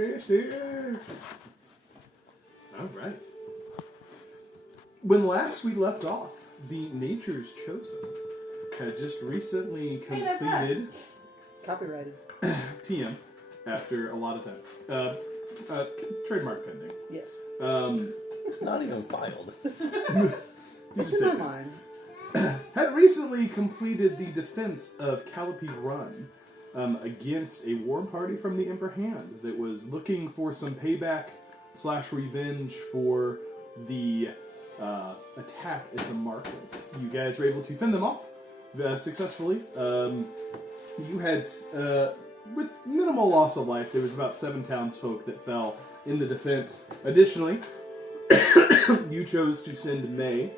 Alright. When last we left off, the Nature's Chosen had just recently completed Copyrighted. TM after a lot of time. Trademark pending. Yes. Not even filed. What's in my mind? Had recently completed the defense of Calliope Run against a war party from the Emperor Hand that was looking for some payback / revenge for the attack at the market. You guys were able to fend them off successfully. You had, with minimal loss of life, there was about 7 townsfolk that fell in the defense. Additionally, you chose to send May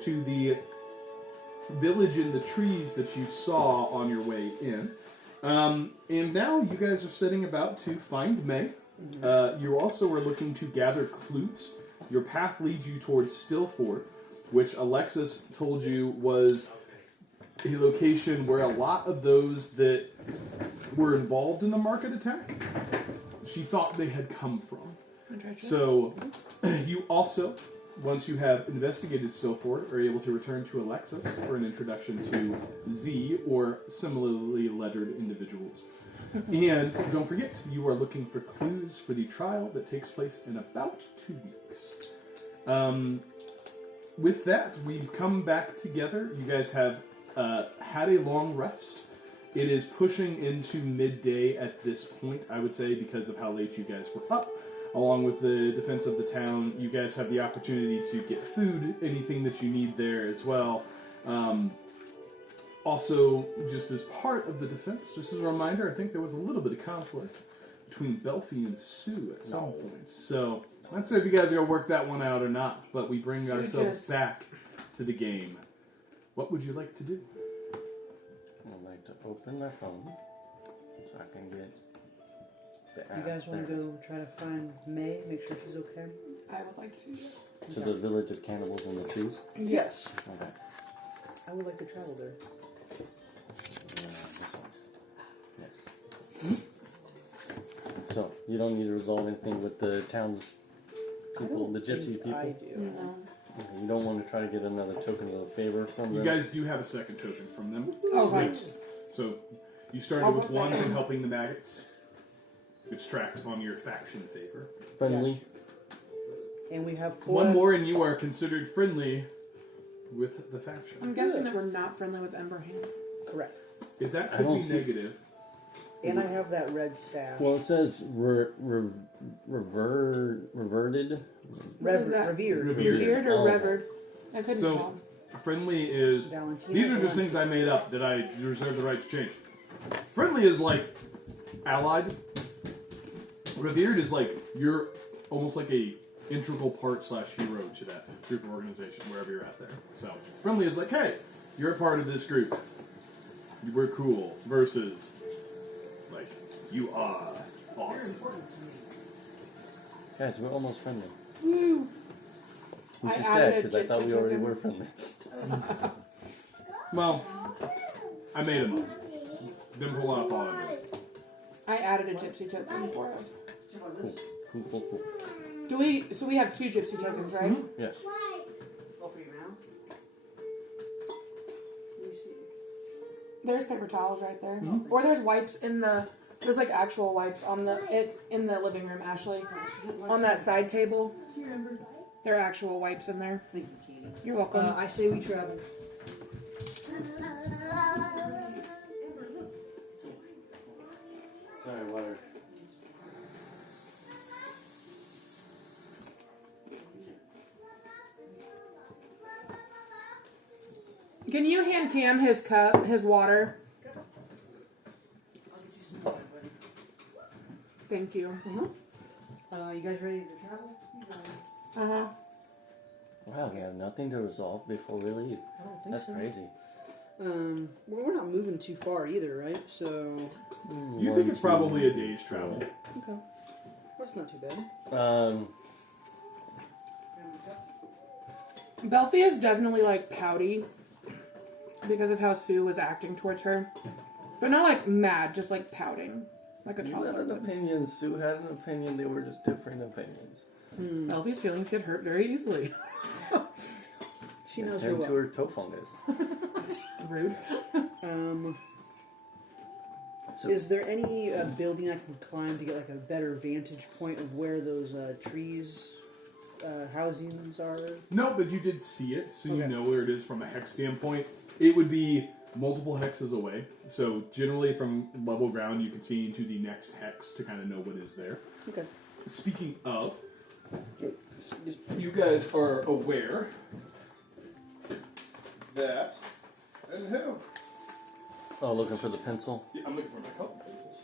to the village in the trees that you saw on your way in. And now you guys are setting about to find May. You also are looking to gather clues. Your path leads you towards Stillford, which Alexis told you was a location where a lot of those that were involved in the market attack, she thought they had come from. So you also, once you have investigated Stillford, are able to return to Alexis for an introduction to Z or similarly lettered individuals. And don't forget, you are looking for clues for the trial that takes place in about 2 weeks. With that, we've come back together. You guys have had a long rest. It is pushing into midday at this point, I would say, because of how late you guys were up. Along with the defense of the town, you guys have the opportunity to get food, anything that you need there as well. Also, just as part of the defense, just as a reminder, I think there was a little bit of conflict between Belfie and Sue at some point. So, let's see if you guys are going to work that one out or not, but we bring ourselves back to the game. What would you like to do? I'd like to open my phone so I can get the app. You guys want to go try to find May, make sure she's okay? I would like to, yes. To the village of cannibals in the trees? Yes. Okay. I would like to travel there. This one. Yes. So, you don't need to resolve anything with the town's people, the gypsy people? I do. No. Okay, you don't want to try to get another token of favor from them? You guys do have a second token from them. Oh, right. So, you started with one from helping the maggots. It's tracked on your faction favor. Friendly? And we have 4. One more and you are considered friendly with the faction. I'm guessing that we're not friendly with Ember Hand. Correct. If that could be negative. And I have that red staff. Well, it says reverted. Revered. Revered or revered? I couldn't So, tell. friendly is... Valentina, These are just things I made up that I reserve the right to change. Friendly is like allied. Revered is like you're almost like a integral part / hero to that group or organization, wherever you're at there. So, friendly is like, hey, you're a part of this group. We're cool. Versus, like, you are awesome. Guys, we're almost friendly. Woo! Which I is added sad, a because I thought we gypsy already token. were friendly. Well, I made them up. Didn't pull out all of it. I added a gypsy token for us. Cool. So we have 2 gypsy tokens, right? Mm-hmm. Yes. Oh, for you now? Let me see. There's paper towels right there. Mhm. Or there's wipes in the... There's like actual wipes on in the living room, Ashley. On that side table. There are actual wipes in there. Thank you, Katie. You're welcome. I say we travel. Sorry, water. Can you hand Cam his cup, his water? Thank you. You guys ready to travel? Uh-huh. Wow, we have nothing to resolve before we leave. I don't think That's so. crazy. Well, we're not moving too far either, right? So, You think it's probably a day's travel. okay. That's not too bad. Belfie is definitely like pouty because of how Sue was acting towards her. But not like mad, just like pouting. like a You had toddler an would. opinion. Sue had an opinion. They were just different opinions. Elfie's feelings get hurt very easily. She knows her Turned to well. her toe fungus. Rude. So, Is there any building I can climb to get like a better vantage point of where those trees, housings are? No, but you did see it, so you Okay. know where it is from a hex standpoint. It would be multiple hexes away. So generally from level ground, you can see into the next hex to kind of know what is there. Okay. Speaking of, you guys are aware that... And who? oh, looking for the pencil. Yeah, I'm looking for my couple pencils.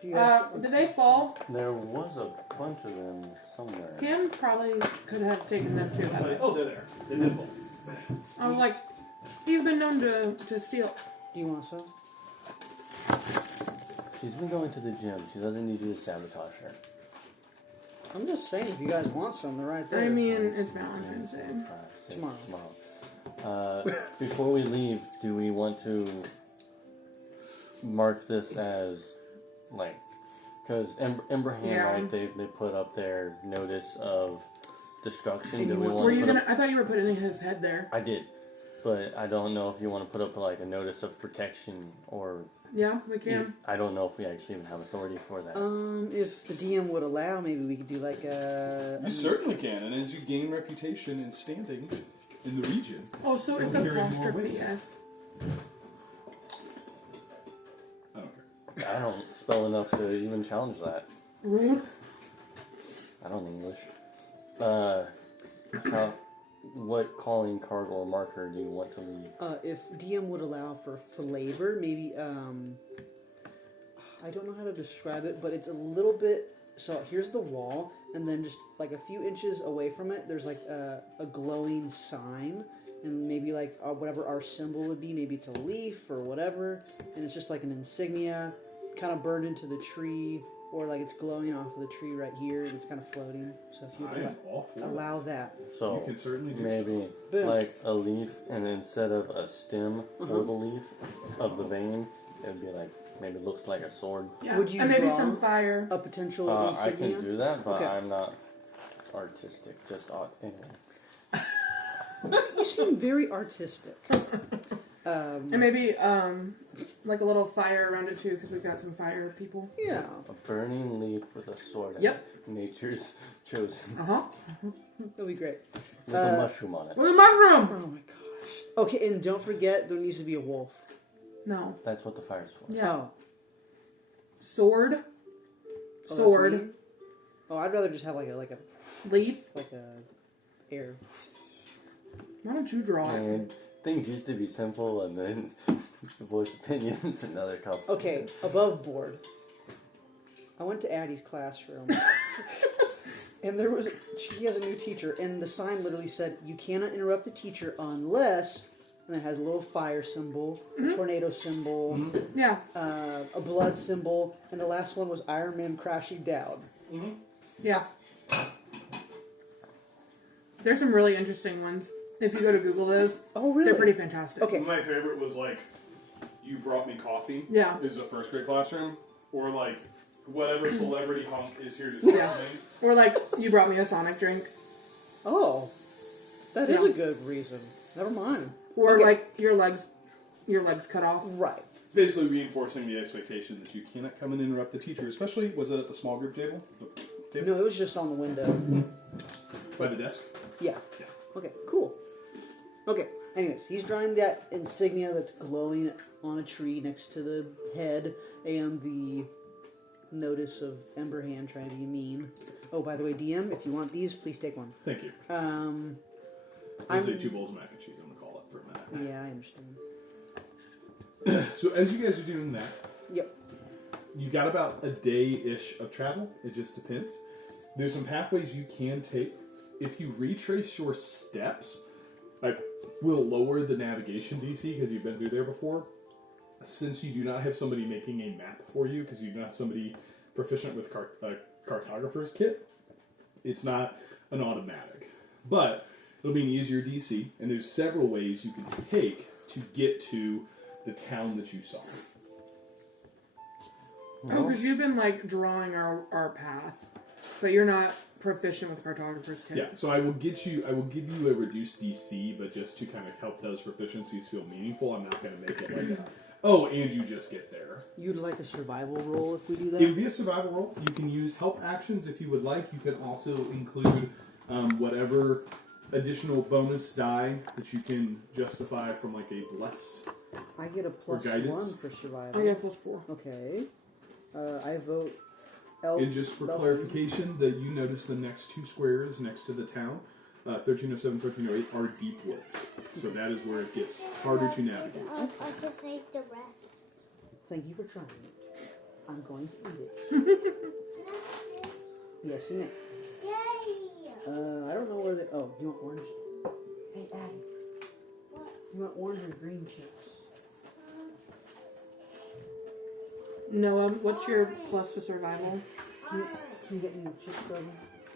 Do you guys, Did they fall? There was a bunch of them somewhere. Kim probably could have taken them too. Oh, they're there. They did fall. I was like, he's been known to steal. do you want some? She's been going to the gym. She doesn't need you to sabotage her. I'm just saying, if you guys want some, they're right there. I mean, it's Valentine's Day. 5, 6, Tomorrow. Before we leave, do we want to mark this as, like, because Ember Hand, Yeah. right, they put up their notice of destruction. And Do you we want- want Were to you put gonna? up, I thought you were putting his head there. I did, but I don't know if you want to put up, like, a notice of protection, or Yeah, we can. I don't know if we actually even have authority for that. If the DM would allow, maybe we could do like a... You certainly can, and as you gain reputation and standing in the region... Oh, so it's We'll hear it more apostrophe ways. S. I don't care. I don't spell enough to even challenge that. Rude. I don't English. What calling card or marker do you want to leave? if DM would allow for flavor, maybe, I don't know how to describe it, but it's a little bit... So here's the wall, and then just like a few inches away from it, there's like a glowing sign, and maybe like whatever our symbol would be, maybe it's a leaf or whatever, and it's just like an insignia, kind of burned into the tree, or like it's glowing off of the tree right here, and it's kind of floating. So if you I would am all for allow that. So You can certainly do maybe Boom. like a leaf, and instead of a stem for the leaf of the vein, it would be like maybe it looks like a sword. Yeah. Would you and maybe draw some fire. a potential I insignia? can do that, but Okay. I'm not artistic. Just anyway. You seem very artistic. And maybe like a little fire around it too, because we've got some fire people. Yeah. A burning leaf with a sword. Yep. Nature's chosen Uh huh. That'd be great. with a mushroom on it. With a mushroom. Oh my gosh. Okay, and don't forget there needs to be a wolf. No. That's what the fire's for. Yeah. Oh. Sword. Oh, that's Sword. me? Oh, I'd rather just have like a Leaf. air. Why don't you draw it? And things used to be simple, and then voice opinions another couple. Okay, above board. I went to Addie's classroom, and she has a new teacher, and the sign literally said, "You cannot interrupt the teacher unless," and it has a little fire symbol, a tornado symbol, Yeah. a blood symbol, and the last one was Iron Man crashing down. Yeah. There's some really interesting ones. If you go to Google those, Oh, really? they're pretty fantastic. Okay. My favorite was like, "You brought me coffee." Yeah. Is a first grade classroom, or like, whatever celebrity hunk is here to talk Yeah. to me. Or like, you brought me a Sonic drink. Oh, that is Yeah. a good reason. Never mind. Or Okay. like, your legs cut off. Right. It's basically reinforcing the expectation that you cannot come and interrupt the teacher. Especially, was it at the small group table? The table No, it was just on the window. by the desk. Yeah. Okay, cool. Okay, anyways, he's drawing that insignia that's glowing on a tree next to the head and the notice of Ember Hand trying to be mean. Oh, by the way, DM, if you want these, please take one. Thank you. I'm... Those are 2 bowls of mac and cheese. I'm gonna call it for a minute. Yeah, I understand. So as you guys are doing that, Yep. you got about a day-ish of travel. It just depends. There's some pathways you can take. If you retrace your steps, I will lower the navigation DC because you've been through there before. Since you do not have somebody making a map for you, because you do not have somebody proficient with cartographer's kit, it's not an automatic. But it'll be an easier DC, and there's several ways you can take to get to the town that you saw. Oh, because you've been like drawing our path, but you're not proficient with cartographer's kit. Yeah, so I will give you a reduced DC, but just to kind of help those proficiencies feel meaningful, I'm not going to make it like and you just get there. You'd like a survival roll if we do that? It would be a survival roll. You can use help actions if you would like. You can also include whatever additional bonus die that you can justify from like a bless. I get a +1 for survival. I get a +4. Okay. I vote And just for clarification, that you notice the next 2 squares next to the town, 1307, 1308, are deep woods. So that is where it gets harder to navigate. I'll just eat the rest. Thank you for trying it. I'm going to eat it. Yes, you may. Yay! I don't know where they... Oh, you want orange? Hey, Addie. You want orange or green chips? Noah, what's your plus to survival? Can you get me chips, brother?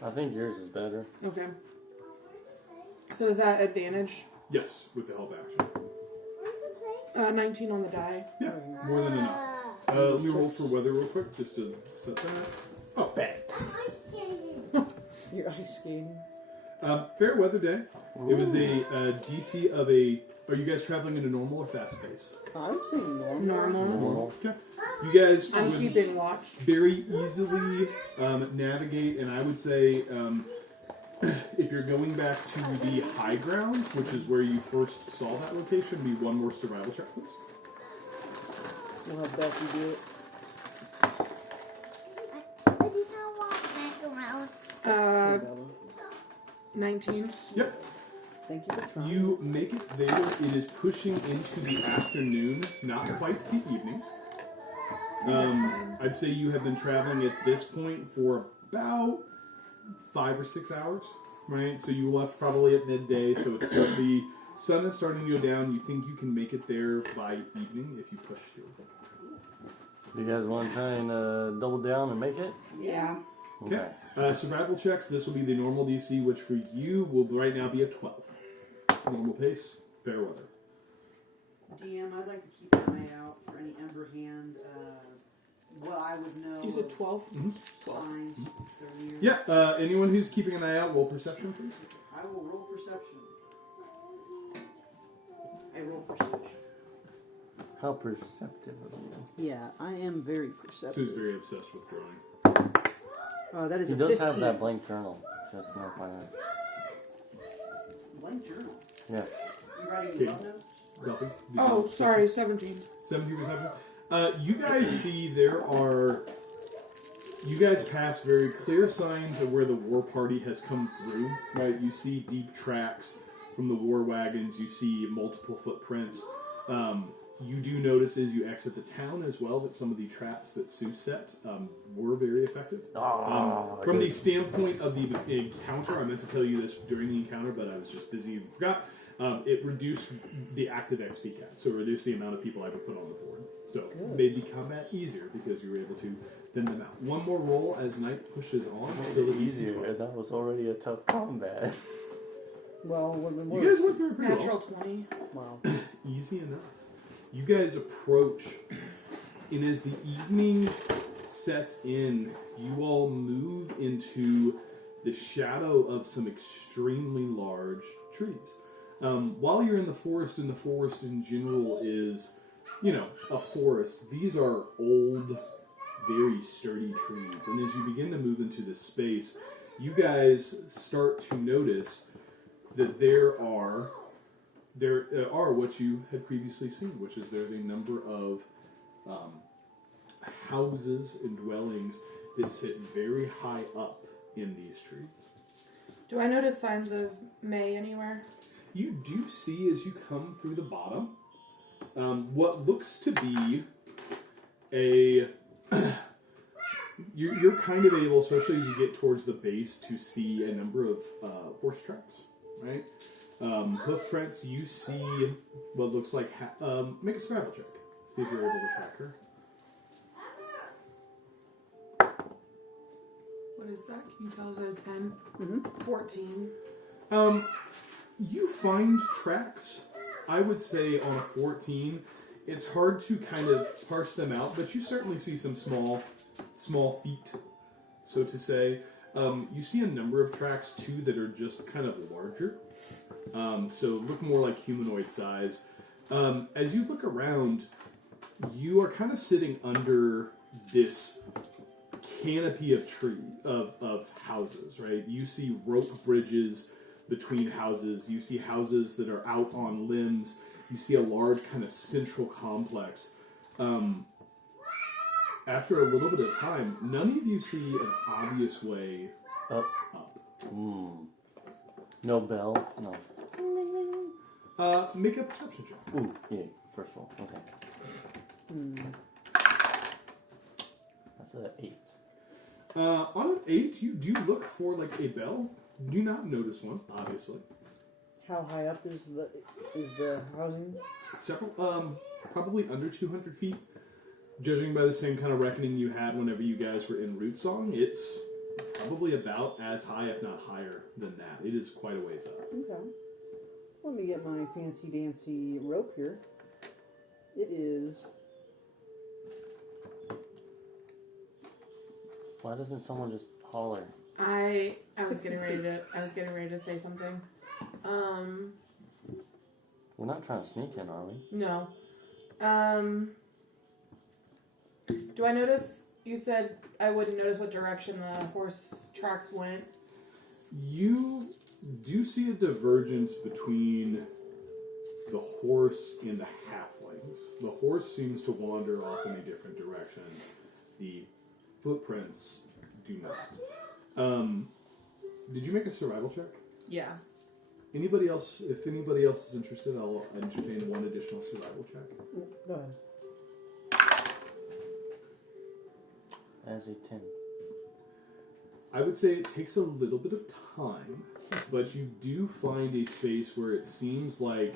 I think yours is better. Okay. So is that advantage? Yes, with the help action. 19 on the die. Yeah, more than enough. Let me roll for weather real quick, just to set that. Oh, bang. You're ice skating. Fair weather day. It was a DC of a... Are you guys traveling in a normal or fast pace? I would say normal. Normal. Okay. You guys I'm would keeping watch. very easily navigate, and I would say if you're going back to the high ground, which is where you first saw that location, be one more survival check, please. We'll have Becky do it. I did not walk back around. Hey, Bella. 19. Yep. Thank you for trying. You make it there. It is pushing into the afternoon, not quite the evening. I'd say you have been traveling at this point for about 5 or 6 hours, right? So you left probably at midday, so it's the sun is starting to go down. You think you can make it there by evening if you push through. You guys want to try and double down and make it? Yeah. Okay. Survival checks. This will be the normal DC, which for you will right now be a 12. Normal pace, fair weather. DM, I'd like to keep an eye out for any Ember Hand, what I would know. You said 12? Signs, they're near. Yeah, anyone who's keeping an eye out, roll perception, please. I will roll perception. I roll perception. How perceptive of you. Yeah, I am very Sue's perceptive. very obsessed with drawing. That is He a does 15. have that blank journal. Just no fire. Blank journal. Yeah. You writing Okay. love notes? Duffy? Oh, sorry, 17. 17 perception. You guys see you guys pass very clear signs of where the war party has come through, right? You see deep tracks from the war wagons. You see multiple footprints. You do notice as you exit the town as well that some of the traps that Sue set were very effective. From the standpoint of the encounter, I meant to tell you this during the encounter, but I was just busy and forgot. It reduced the active XP cap, so it reduced the amount of people I would put on the board. So it made the combat easier because you were able to thin them out. One more roll as night pushes on. Still Easier. That was already a tough combat. Well, when You guys went through it pretty Natural well. 20. Wow. Easy enough. You guys approach, and as the evening sets in, you all move into the shadow of some extremely large trees. While you're in the forest, and the forest in general is, a forest, these are old, very sturdy trees. And as you begin to move into this space, you guys start to notice that there are what you had previously seen, which is there's a number of houses and dwellings that sit very high up in these trees. Do I notice signs of May anywhere? You do see as you come through the bottom what looks to be a... You're kind of able, especially as you get towards the base, to see a number of horse tracks, right? Hoof prints, you see what looks like... make a survival check. See if you're able to track her. What is that? Can you tell us out of 10? Mm-hmm. 14. You find tracks, I would say on a 14, It's hard to kind of parse them out, but you certainly see some small feet, so to say. You see a number of tracks too that are just kind of larger, so look more like humanoid size. As you look around, you are kind of sitting under this canopy of houses, right? You see rope bridges between houses. You see houses that are out on limbs. You see a large kind of central complex. After a little bit of time, none of you see an obvious way up. No bell? No. Make a perception check. Ooh, yeah, first roll. Okay. That's an 8. On an 8, you do look for like a bell. Do not notice one, obviously. How high up is the housing? Several, probably under 200 feet. Judging by the same kind of reckoning you had whenever you guys were in Root Song, it's probably about as high, if not higher, than that. It is quite a ways up. Okay. Let me get my fancy dancy rope here. It is. Why doesn't someone just holler? I was getting ready to say something. We're not trying to sneak in, are we? No. Do I notice? You said I wouldn't notice what direction the horse tracks went. You do see a divergence between the horse and the halflings. The horse seems to wander off in a different direction. The footprints do not. Did you make a survival check? Yeah. Anybody else? If anybody else is interested, I'll entertain one additional survival check. Go ahead. As a 10. I would say it takes a little bit of time, but you do find a space where it seems like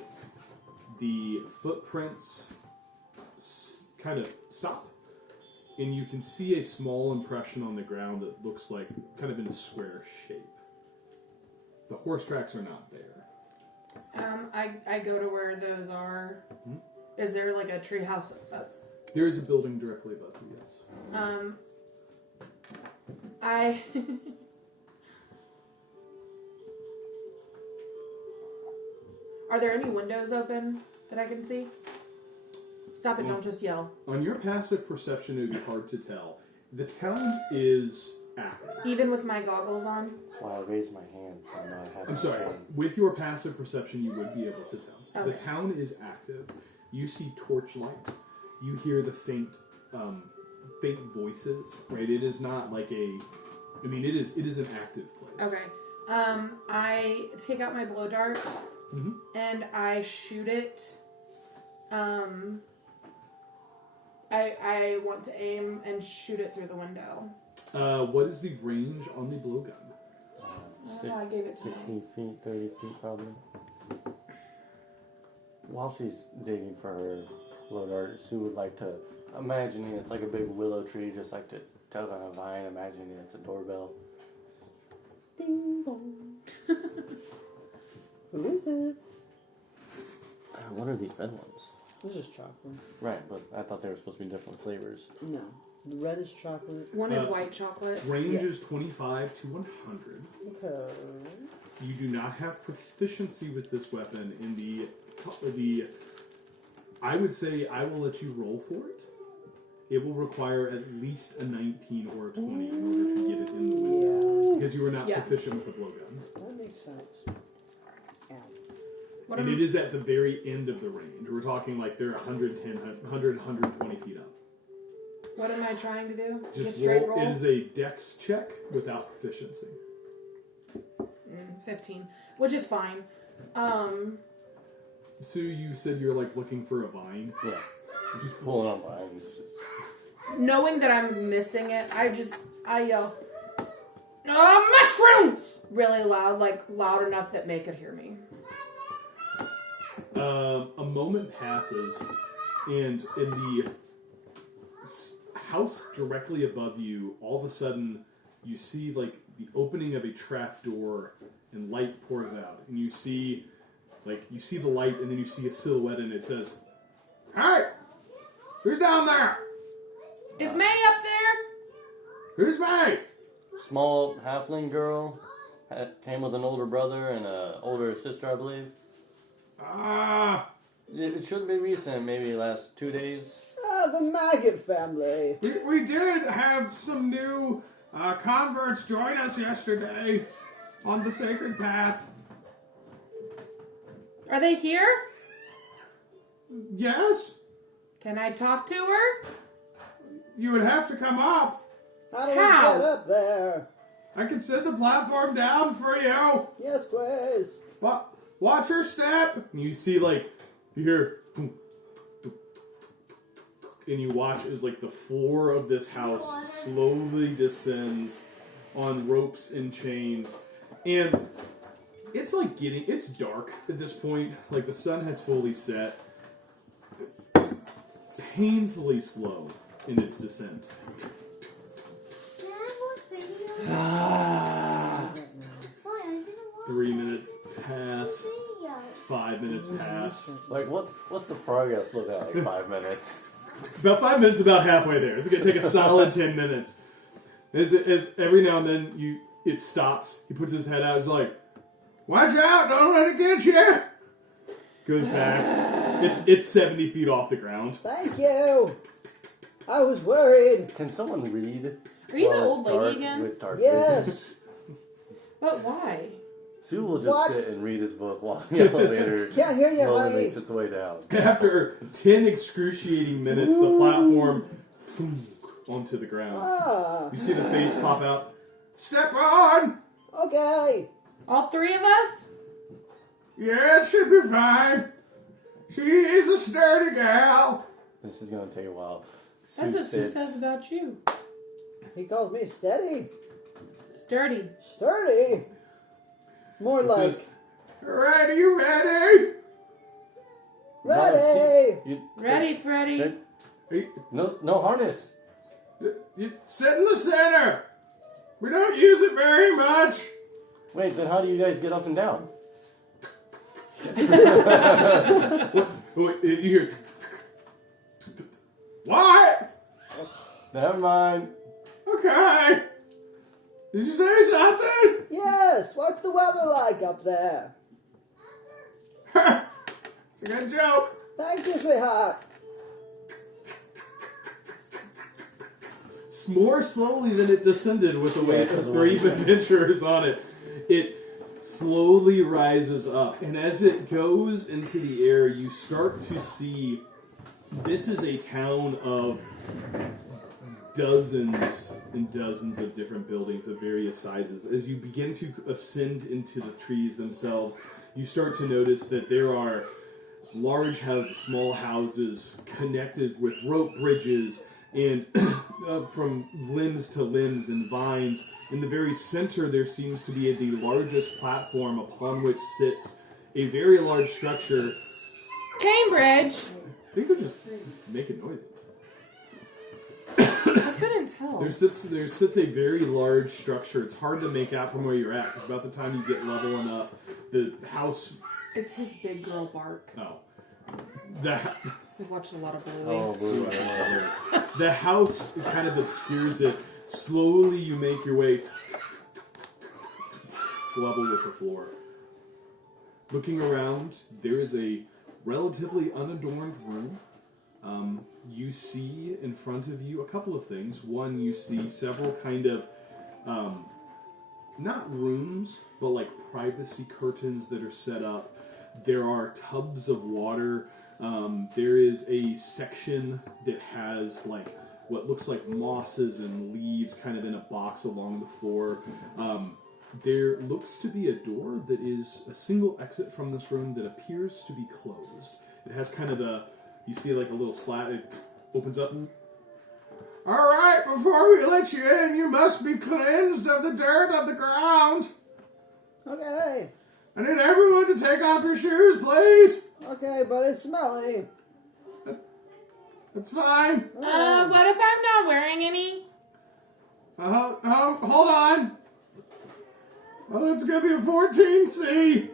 the footprints kind of stop, and you can see a small impression on the ground that looks like kind of in a square shape. The horse tracks are not there. I go to where those are. Hmm? Is there like a tree house up? There is a building directly above you, yes. Are there any windows open that I can see? Stop it, don't just yell. On your passive perception, it would be hard to tell. The town is active. Even with my goggles on? That's why I raised my hand, so I'm not having I'm sorry. With your passive perception, you would be able to tell. Okay. The town is active. You see torchlight. You hear the faint voices. Right? It is not like a. I mean, it is an active place. Okay. I take out my blow dart and I shoot it. I want to aim and shoot it through the window. What is the range on the blowgun? I don't know, I gave it to 60 feet, 30 feet probably. While she's digging for her blow dart, Sue would like to, imagining it's like a big willow tree, just like to tug on a vine, imagining it's a doorbell. Ding dong. Who is it? What are the red ones? This is chocolate. Right, but I thought they were supposed to be different flavors. No. The red is chocolate. One is white chocolate. Range is 25 to 100. Okay. You do not have proficiency with this weapon in the. I would say I will let you roll for it. It will require at least a 19 or a 20 in order to get it in the window. Because you are not proficient with the blowgun. That makes sense. Ow. And it is at the very end of the range. We're talking like they're 110, 100, 120 feet up. What am I trying to do? Just straight roll. It is a dex check without proficiency. 15, which is fine. Sue, you said you're like looking for a vine. Yeah. Just Pulling on vines. Knowing that I'm missing it, I yell, mushrooms! Really loud, like loud enough that May could hear me. A moment passes, and in the house directly above you, all of a sudden, you see like the opening of a trap door, and light pours out, and you see the light, and then you see a silhouette, and it says, Hey! Who's down there? Is May up there? Who's May? Small halfling girl. Came with an older brother and an older sister, I believe. It should be recent, maybe last 2 days. The maggot family. We did have some new converts join us yesterday on the sacred path. Are they here? Yes? Can I talk to her? You would have to come up. How do we How? get up there? I can set the platform down for you. Yes, please. Watch your step. And you see, like, you hear, and you watch as, like, the floor of this house slowly descends on ropes and chains. And it's, like, it's dark at this point. Like, the sun has fully set. Painfully slow in its descent. 3 minutes pass. 5 minutes pass. Like, what's the progress look like? 5 minutes. About 5 minutes, about halfway there. It's gonna take a solid 10 minutes. As every now and then it stops. He puts his head out. He's like, "Watch out! Don't let it get you." Goes back. It's 70 feet off the ground. Thank you. I was worried. Can someone read? Are you the while old it's lady dark again? with dark vision? Yes. But why? Sue will just What? sit and read his book while the elevator Can't hear you, slowly honey. makes its way down. After 10 excruciating minutes, the platform thunk onto the ground. Ah, You see the face pop out. Step on! okay. All three of us? Yeah, it should be fine. She is a sturdy gal. This is gonna take a while. That's what Sue sits. says about you. He calls me steady. Sturdy. Sturdy. More It like says, ready, ready? ready. Ready, Freddy. No harness. You sit in the center. We don't use it very much. Wait, then how do you guys get up and down? Wait, you hear. What? Never mind. Okay. Did you say something? Yes. What's the weather like up there? It's a good joke. Thank you, sweetheart. More slowly than it descended with the weight of 3 adventurers on it. It slowly rises up, and as it goes into the air, you start to see this is a town of dozens and dozens of different buildings of various sizes. As you begin to ascend into the trees themselves, you start to notice that there are large houses, small houses, connected with rope bridges, and from limbs to limbs and vines. In the very center, there seems to be the largest platform upon which sits a very large structure. Cambridge. I think they're just making noises. I couldn't tell. There sits a very large structure. It's hard to make out from where you're at, because about the time you get level enough, the house... It's his big girl bark. Oh. We've watched a lot of Bluey. Oh, Blue, I don't know. The house kind of obscures it. Slowly you make your way level with the floor. Looking around, there is a relatively unadorned room. You see in front of you a couple of things. One, you see several kind of, not rooms, but like privacy curtains that are set up. There are tubs of water. There is a section that has like what looks like mosses and leaves kind of in a box along the floor. There looks to be a door that is a single exit from this room that appears to be closed. It has kind of you see like a little slat, it opens up. Alright, before we let you in, you must be cleansed of the dirt of the ground. Okay. I need everyone to take off your shoes, please. Okay, but it's smelly. That's fine. What if I'm not wearing any? Hold on. Oh, that's gonna be a 14C.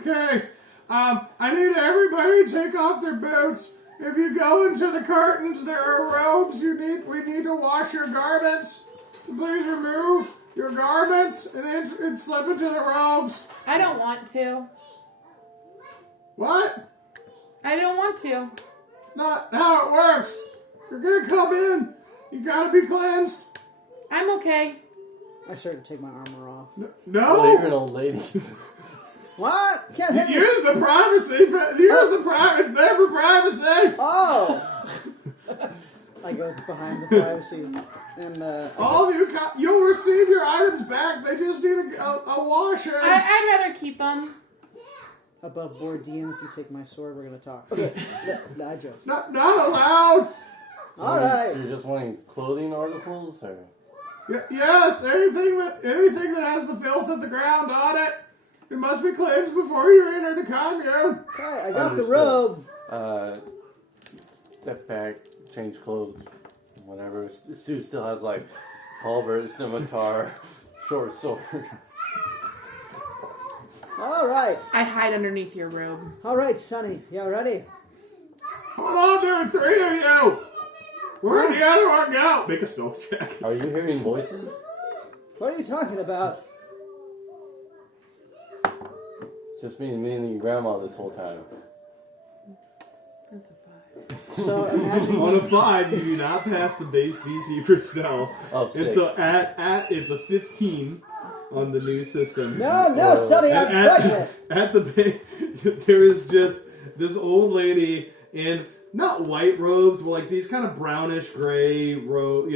Okay. I need everybody to take off their boots if you go into the curtains, there are robes. We need to wash your garments. Please remove your garments and slip into the robes. I don't want to. What? I don't want to. It's not how it works. If you're gonna come in, you gotta be cleansed. I'm okay. I started to take my armor off. No. Well, you're an old lady. What? Can't hit me. Use the privacy. Use the privacy. It's there for privacy. Oh! I go behind the privacy. And, All of you, you'll receive your items back. They just need a washer. I'd rather keep them. above board DM, if you take my sword, we're going to talk. Okay, I joke. It's not allowed. All right. You're just wanting clothing articles, or? Yes, anything that has the filth of the ground on it. It must be cleansed before you enter the commune. Okay, I got the robe. Step back, change clothes, whatever. Sue still has like halberd, scimitar, short sword. All right. I hide underneath your robe. All right, Sonny. Y'all ready? Hold on, there are 3 of you. Where'd the other one go? Make a stealth check. Are you hearing voices? What are you talking about? Just me and your grandma this whole time. That's a 5. So imagine. On a 5, you do not pass the base DC for stealth. Oh, 6. And so it's a 15 on the new system. No, Sonny, I'm pregnant. At the base, there is just this old lady in not white robes, but like these kind of brownish gray robe,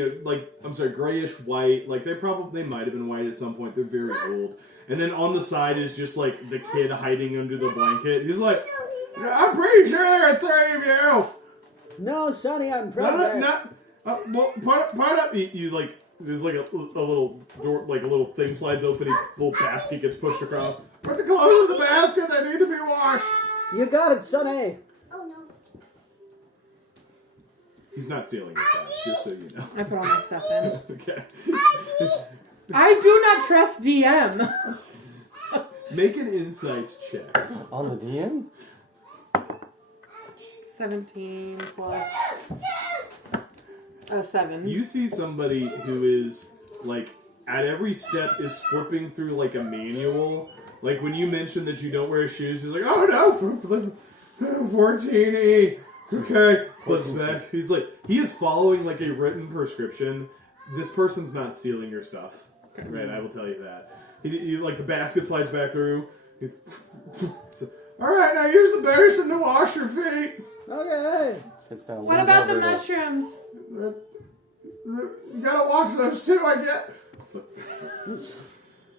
grayish white. Like they might have been white at some point. They're very old. And then on the side is just like the kid hiding under the blanket. He's like, I'm pretty sure there are 3 of you. No, Sonny, I'm pregnant. Well, put up. You like. There's like a little door, like a little thing slides open. A little basket gets pushed across. Put the clothes in the basket. They need to be washed. You got it, Sonny. Oh no. He's not stealing your stuff, just so you know. I put all my stuff in. Okay. I do not trust DM. Make an insight check. On the DM? 17 plus 7. You see somebody who is like at every step is flipping through like a manual. Like when you mention that you don't wear shoes, he's like, "Oh no, flip 14E." Okay, flips back. He's like, he is following like a written prescription. This person's not stealing your stuff, right? I will tell you that. He like the basket slides back through. He's all right. Now use the basin to wash your feet. Okay. Sits down. What leans about the over to- mushrooms? You gotta watch those too, I get.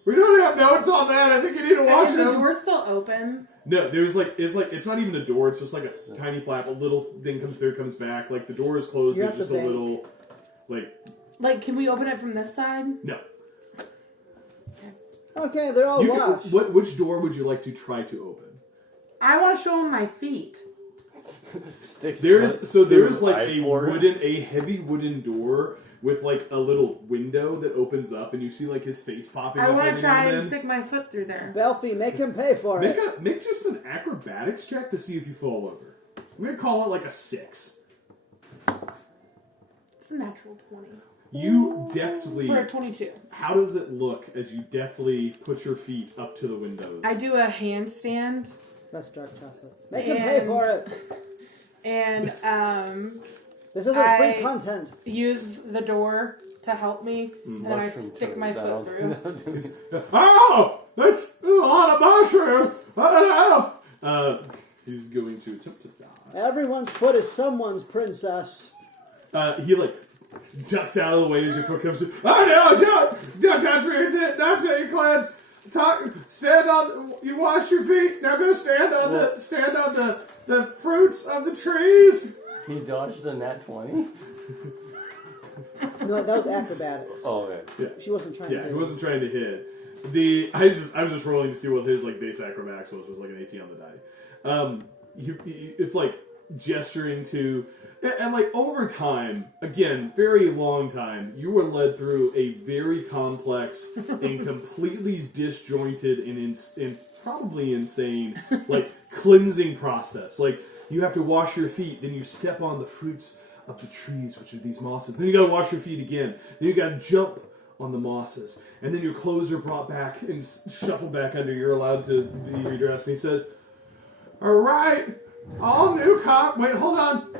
We don't have notes on that. I think you need to watch Is the them. door still open? No, there's it's not even a door. It's just like a tiny flap. A little thing comes through, comes back. Like the door is closed. You're There's at just the a bank. little, like Like, can we open it from this side? no. Okay, they're all You washed. can, which door would you like to try to open? I want to show them my feet. Sticks There foot is through like eye a pore. heavy wooden door with like a little window that opens up, and you see like his face popping I up. want every to try now and then. stick my foot through there. Belfie, make him pay for it. Make just an acrobatics check to see if you fall over. I'm gonna call it like a 6. It's a natural 20. You deftly. For a 22. How does it look as you deftly put your feet up to the windows? I do a handstand. That's dark chocolate. Make him pay for it. And This isn't I- free content. use the door to help me, and then I Mushroom stick my turns out. foot through. Oh, that's a lot of mushroom. Oh no! He's going to attempt to die. Everyone's foot is someone's princess. He like ducks out of the way as your foot comes through. Oh no! Don't touch me! Don't take your cleanse. Stand on. You wash your feet. Now go stand on the fruits of the trees. He dodged a nat 20? No, that was acrobatics. Oh, okay. Yeah. She wasn't trying to Yeah, hit he it. wasn't trying to hit. I was just rolling to see what his like base acrobatics was. It was like an 18 on the die. It's like gesturing to, and like over time, again, very long time, you were led through a very complex and completely disjointed and probably insane like cleansing process. Like You have to wash your feet. Then you step on the fruits of the trees, which are these mosses. Then you got to wash your feet again. Then you got to jump on the mosses. And then your clothes are brought back and shuffled back under. You're allowed to be redressed. And he says, all right, all new wait, hold on.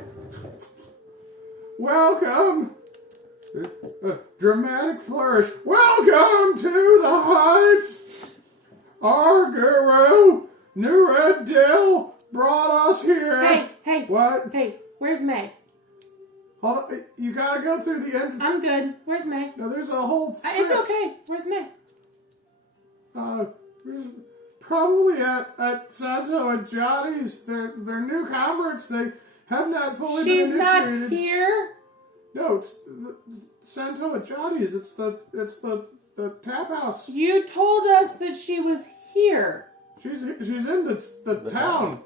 Welcome. A dramatic flourish. Welcome to the Heights. Our guru, Nuradil, brought us here. Hey. What? Hey, where's May? Hold on. You gotta go through the entrance. I'm good. Where's May? No, there's a whole It's okay. Where's May? There's probably at Santo and Johnny's. They're new converts. They have not fully She's been not initiated. here. No, it's Santo and Johnny's. It's the tap house. You told us that she was here. She's in the town.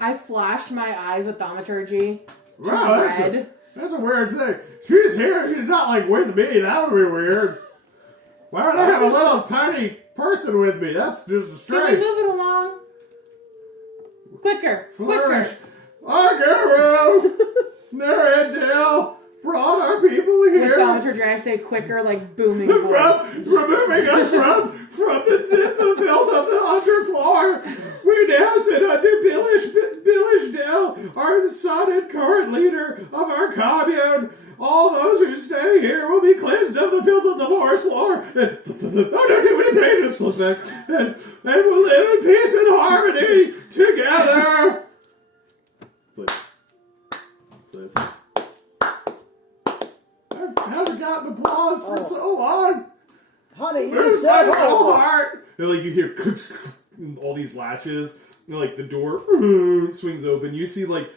I flash my eyes with thaumaturgy. Wow, that's a weird thing. She's here. She's not like with me. That would be weird. Why would I have a little tiny person with me? That's just Can we strange. move it along? Quicker. Flourish. Our guru, Nuradil, brought our people With here. thaumaturgy, I say quicker, like booming voice. Removing us from the filth of the underfloor. We now sit under Billish Dell, our son and current leader of our commune. All those who stay here will be cleansed of the filth of the forest floor. And, oh, no, too many pages. Close back. And will live in peace and harmony together. Flip. I haven't gotten applause for so long. Honey, you Where's said my whole hello. heart? And like you hear all these latches, and like the door swings open. You see like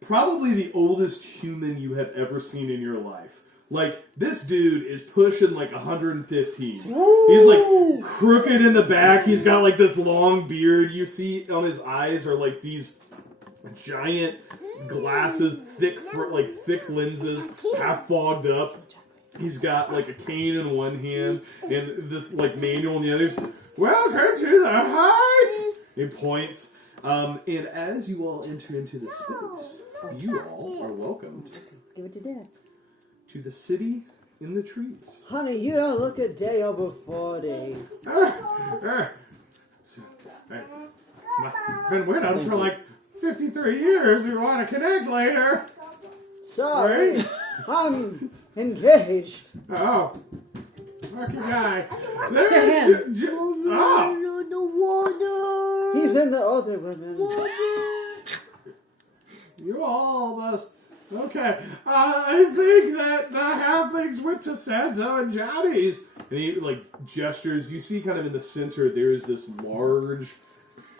probably the oldest human you have ever seen in your life. Like this dude is pushing like 115. He's like crooked in the back. He's got like this long beard. You see on his eyes are like these giant glasses, thick lenses, half fogged up. He's got like a cane in one hand and this like manual in the other. Welcome to the Heights. He points, and as you all enter into the space, you all are welcomed Give it to Dad. to the city in the trees. Honey, you don't look a day over 40. Been waiting for like 53 years. We want to connect later. Sorry, Right? I'm engaged. Oh. Lucky guy. To him. Oh. The water. He's in the other women. You all must. Okay. I think that the halflings went to Santo and Johnny's. And he, like, gestures. You see kind of in the center, there is this large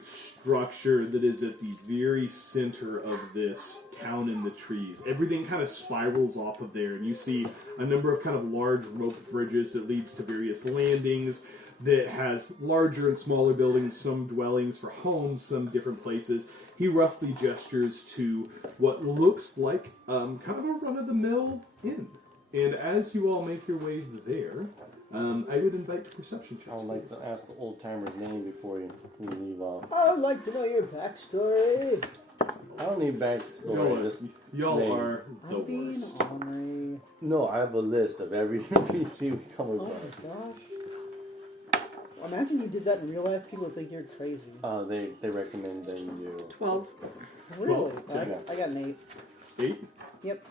structure that is at the very center of this town in the trees. Everything kind of spirals off of there, and you see a number of kind of large rope bridges that leads to various landings that has larger and smaller buildings, some dwellings for homes, some different places. He roughly gestures to what looks like kind of a run-of-the-mill inn. And as you all make your way there, I would invite perception checks. I would like to ask the old timer's name before you leave off. I would like to know your backstory. I don't need backstory. Just Y'all name. are the I'm being worst. ornery. No, I have a list of every NPC we come Oh across. my gosh. Imagine you did that in real life. People would think you're crazy. They recommend that you do. 12. Really? yeah. I got an 8. 8? Yep.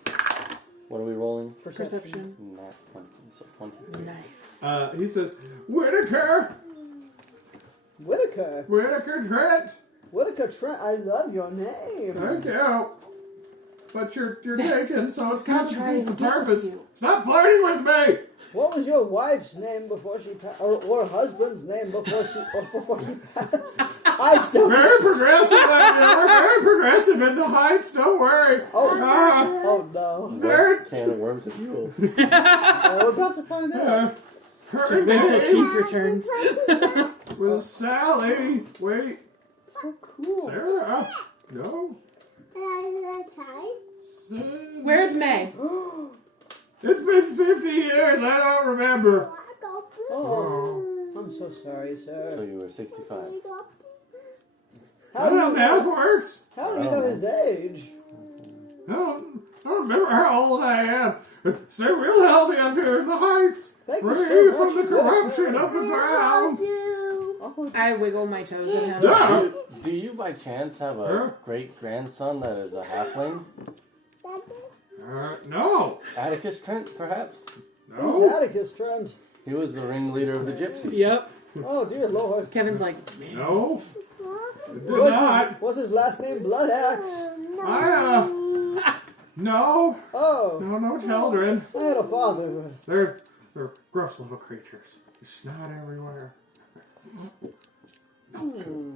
What are we rolling? Perception. Not 20. So 20. Nice. He says, Whitaker Whitaker. Trent. Whitaker Trent. I love your name. Thank you. But you're taken, so it's kind of try defeats the and get with purpose. you. Stop flirting with me! What was your wife's name before she passed, or husband's name before he passed? I don't. Very progressive, we're very progressive in the Heights, don't worry. Oh no. There, What can of worms have you opened? We're about to find out. her Just wait till name Keith returns. was Sally. Wait, So cool. Sarah? No. Where's May? It's been 50 years, I don't remember. Oh, I'm so sorry, So sir. you were 65. How do you math know? works. How do you know his age? I don't remember how old I am. Stay real healthy up here in the heights. Thank you Free so from the much. corruption of the ground. Oh, I wiggle my toes at him. Yeah. Do you by chance have a great-grandson that is a halfling? No. Atticus Trent, perhaps? who's No. Atticus Trent? He was the ringleader of the gypsies. Yep. Oh, dear Lord. Kevin's like, No. It did not. What's his last name? Blood Axe. No. Oh, No children. I had a father. They're gross little creatures. It's not everywhere. No, not for me.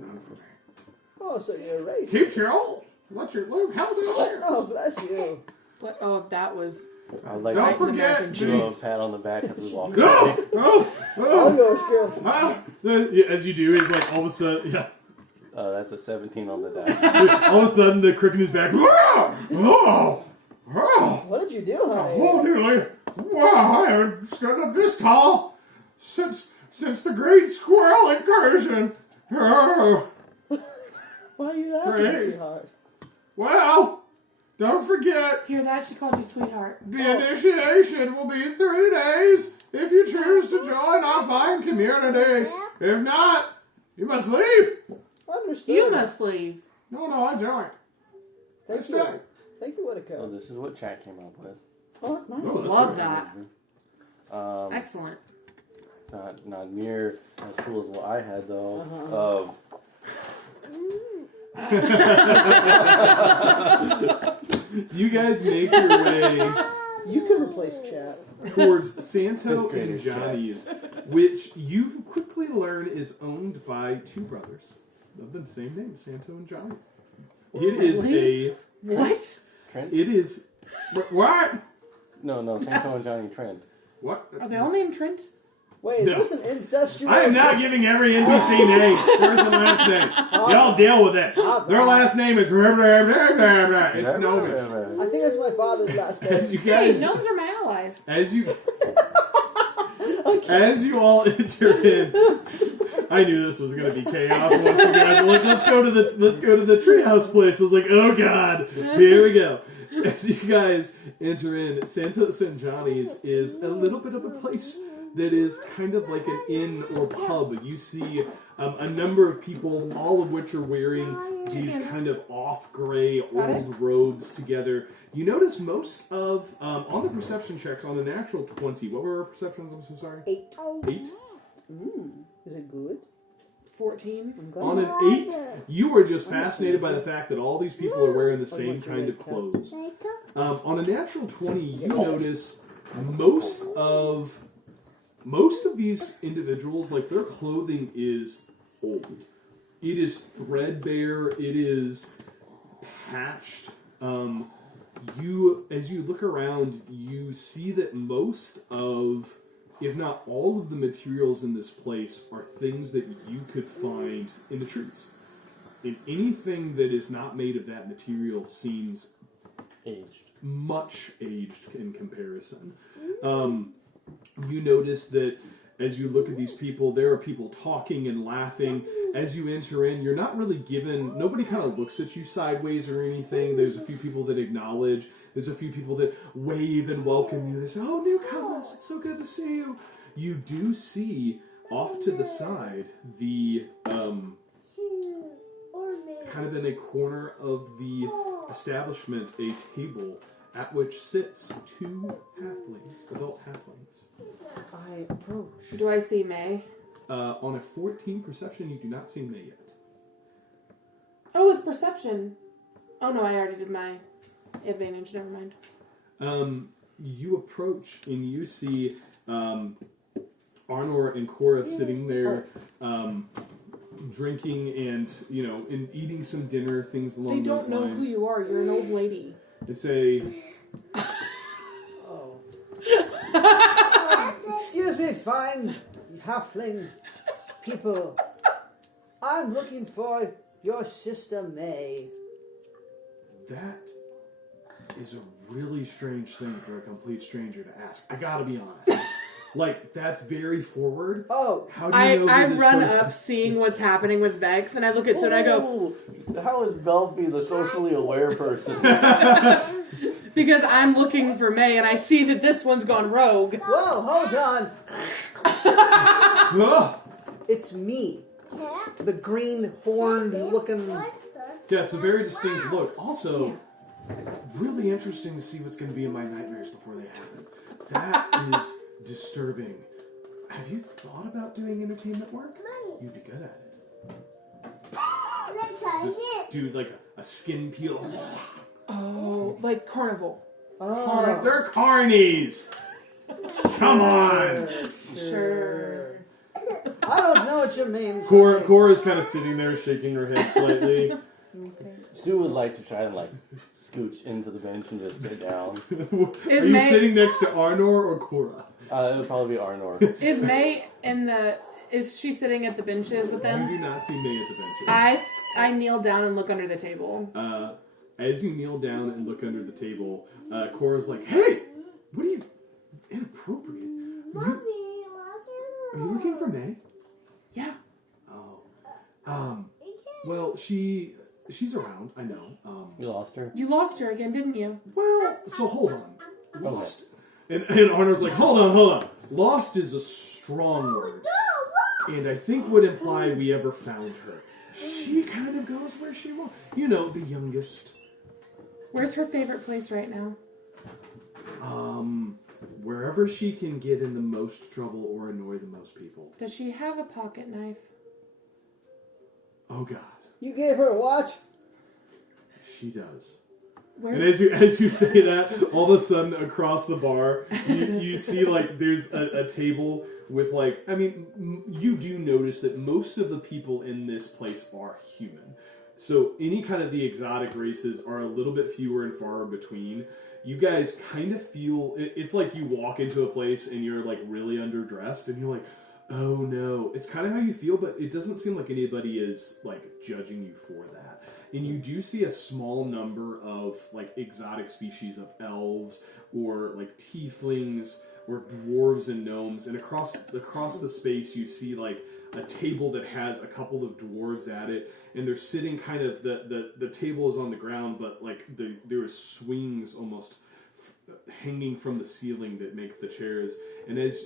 Oh, so you're racist. Keeps you old. Let you live healthy lives. Oh, bless you. what? Oh, that was. I would like Don't to forget. give a pat on the back as we walk No. away. No. I'll No. go, Skill. Yeah, as you do, he's like all of a sudden, yeah. That's a 17 on the die. All of a sudden, the crick in his back. Oh. What did you do, honey? Oh, nearly. Wow, I haven't stood up this tall since the great squirrel incursion. Oh. Why are you laughing, Great. sweetheart? Well, don't forget, Hear that? She called you sweetheart. the initiation will be in 3 days if you choose to join our fine community. If not, you must leave. Understood. You must leave. No, I joined. Thank Stay. you. Thank you, So Whitaker. this is what chat came up with. Oh, that's nice. Oh, that's Love pretty that. Excellent. Not near as cool as what I had though. Uh-huh. You guys make your way You can replace chat. towards Santo Fifth graders and Johnny's, which you quickly learn is owned by 2 brothers of the same name, Santo and Johnny. It is Really? What? Trent? It is. What? No, Santo and Johnny Trent. What? Are they all named Trent? Wait, is No. this an incestuous? I am not giving every NPC name. First and last name. Y'all deal with it. Their last name is. It's Gnomish. I think that's my father's last As name. you Hey, guys, gnomes are my allies. as you all enter in, I knew this was going to be chaos. Once you guys were like, let's go to the treehouse place. I was like, oh god, here we go. As you guys enter in, Santos and Johnny's is a little bit of a place that is kind of like an inn or pub. You see a number of people, all of which are wearing these kind of off-gray old robes together. You notice most of, on the perception checks, on the natural 20, what were our perceptions? I'm so sorry. 8. 8? Is it good? 14. I'm glad. On an 8, you were just fascinated by the fact that all these people are wearing the same kind of clothes. On a natural 20, you notice most of these individuals, like their clothing is old. It is threadbare. It is patched. As you look around, you see that most of, if not all of the materials in this place are things that you could find in the trees. And anything that is not made of that material seems Aged. much aged in comparison. You notice that as you look at these people, there are people talking and laughing. As you enter in, you're not really given, nobody kind of looks at you sideways or anything. There's a few people that acknowledge. There's a few people that wave and welcome you. They say, oh, newcomers, it's so good to see you. You do see off to the side the, kind of in a corner of the establishment, a table at which sits 2 halflings, adult halflings. I approach. Do I see May? On a 14 perception, you do not see May yet. Oh, it's perception. Oh no, I already did my advantage. Never mind. You approach and you see Arnor and Cora sitting there, drinking and and eating some dinner, things along They those don't know lines. who you are. You're an old lady. They say, Oh. Excuse me, fine halfling people. I'm looking for your sister May. that is a really strange thing for a complete stranger to ask. I gotta be honest. Like, that's very forward. Oh, How do you know I who this run person- up seeing what's happening with Vex, and I look at Soon and I go, Ooh, how is Belfie the socially aware person? because I'm looking for May, and I see that this one's gone rogue. whoa, hold on. Oh! It's me. The green horned looking. Yeah, it's a very distinct look. Also, really interesting to see what's going to be in my nightmares before they happen. That is disturbing. Have you thought about doing entertainment work? You'd be good at it. Just do like a skin peel. Oh, like carnival. Oh. They're carnies! Come on! Sure. I don't know what you mean. Cora's kind of sitting there shaking her head slightly. Sue would like to try and scooch into the bench and just sit down. Are you sitting next to Arnor or Cora? It would probably be Arnor. Is May in the? Is she sitting at the benches with You them? do not see May at the benches. I kneel down and look under the table. As you kneel down and look under the table, Cora's like, "Hey, what are you inappropriate? Are you looking for May?" Yeah. Oh. Well, she's around. I know. You lost her? You lost her again, didn't you? Well, so hold on. Lost. And Arnor's like, hold on. Lost is a strong word. And I think would imply we ever found her. She kind of goes where she wants. You know, the youngest. Where's her favorite place right now? Wherever she can get in the most trouble or annoy the most people. Does she have a pocket knife? Oh God, You gave her a watch? she does. Where's And as you say that, all of a sudden across the bar, you see like there's a table with like, I mean, you do notice that most of the people in this place are human. So any kind of the exotic races are a little bit fewer and far between. You guys kind of feel, it's like you walk into a place and you're like really underdressed and you're like, oh no. It's kind of how you feel, but it doesn't seem like anybody is like judging you for that. And you do see a small number of like exotic species of elves or like tieflings or dwarves and gnomes. And across the space you see like a table that has a couple of dwarves at it, and they're sitting kind of, the table is on the ground, but like there are swings almost hanging from the ceiling that make the chairs. And as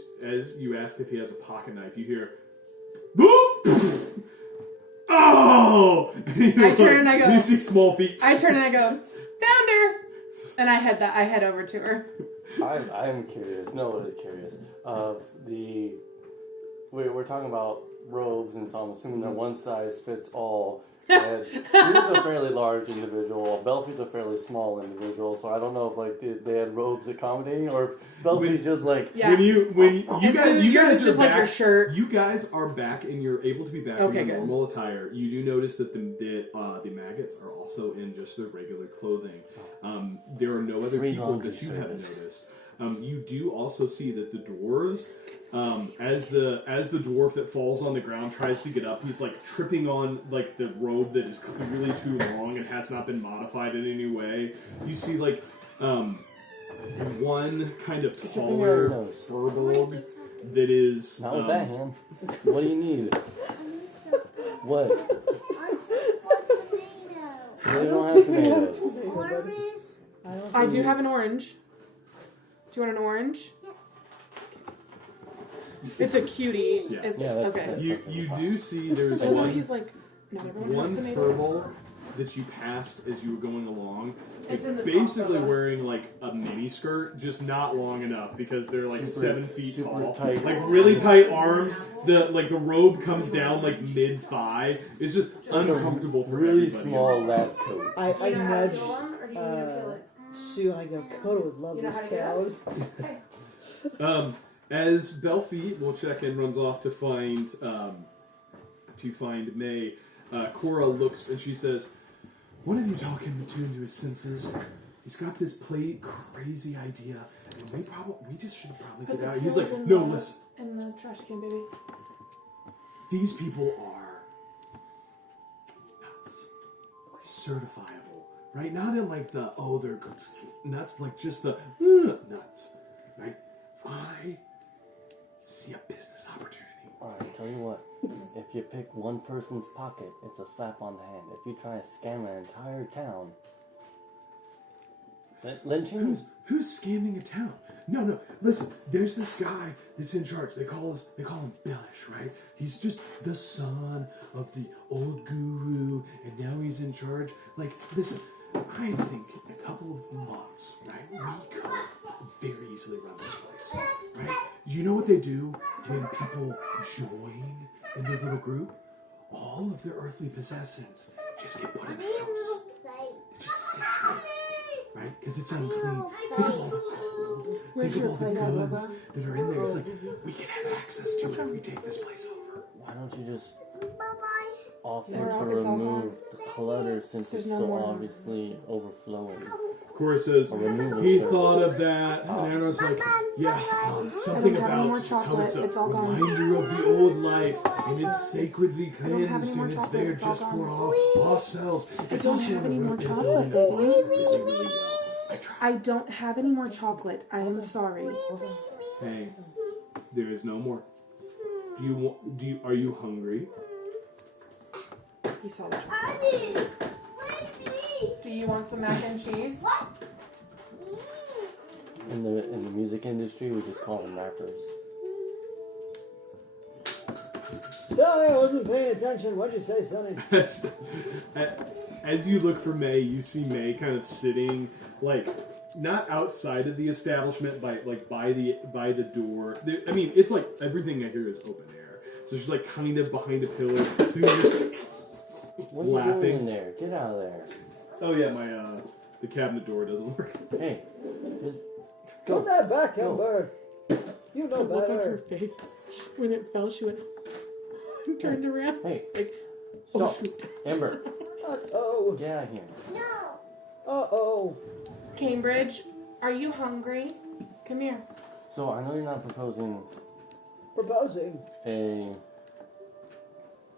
you ask if he has a pocket knife, you hear, boop! Oh! I turn and I go. You see small feet. I turn and I go, found her! And I head over to her. I'm curious. Noah is curious. We're talking about robes, and so I'm assuming that one size fits all. And he's a fairly large individual. Belfie's a fairly small individual, so I don't know if like they had robes accommodating, or if Belfie's just like Yeah. When you And so guys yours is are just back, like your shirt. you guys are back and you're able to be back Okay, in your good. normal attire. You do notice that the maggots are also in just their regular clothing. There are no other Free people laundry that you haven't service. noticed. You do also see that the dwarves, as the dwarf that falls on the ground tries to get up, he's like tripping on like the robe that is clearly too long and has not been modified in any way. You see like one kind of your taller nose. furbolg that is not with that hand. What do you need? What? No, you don't have tomatoes. I do have an orange. Do you want an orange? It's a cutie. Yeah. It's, Yeah, that's- okay. You do see there's Oh, no, one he's like, not everyone one has tomatoes. furball that you passed as you were going along. It's in the basically top, though. wearing like a mini skirt, just not long enough because they're like Super- 7 feet super tall. tight. Like really tight arms. The robe comes down like mid thigh. It's just uncomfortable for Really everybody. small lab coat. I Do you know how to nudge kill him, or do you need to kill it? Sue and I go, Coda would love You know this how to do town. As Belfie will check in, runs off to find May. Cora looks and she says, "One of you talk him into his senses. He's got this crazy idea, and we just should probably Put get the out." He's pills like, in "No, the- listen. In the trash can, baby. These people are nuts, certifiable, right? Not in like the they're nuts, like just the nuts, right? I see a business opportunity. Alright, tell you what. If you pick one person's pocket, it's a slap on the hand. If you try to scam an entire town, lynching. Who's scamming a town? No. Listen, there's this guy that's in charge. They call him Billish, right? He's just the son of the old guru, and now he's in charge. Like, listen, I think in a couple of months, right, we could very easily run this place, right? You know what they do when people join in their little group? All of their earthly possessions just get put in a house. It just sits there. Right? Because it's unclean. Think of all the gold. Think of all the goods that are in there. It's like, we can have access to it if we take this place over. Why don't you just Bye-bye. offer Yeah, to it's all remove gone. the clutter since There's it's no so more. obviously overflowing? Cora says, A removal he service. thought of that. And Aaron's like, yeah, something I don't have any more about how chocolate. it's a It's all gone. reminder of the old life. And it's sacredly I don't have cleansed. any more And it's chocolate. there It's all just for gone. ourselves. It's don't also have in any a more room chocolate, that's baby. really, really well. I tried. I don't have any more chocolate. I am sorry. Hey, there is no more. Are you hungry? He saw the chocolate. Do you want some mac and cheese? In the music industry, we just call them rappers. Sorry, I wasn't paying attention. What'd you say, Sonny? As you look for May, you see May kind of sitting, like, not outside of the establishment, by the door. I mean, it's like everything I hear is open air. So she's like kind of behind a pillar. So you're just What are you laughing. doing in there? Get out of there. Oh yeah, my the cabinet door doesn't work. Hey, just Put that back, Amber. You know Look on her better. face. When it fell, she went and turned around. hey, Like, stop. shoot. Amber, Uh-oh. get out of here. Uh-oh. Cambridge, are you hungry? Come here. So I know you're not proposing Proposing. a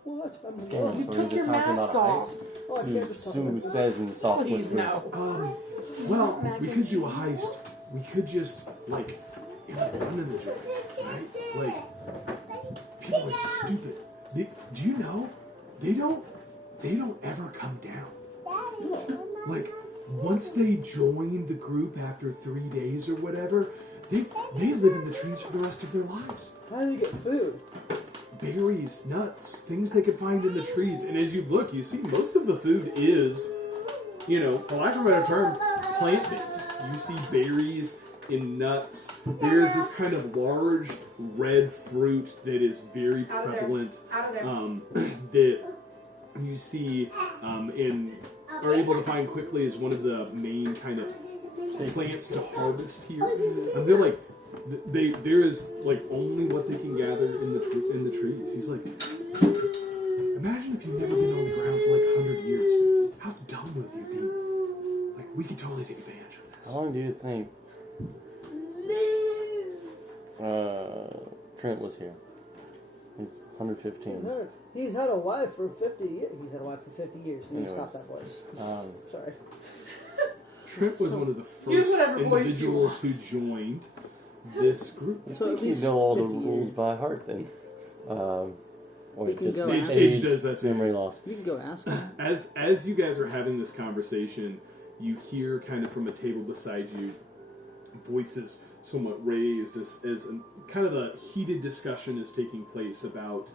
What? I'm scam. You so took you're your just talking mask about off. Oh, I can't just talk about Sue that. says in soft Please whispers. no. Well, Mac we and could do a cheese. heist. We could just like run in the joint, right? Like people are stupid. Do you know they don't ever come down. Like once they join the group after 3 days or whatever, they live in the trees for the rest of their lives. How do you get food? Berries, nuts, things they could find in the trees. And as you look, you see most of the food is, you know, for lack of a better term, plant-based. You see berries and nuts. There's this kind of large red fruit that is very Out of there. prevalent. Out of there. That you see and are able to find quickly as one of the main kind of plants to harvest here. And they're like, there is like only what they can gather in the trees. He's like, imagine if you've never been on the ground for like 100 years. How dumb would you be? Like, we could totally take advantage of this. How long do you think Trent was here? He's 115. He's had a wife for 50 years. He's had a wife for 50 years. You need to Anyways. stop that voice. Sorry. Trent was one of the Use first whatever voice you individuals want. who joined this group. I So think at you least know all the 50 rules years. by heart then. Or We can just go Age, ask age does that too. memory loss. You can go ask him. As you guys are having this conversation, you hear kind of from a table beside you voices somewhat raised as kind of a heated discussion is taking place about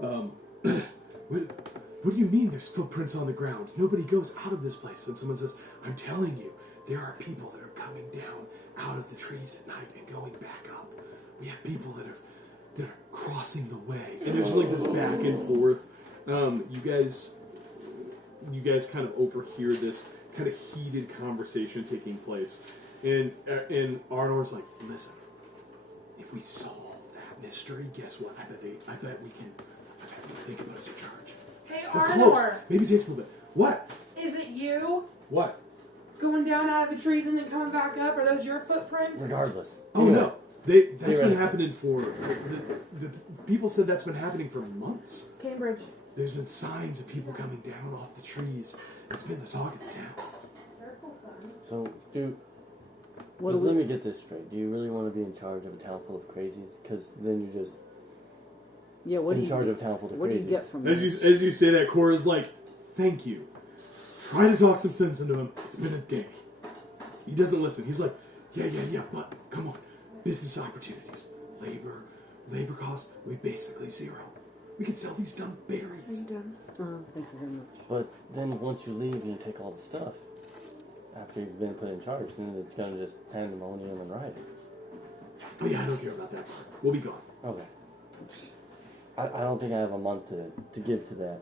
what do you mean there's footprints on the ground? Nobody goes out of this place. And someone says, I'm telling you, there are people that are coming down out of the trees at night and going back up. We have people that are crossing the way. And there's like this back and forth. You guys kind of overhear this kind of heated conversation taking place. And Arnor's like, listen, if we solve that mystery, guess what? I bet we can think about us in charge. Hey, They're close. Arnor, Maybe it takes a little bit. What? is it you What? going down out of the trees and then coming back up? Are those your footprints? Regardless. Oh Anyway, no. That's been Theoretically. happening for the people said that's been happening for months. Cambridge. There's been signs of people coming down off the trees. It's been the talk of the town. So, do What Just do let we? me get this straight. Do you really want to be in charge of a town full of crazies? Because then you're just Yeah. What do in you? charge of a town full of What do crazies. you get from As this? you say that, Cora's like, "Thank you." Try to talk some sense into him. It's been a day. He doesn't listen. He's like, yeah, but come on. Business opportunities. Labor costs, we basically zero. We can sell these dumb Are you berries. done? Thank you very much. But then once you leave and you take all the stuff, after you've been put in charge, then it's going to just pandemonium and riot. Oh yeah, I don't care about that part. We'll be gone. Okay. I don't think I have a month to give to that.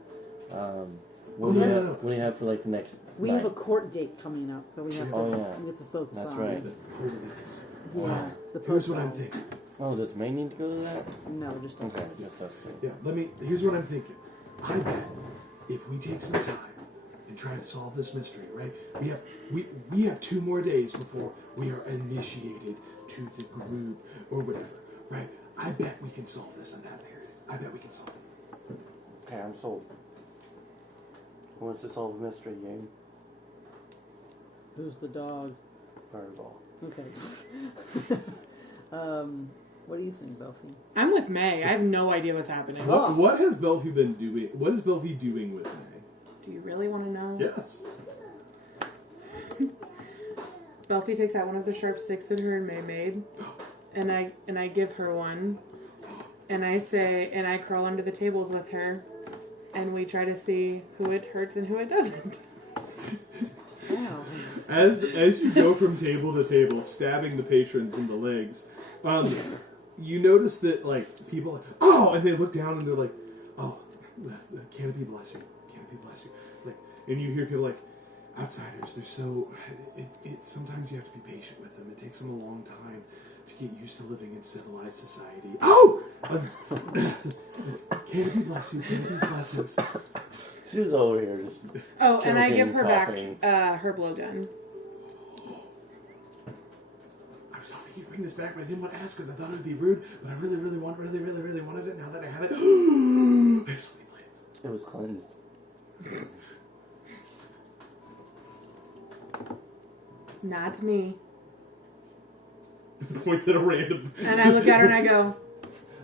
What do you have? No. What do you have for like the next? We night? have a court date coming up that we have to, Oh, yeah. we have to focus That's on. right. Yeah. The Here's what post- I'm thinking. Oh, does May need to go to that? No, just don't. Okay, just us two. Yeah, here's what I'm thinking. I bet if we take some time and try to solve this mystery, right? We have 2 more days before we are initiated to the group or whatever, right? I bet we can solve this in that period. I bet we can solve it. Okay, I'm sold. Who wants to solve a mystery game? Who's the dog? Fireball. Okay. What do you think, Belfie? I'm with May. I have no idea what's happening. Oh. What has Belfie been doing? What is Belfie doing with May? Do you really want to know? Yes. Belfie takes out one of the sharp sticks that her and May made, and I give her one, and I say, and I crawl under the tables with her, and we try to see who it hurts and who it doesn't. Wow. As you go from table to table, stabbing the patrons in the legs, you notice that like people, and they look down and they're like, oh, canopy bless you, canopy bless you, like, and you hear people like, outsiders, they're so, it sometimes you have to be patient with them. It takes them a long time to get used to living in civilized society. Oh! Canopy bless you, canopy's blessings. She's over here just. Oh, and I give choking, her coughing. back her blowgun. I was hoping you'd bring this back, but I didn't want to ask because I thought it would be rude, but I really wanted it now that I have it. I have so many plans. It was cleansed. Not me. Points at a random. And I look at her and I go,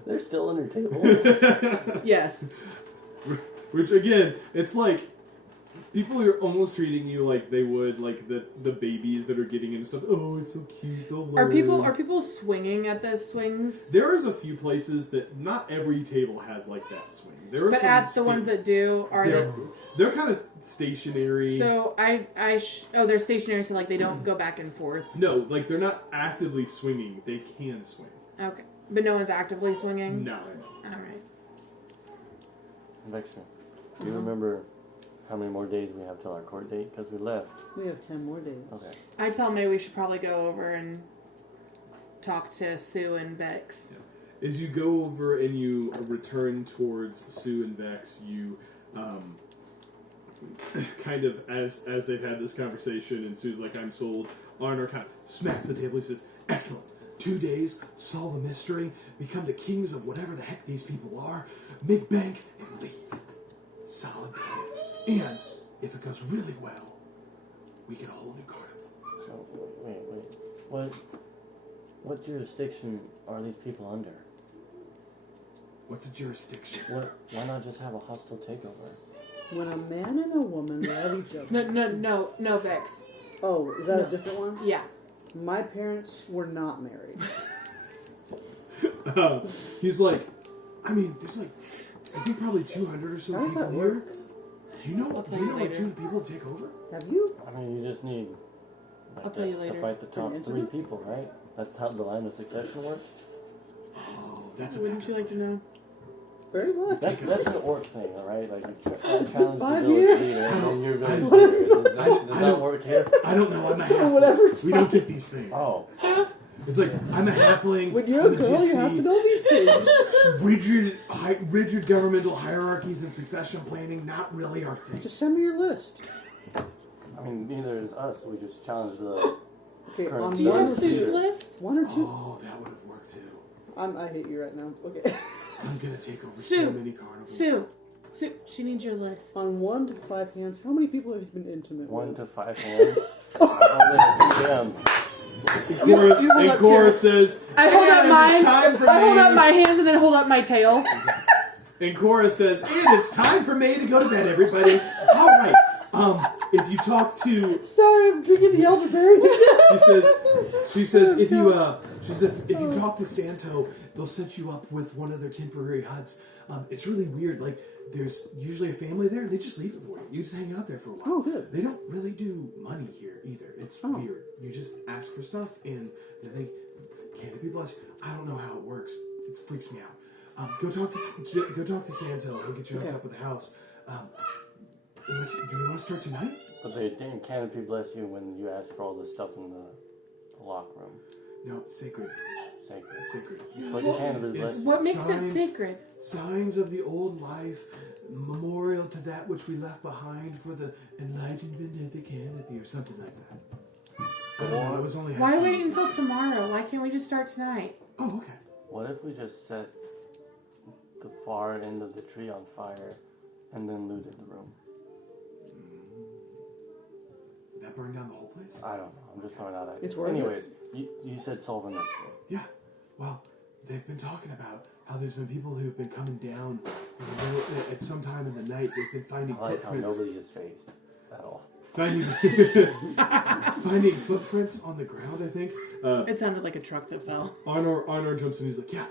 They're still under tables. yes. Which again, it's like people are almost treating you like they would like the babies that are getting into stuff. Oh, it's so cute. They'll Are learn. people swinging at the swings? There is a few places that not every table has like that swing. There are But some at the ones that do, are they're kind of stationary. so they're stationary, so like they don't go back and forth. No, like they're not actively swinging. They can swing. Okay, but no one's actively swinging. No. All right. Vexter, do you remember how many more days we have till our court date? Because we left. We have 10 more days. Okay. I tell May we should probably go over and talk to Sue and Vex. As you go over and you return towards Sue and Vex, you kind of, as they've had this conversation, and Sue's like, I'm sold, Arnor kind of smacks the table. He says, excellent. 2 days, solve a mystery, become the kings of whatever the heck these people are, make bank, and leave. Solid plan. And if it goes really well, we get a whole new carnival. So, wait. What jurisdiction are these people under? What's a jurisdiction? Why not just have a hostile takeover? When a man and a woman love each other. No, Vex. Oh, is that a different one? Yeah. My parents were not married. He's like, I mean, there's like, I think probably 200 or so How does people that here. work? Do you know I'll what? tell Do you you know what later. 200 people take over? Have you? I mean, you just need. I'll tell you later. To fight the top An 3 incident? people, right? That's how the line of succession works. Oh, that's a Wouldn't you like to know? Very much. That's an orc thing, all right? Like you challenge the 5 village years? leader, and then your I village don't- leader. Does I that don't- work here? I don't know. I'm a halfling. Whatever. We don't get these things. Oh, It's like I'm a halfling. When you're I'm a girl, you have to know these things. Rigid governmental hierarchies and succession planning, not really our thing. Just send me your list. I mean, neither is us. We just challenge the. Okay, Correct. on Do you one have or Sue's two. list? 1 or 2. Oh, that would have worked too. I hate you right now. Okay. I'm gonna take over Sue. so many carnivals. Sue, she needs your list. On 1 to 5 hands, how many people have you been intimate 1 with? to 5 hands. Only 2 hands. And Cora says, I hold up "And mine. it's time for I hold May." up my hands and then hold up my tail. And Cora says, "And it's time for May to go to bed, everybody." All right. If you talk to, Sorry, I'm drinking the elderberry. she says, if you talk to Santo, they'll set you up with one of their temporary huts. It's really weird. Like, there's usually a family there, and they just leave it for you. You just hang out there for a while. Oh, good. They don't really do money here either. It's weird. You just ask for stuff, and then they canopy bless you. I don't know how it works. It freaks me out. Go talk to Santo. He'll get you hooked up with the house. Do we want to start tonight? But they didn't canopy bless you when you asked for all the stuff in the locker room. No, sacred. Sacred. But you canopy bless you. What makes it sacred? Signs of the old life, memorial to that which we left behind for the enlightenment of the canopy, or something like that. I don't know, it was only Why wait until tomorrow? Why can't we just start tonight? Oh, okay. What if we just set the far end of the tree on fire and then looted the room? That burned down the whole place? I don't know. I'm just throwing out ideas. It's worth it. Anyways, you said solve a mystery. Yeah. Well, they've been talking about how there's been people who've been coming down at some time in the night. They've been finding I like how footprints. nobody is phased at all. Finding footprints on the ground, I think. It sounded like a truck that fell. Honor jumps in. He's like, "Yeah,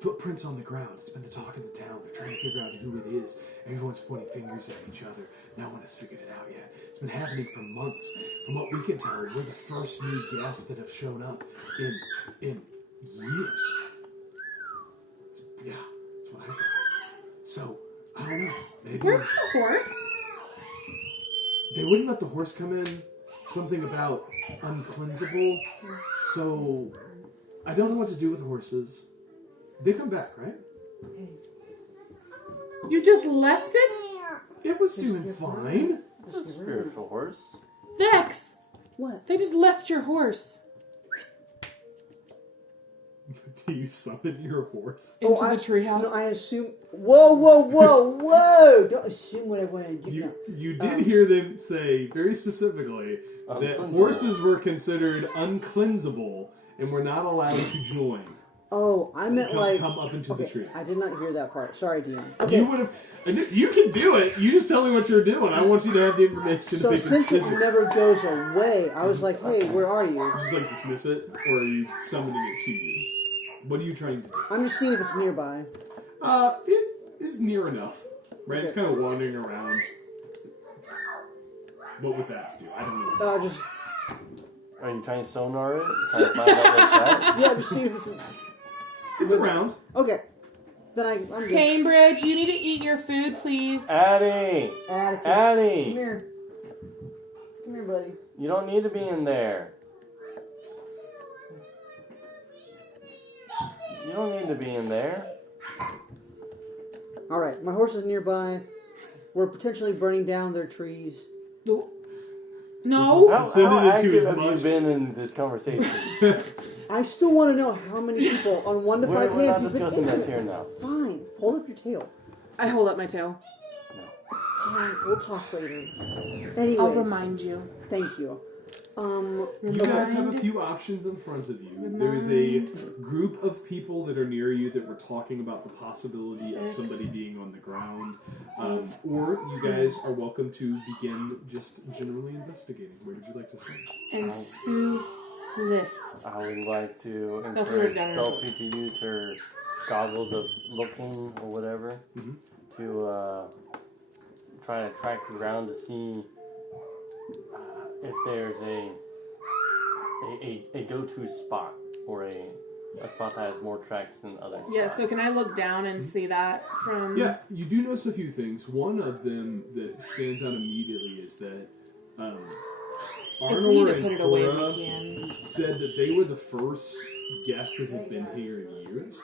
footprints on the ground. It's been the talk of the town. They're trying to figure out who it is. Everyone's pointing fingers at each other. No one has figured it out yet. It's been happening for months. From what we can tell, we're the first new guests that have shown up in years. Yeah, that's what I thought. So, I don't know. Maybe Where's the horse? they wouldn't let the horse come in. Something about uncleansable. So, I don't know what to do with horses. They come back, right? You just left it? It was doing fine. It's a spiritual horse. Vex! What? They just left your horse Do you summon your horse? into the treehouse. No, I assume. Whoa! Don't assume what I want to do. You did hear them say very specifically that Uncleansable. horses were considered uncleansable and were not allowed to join. Oh, I meant Come up into the tree. I did not hear that part. Sorry, Dion. Okay. You would have. You can do it. You just tell me what you're doing. I want you to have the information So to make a since it decision. never goes away, I was like, "Hey, where are you?" Just like dismiss it, or are you summoning it to you? What are you trying to do? I'm just seeing if it's nearby. It is near enough, right? It's kind of wandering around. What was that to do? I don't know. Just Are you trying to sonar it? Trying to find out what's that? yeah, just see if it's. It's around. Okay, then I'm good. Cambridge, you need to eat your food, please. Addie! Atticus. Come Addie! here. Come here, buddy. You don't need to be in there. You don't need to be in there. All right, my horse is nearby. We're potentially burning down their trees. No. How Descended into active his have you mush. been in this conversation? I still want to know how many people on 1 to 5 We're not hands you've been discussing into this it. here now. Fine, hold up your tail. I hold up my tail. Fine, we'll talk later. Anyways, I'll remind you. Thank you. You guys have a few options in front of you. There is a group of people that are near you that were talking about the possibility of somebody being on the ground. Or you guys are welcome to begin just generally investigating. Where would you like to start? And Sue list. I would like to Don't encourage put it down in Delphi to use her goggles of looking or whatever Mhm. to try to track the ground to see if there's a go-to spot or a spot that has more tracks than others. Yeah, so can I look down and see that from... Yeah, you do notice a few things. One of them that stands out immediately is that If we need Arnor to put and it away, Cora we can. said that they were the first guests that had been here in years,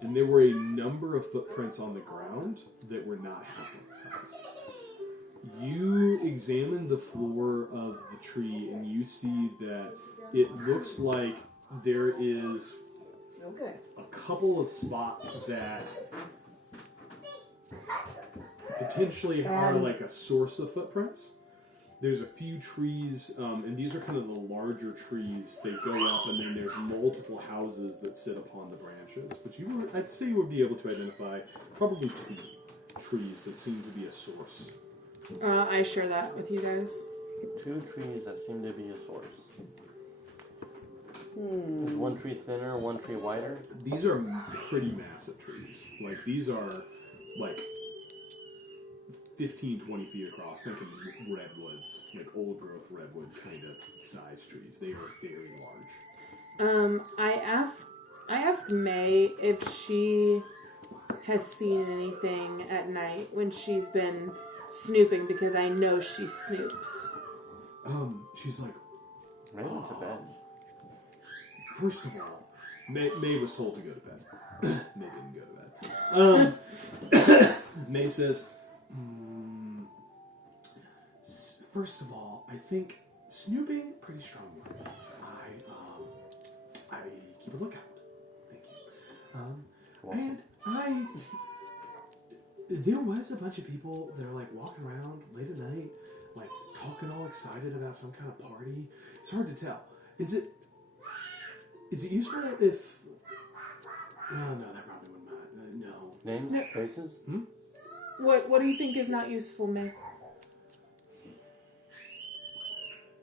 and there were a number of footprints on the ground that were not halfling size. You examine the floor of the tree, and you see that it looks like there is Okay. a couple of spots that potentially are like a source of footprints. There's a few trees, and these are kind of the larger trees. They go up, and then there's multiple houses that sit upon the branches. But I'd say you would be able to identify probably 2 trees that seem to be a source. I share that with you guys. 2 trees that seem to be a source. Is one tree thinner, one tree wider? These are pretty massive trees. Like, these are, like, 15, 20 feet across. Thinking redwoods, like old-growth redwood kind of size trees. They are very large. I ask May if she has seen anything at night when she's been snooping, because I know she snoops. She's like, May went to bed. first of all, May was told to go to bed. May didn't go to bed. May says, first of all, I think snooping, pretty strong word. I keep a lookout. Thank you. There was a bunch of people that are like walking around late at night, like talking all excited about some kind of party. It's hard to tell. Is it useful if? No, that probably wouldn't matter. No. Names? Faces? What do you think is not useful, May?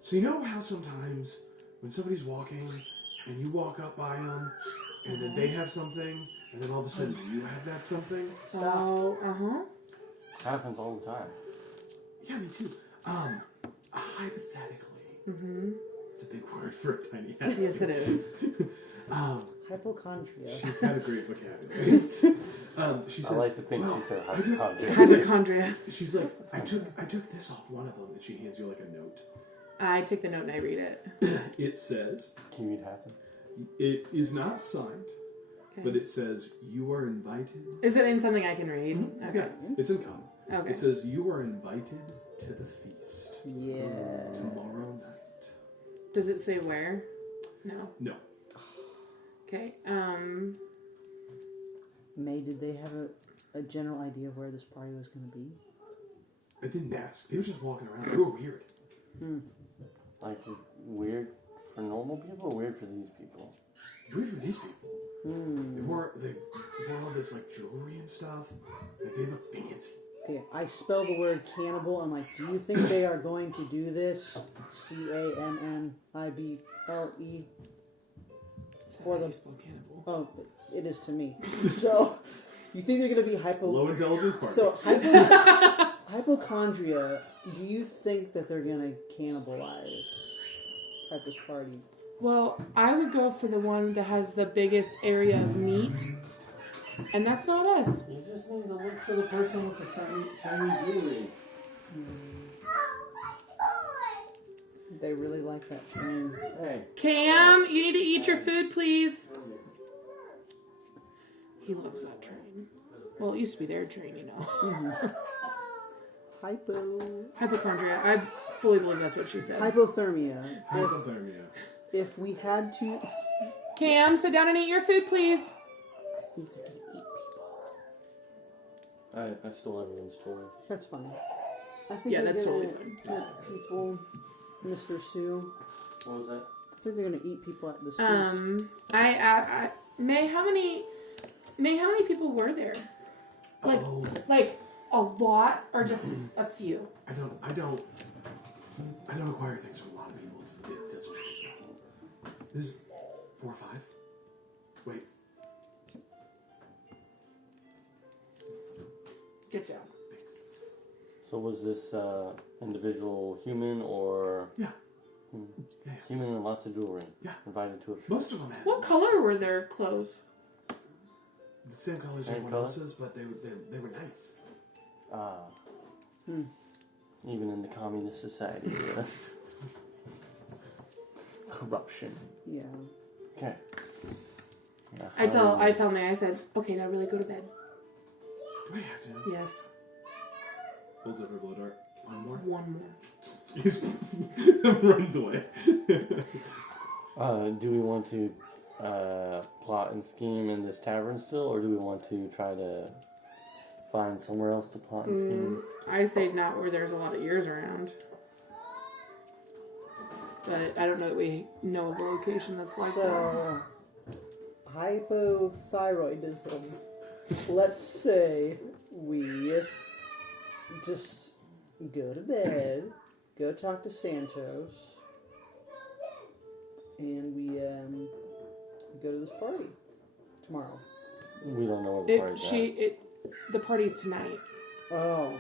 So you know how sometimes when somebody's walking and you walk up by them and then they have something and then all of a sudden you have that something? Oh, Happens all the time. Yeah, me too. Hypothetically. Mm-hmm. It's a big word for a tiny hat. Yes, it is. Hypochondria. She's got a great vocabulary. She says, I like to think she said hypochondria. Hypochondria. She's like, I took this off one of them, and she hands you like a note. I take the note and I read it. It says, Can you read half it? it is not signed, but it says, you are invited. Is it in something I can read? Mm-hmm. Okay. Yeah, it's in common. Okay. It says, you are invited to the feast. Yeah. Tomorrow night. Does it say where? No. No. Okay. May, did they have a general idea of where this party was going to be? I didn't ask. They were just walking around. They were weird. Like, weird for normal people or weird for these people? Weird for these people. They wore all this like jewelry and stuff. Like they look fancy. Okay, I spell the word cannibal. I'm like, do you think they are going to do this? CANNIBLE. For the cannibal. Oh, it is to me. So, you think they're going to be Low intelligence party. So, hypochondria, do you think that they're going to cannibalize at this party? Well, I would go for the one that has the biggest area of meat, and that's not us. You just need to look for the person with the shiny jewelry. They really like that train. Hey. Cam, you need to eat your food, please. He loves that train. Well, it used to be their train, you know. Hypochondria. I fully believe that's what she said. Hypothermia. Hypothermia. If we had to... Cam, sit down and eat your food, please. I stole everyone's toy. That's fine. I think Yeah, they're that's gonna totally fine. eat people, Mr. Sue. What was that? I think they're gonna eat people at this feast. May, how many people were there? Like a lot or just a few? I don't acquire things from a lot of people. That's what it is. There's 4 or 5. Wait. Good job. So was this individual human or... Yeah. Yeah. Human and lots of jewelry. Yeah. Invited to a feast. Most of them had. What color were their clothes? The same color as Same everyone color? else's, but they were nice. Even in the communist society. Corruption. Yeah. Okay. Yeah, I tell May, I said, okay, now really go to bed. Do I have to? Yes. Holds up her blow dart. One more. One more. Runs away. Do we want to plot and scheme in this tavern still, or do we want to try to find somewhere else to plot and scheme? I say not where there's a lot of ears around. but I don't know that we know of a location that's like that. So, hypothyroidism. Let's say we just go to bed, go talk to Santos, and we go to this party tomorrow. We don't know where the party's at. The party's tonight. Oh.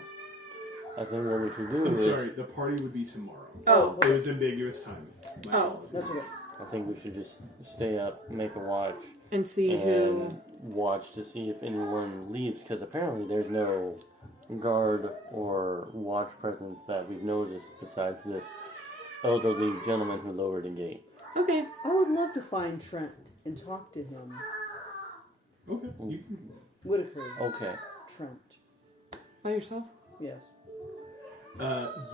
I think what we should do I'm is... sorry, the party would be tomorrow. Oh. It was ambiguous timing. That's okay. I think we should just stay up, make a watch, And see who... watch to see if anyone leaves, because apparently there's no guard or watch presence that we've noticed besides this elderly gentleman who lowered the gate. Okay. I would love to find Trent and talk to him. Okay. Whitaker. Okay. Trent. By yourself? Yes.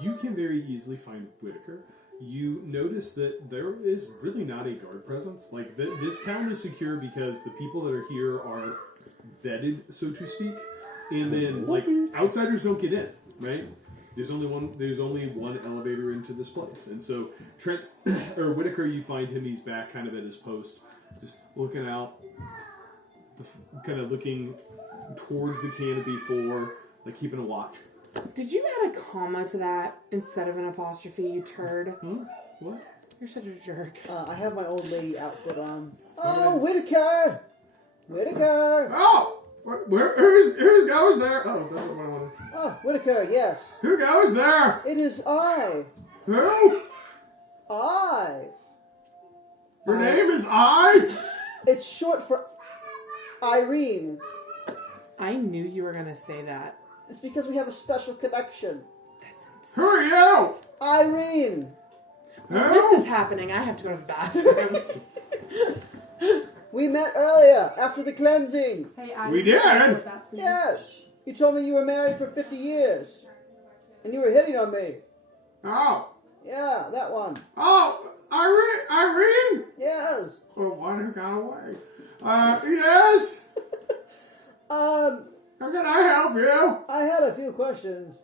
You can very easily find Whitaker. You notice that there is really not a guard presence. Like, this town is secure because the people that are here are vetted, so to speak. And then, like, outsiders don't get in, right? There's only one elevator into this place. And so, Trent, or Whitaker, you find him, he's back kind of at his post, just looking out, kind of looking towards the canopy for, like, keeping a watch. Did you add a comma to that instead of an apostrophe, you turd? What? You're such a jerk. I have my old lady outfit on. Oh, Whitaker! Whitaker! Oh! Who goes there? Oh, that's what I wanted. Oh, Whitaker, yes. Who goes there? It is I. Who? I. Your name is I? It's short for Irene. I knew you were going to say that. It's because we have a special connection. That's insane. Who are you? Irene. Who? This is happening. I have to go to the bathroom. We met earlier after the cleansing. Hey, We did? Yes. You told me you were married for 50 years. And you were hitting on me. Oh. Yeah, that one. Oh, Irene? Yes. Oh, one who got away. Yes? How can I help you? I had a few questions.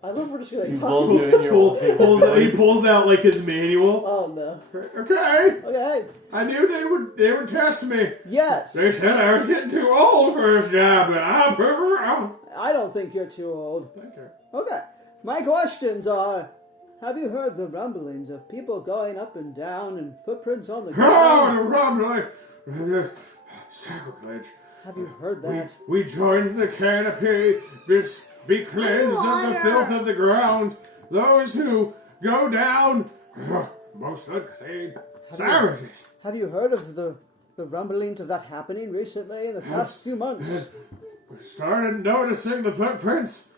I love we're just gonna You talk. both doing your He pulls out like his manual. Oh no. Okay. Okay. I knew they would test me. Yes. They said I was getting too old for this job, but I'll prove it wrong. I don't think you're too old. Thank you. Okay. My questions are: have you heard the rumblings of people going up and down and footprints on the Oh, ground? the rumbling. Sacrilege. Have you heard that? We join the canopy, be cleansed of the filth of the ground. Those who go down, most unclean, savages. Have you heard of the rumblings of that happening recently in the past few months? We started noticing the footprints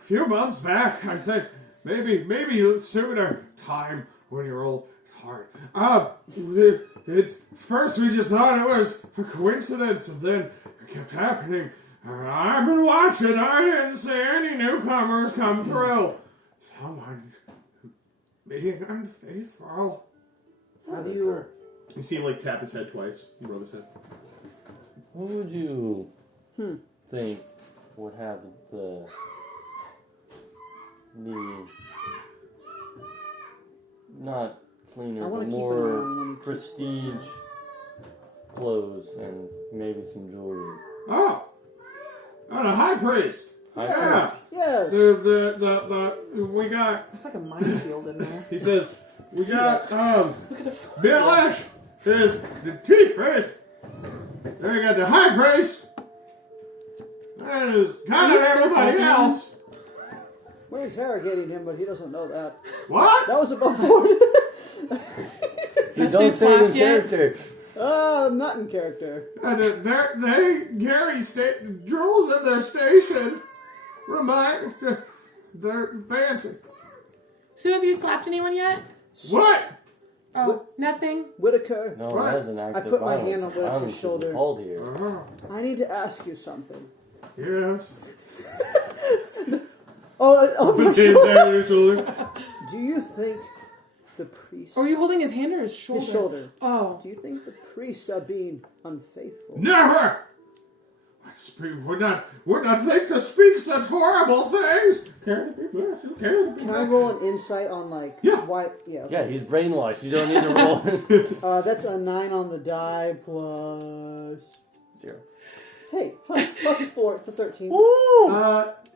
a few months back, I think. Maybe sooner. Time when you're old. It's hard. It's first we just thought it was a coincidence, and then it kept happening. I've been watching. I didn't see any newcomers come through. Someone being unfaithful. Have you? You see him like tap his head twice. He rub his head. Who would you think would have the not cleaner, I wanna but keep an eye more on when he keeps prestige clothes and maybe some jewelry? Oh, the high priest. High Yeah. priest. Yes. We got. It's like a minefield in there. He says we got Bill Ash is the chief priest. Then we got the high priest. That is kind of everybody else. We're interrogating him, but he doesn't know that. What? That was above board. You don't say the slapped yet? character. I'm not in character. They carry jewels of their station. They're fancy. So have you slapped anyone yet? What? Oh, nothing. Whitaker, No, What? that is an act of put my violence. hand on Whitaker's Violence is shoulder. called here. I need to ask you something. Yes. Oh, my Puts his shoulder. hand on your shoulder. Do you think the priests... Are you holding his hand or his shoulder? His shoulder. Oh. Do you think the priests are being unfaithful? Never. We're not think to speak such horrible things. Can I roll an insight on like why? Yeah. Okay. Yeah, he's brainwashed. You don't need to roll. That's a 9 on the die plus 0. Hey, plus 4 for 13.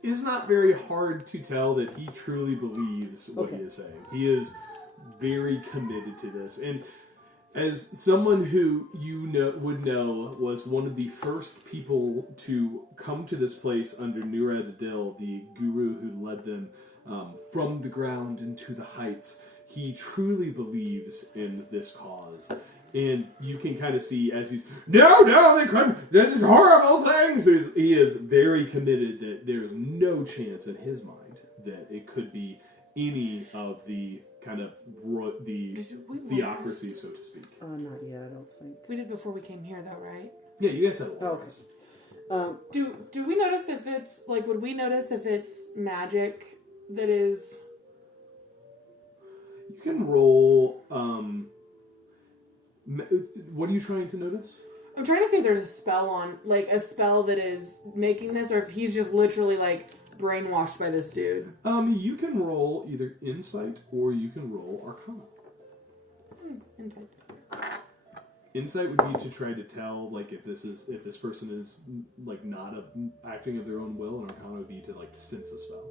It's not very hard to tell that he truly believes what he is saying. He is very committed to this, and as someone who would know was one of the first people to come to this place under Nur-Adil, the guru who led them from the ground into the heights, he truly believes in this cause. And you can kind of see as he's, no, they couldn't, that's horrible things. He is very committed that there's no chance in his mind that it could be any of the kind of the theocracy, so to speak. Not yet, I don't think. We did before we came here, though, right? Yeah, you guys had a lot. Okay. Do we notice if it's, like, would we notice if it's magic that is... You can roll, what are you trying to notice? I'm trying to see if there's a spell on, like, a spell that is making this, or if he's just literally, like, brainwashed by this dude. You can roll either insight or you can roll arcana. Insight. Insight would be to try to tell, like, if this person is like not acting of their own will, and arcana would be to like sense a spell.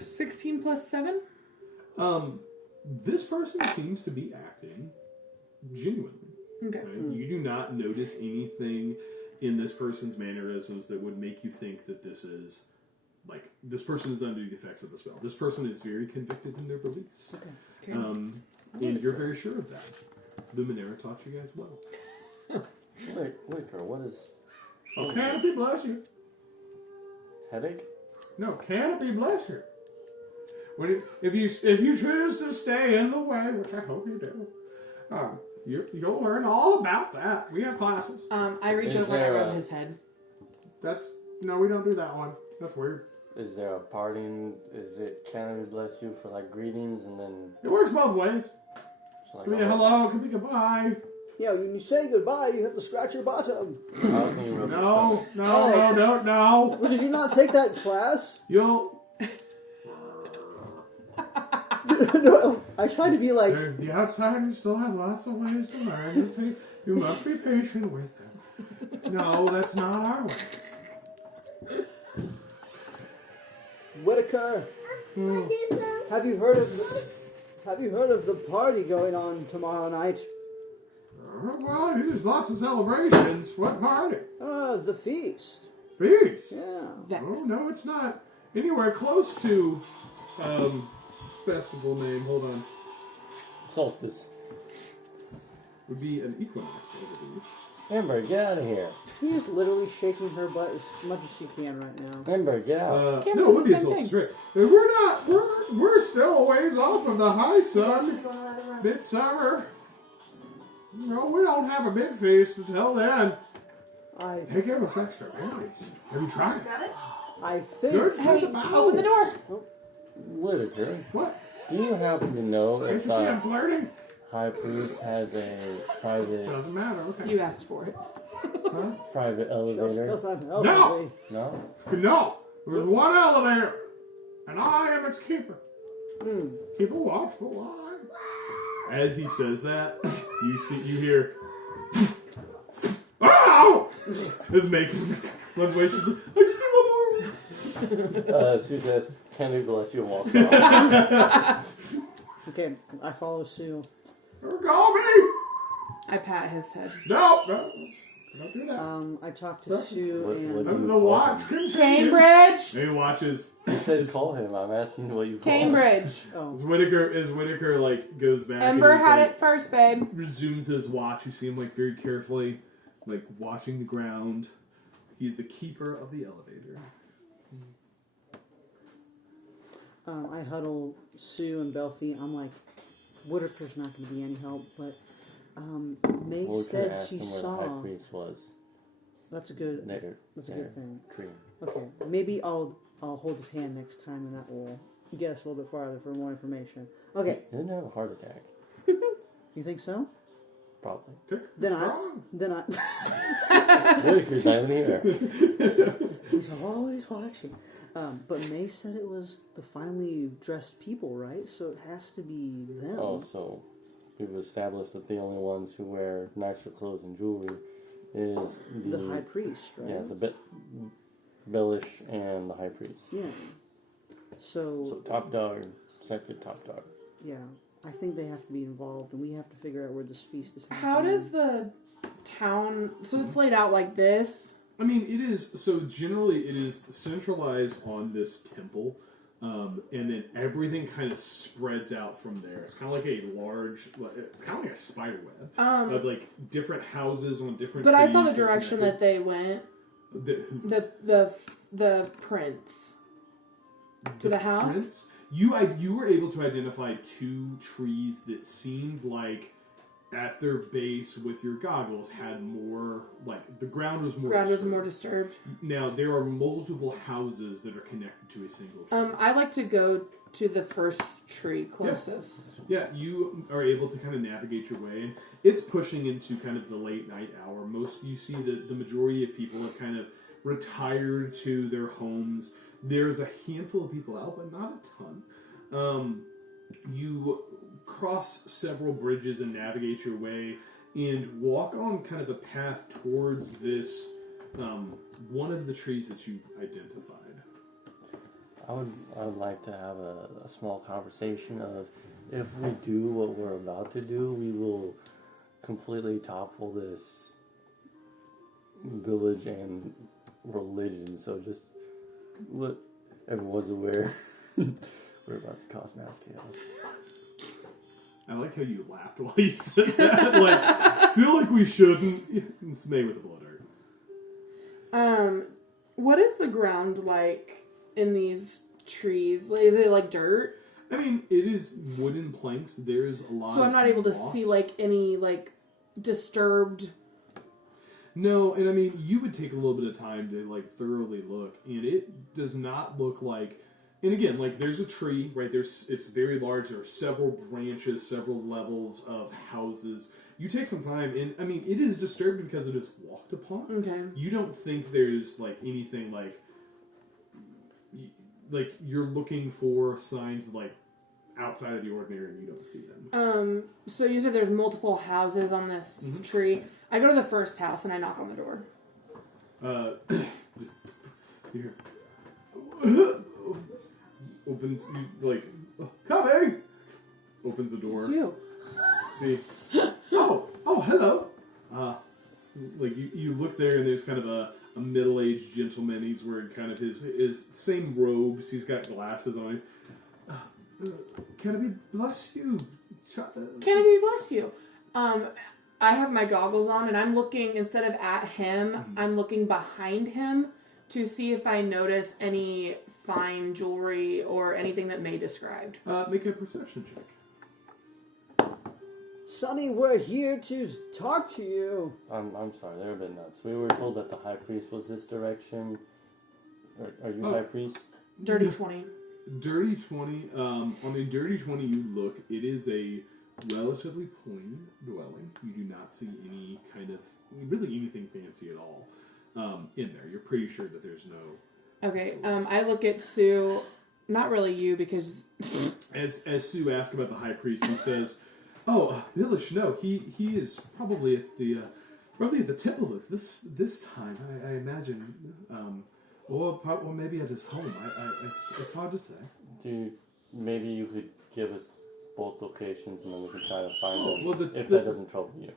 16 plus 7? This person seems to be acting genuinely. Okay. You do not notice anything in this person's mannerisms that would make you think that this person is under the effects of the spell. This person is very convicted in their beliefs. Okay. And you're very sure of that. Luminera taught you guys well. Wait, girl, what is... Oh, Canopy bless you. Headache? No, Canopy bless you. If you choose to stay in the way, which I hope you do, you'll learn all about that. We have classes. I reach over and I rub his head. No, we don't do that one. That's weird. Is there a parting? Is it can we bless you for like greetings and then? It works both ways. So like, Could be a hello, could be goodbye. Yeah, when you say goodbye, you have to scratch your bottom. No. Well, did you not take that class? No, I try to be like... The outsiders still have lots of ways to learn. You must be patient with them. No, that's not our way. Whitaker, have you heard of the party going on tomorrow night? Well, there's lots of celebrations. What party? The feast. Feast? Yeah. Oh, no, it's not anywhere close to, festival name. Hold on. Solstice. Would be an equinox, I believe. Amber, get out of here. She's literally shaking her butt as much as she can right now. Amber, get out. No, it would be a solstice, right? We're still a ways off of the high sun. Midsummer. No, we don't have a big feast until then. They give us extra berries. Have you tried it? Got it? I think... Good Hey, for the bowels. open the door. Whitaker, What? do you happen to know Can't if you see I'm flirting? High Priest has a private Doesn't matter, okay. You asked for it. Huh? private elevator? No! No? No! There's one elevator, and I am its keeper. Keep a watchful eye. As he says that, you hear, oh! This makes runs away. She's like, I just need one more. Sue says, can we bless you and walks off. Okay, I follow Sue. Call me! I pat his head. No, don't do that. I talked to Sue What and... do you The call watch him? continues. Cambridge! He watches. He said call him. I'm asking what you call him. Cambridge. Oh. As Whitaker like goes back. Ember and he's, had like, it first, babe. resumes his watch. You see him like very carefully, like watching the ground. He's the keeper of the elevator. I huddle Sue and Belfie. I'm like, Whitaker's not going to be any help, but May Well, we said asked she him where the saw. High Priest was. That's a good. There. That's a there. good thing. Tree. Okay, maybe I'll hold his hand next time, and that will get us a little bit farther for more information. Okay, He didn't have a heart attack. you think so? Probably. Then I. Look, you're down here. He's always watching. But May said it was the finely dressed people, right? So it has to be them. Oh, so we've established that the only ones who wear nicer clothes and jewelry is The high priest, right? Yeah, the Bellish and the high priest. Yeah. So top dog, second top dog. Yeah, I think they have to be involved, and we have to figure out where this feast is happening. How does the town? So it's laid out like this. I mean, it is, so generally it is centralized on this temple, and then everything kind of spreads out from there. It's kind of like a large, it's kind of like a spider web of like different houses on different But I saw the trees direction that they went. The prince to the house. Prince? You were able to identify 2 trees that seemed like at their base with your goggles had more, like, the ground was more disturbed. Now, there are multiple houses that are connected to a single tree. I like to go to the first tree closest. Yeah, you are able to kind of navigate your way, and it's pushing into kind of the late night hour. You see that the majority of people have kind of retired to their homes. There's a handful of people out, but not a ton. You cross several bridges and navigate your way and walk on kind of a path towards this one of the trees that you identified. I would like to have a small conversation of, if we do what we're about to do, we will completely topple this village and religion. So just let everyone's aware we're about to cause mass chaos. I like how you laughed while you said that. Like, I feel like we shouldn't. It's made with a blow dart. What is the ground like in these trees? Is it like dirt? I mean, it is wooden planks. There's a lot. So I'm not able to moss. see like any like disturbed. No, and I mean, you would take a little bit of time to like thoroughly look, and it does not look like. And again, like there's a tree, right? It's very large. There are several branches, several levels of houses. You take some time, and I mean, it is disturbed because it is walked upon. Okay. You don't think there's like anything like you're looking for signs like outside of the ordinary, and you don't see them. So you said there's multiple houses on this tree. I go to the first house and I knock on the door. Here. Opens, like, coming! Opens the door. It's you. See? Oh, hello! Like, you look there and there's kind of a middle-aged gentleman. He's wearing kind of his same robes. He's got glasses on. Can I be bless you? Can I be bless you? I have my goggles on and I'm looking, instead of at him, I'm looking behind him to see if I notice any fine jewelry or anything that May described. Make a perception check. Sonny, we're here to talk to you. I'm sorry, they're a bit nuts. We were told that the high priest was this direction. Are you high priest? Dirty 20. Dirty 20. On a dirty 20, you look. It is a relatively plain dwelling. You do not see any kind of really anything fancy at all in there. You're pretty sure that there's no. Okay. I look at Sue. Not really you, because as Sue asks about the high priest, he says, "Oh, Billish, no, he is probably at the temple at this time. I imagine, or maybe at his home. It's hard to say." Maybe you could give us both locations and then we can try to find them. Well, if that doesn't trouble you.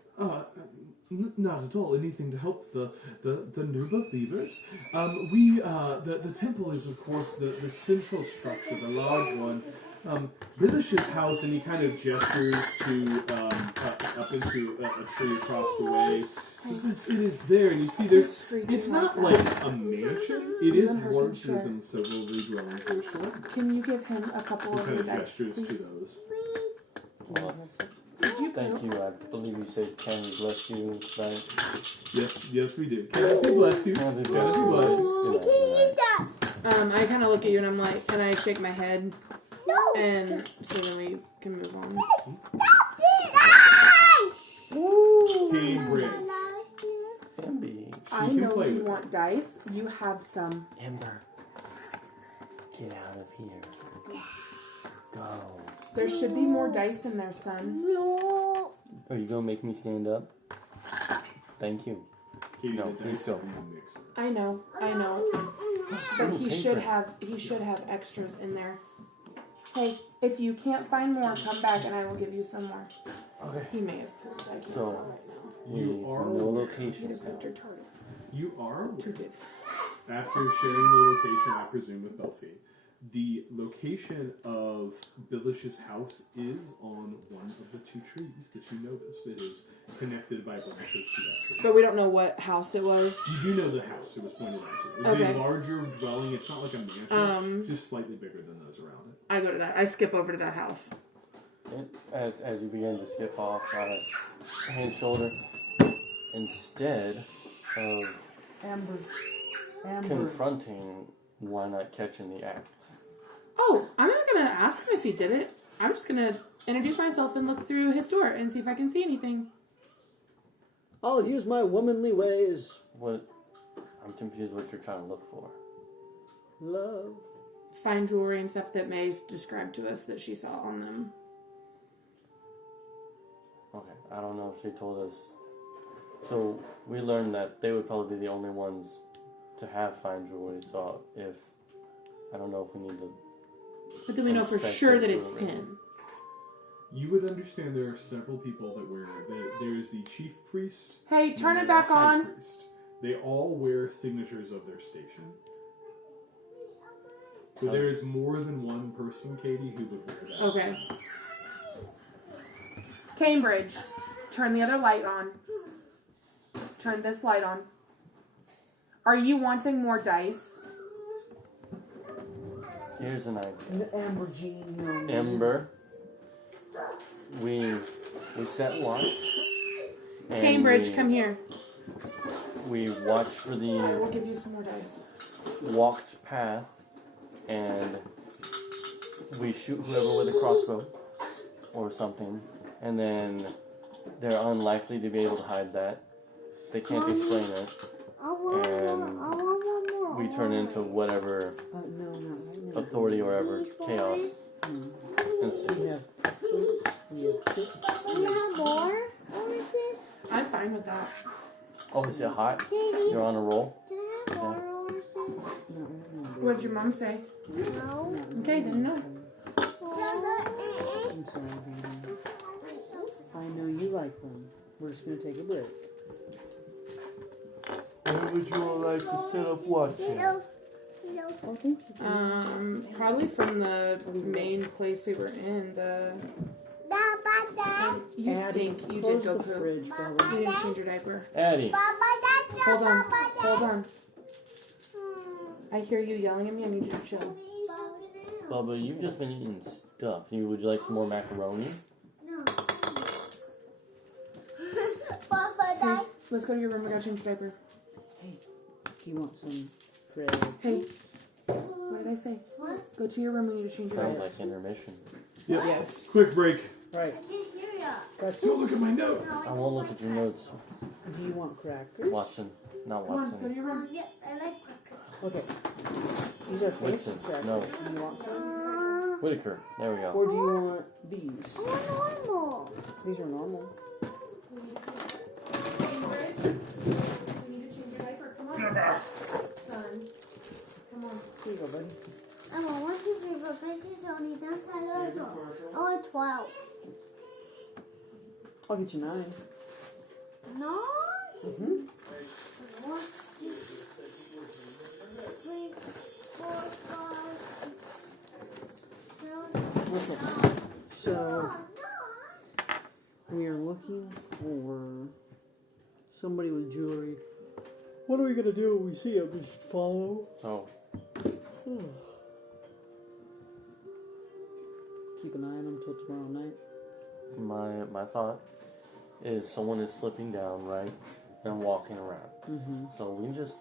Not at all. Anything to help the new believers. The temple is, of course, the central structure, the large one. Billish's house, and he kind of gestures to up into a tree across the way. So it is there, and you see it's not like a mansion. It is larger than several of the dwellings are short. Can you give him a couple He of kind your of dice, gestures to please? those. Well, thank you. I believe you said, "Can we bless you?" Right? Yes, we did. Can I bless you? Can we Can I bless you? Good night. I kind of look at you and I'm like, and I shake my head, No. and so then we can move on. Stop it! Cambridge. Ambi. I can know play you with it. want dice. You have some. Ember. Get out of here. Go. There should be more dice in there, son. No. Are you gonna make me stand up? Thank you. Katie, No, the please dice are don't. in the mixer. I know. But Ooh, he paper. should have extras in there. Hey, if you can't find more, come back and I will give you some more. Okay. He may have pooped. I can't So- tell right now. We You are know aware. Either locations pooped now. or tarted. You are Tooted. after sharing the location, I presume, with Belfi. The location of Billish's house is on one of the two trees that you noticed. It is connected by branches to that tree. But we don't know what house it was. You do know the house it was pointed out to. It's Okay. a larger dwelling. It's not like a mansion. It's just slightly bigger than those around it. I go to that. I skip over to that house. As you begin to skip off on a hand shoulder, instead of Amber. confronting, why not catching the act? Oh, I'm not gonna ask him if he did it. I'm just gonna introduce myself and look through his door and see if I can see anything. I'll use my womanly ways. What? I'm confused what you're trying to look for. Love. Fine jewelry and stuff that May described to us that she saw on them. Okay, I don't know if she told us. So we learned that they would probably be the only ones to have fine jewelry. So if I don't know if we need to. But then we know for Inspect sure their that it's jewelry. him. You would understand there are several people that wear. There's the chief priest. Hey, and turn the it back high on. priest. They all wear signatures of their station. So there is more than one person, Katie, who would wear that. Okay. Cambridge, turn the other light on. Turn this light on. Are you wanting more dice? Here's an idea. Amber Jean. Ember. We set watch. and Cambridge, we- come here. We watched for I the will give you some more dice. walked path, and we shoot whoever with a crossbow or something, and then they're unlikely to be able to hide that. They can't explain it, and we turn into whatever No, not right now. authority or whatever chaos. We ensues. have axes. We have picks. Do you have more? What is this? I'm fine with that. Oh, is it hot? Katie, You're on a roll? can I have more horses? Not right now. What did your mom say? No. Okay, then no. I'm sorry, baby. I know you like them. We're just gonna take a break. Where would you all like to set up watching? Hello. Oh, thank you. Probably from the main place we were in. You Addie, stink. You close did go the poop. fridge, Bella. You didn't change your diaper. Addie, Hold on. Hold on. I hear you yelling at me. I need you to chill. Bubba, you've just been eating stuff. Would you like some more macaroni? Hey, let's go to your room. We gotta change your diaper. Hey, do you want some bread? Hey, what did I say? What? Go to your room. We need to change your Sounds diaper. like intermission. Yep. Yes. Quick break. Right. That's Don't look at my notes. I won't look at your notes, Do you want crackers? Watson. Not Come on, go to Watson. your room. Yes, I like crackers. Okay. These are fancy Whitson, crackers. no. Do you want some? Whitaker. There we go. Or do you want these? I want normal. These are normal. We need to change your diaper. Come on. Son. Come on. Here you go, buddy. I want 1, 2, 3, 4, 5, 6, 7, 8, 9, 10, 11, 12. I want 12. I'll get you 9. No. Mm-hmm. 1, 2, 3, 4, 5, 6, 7, 8, Okay. So we are looking for somebody with jewelry. What are we gonna do when we see him? Just follow? So, Keep an eye on him till tomorrow night. my thought is someone is slipping down, right? And walking around. Mm-hmm. So we just,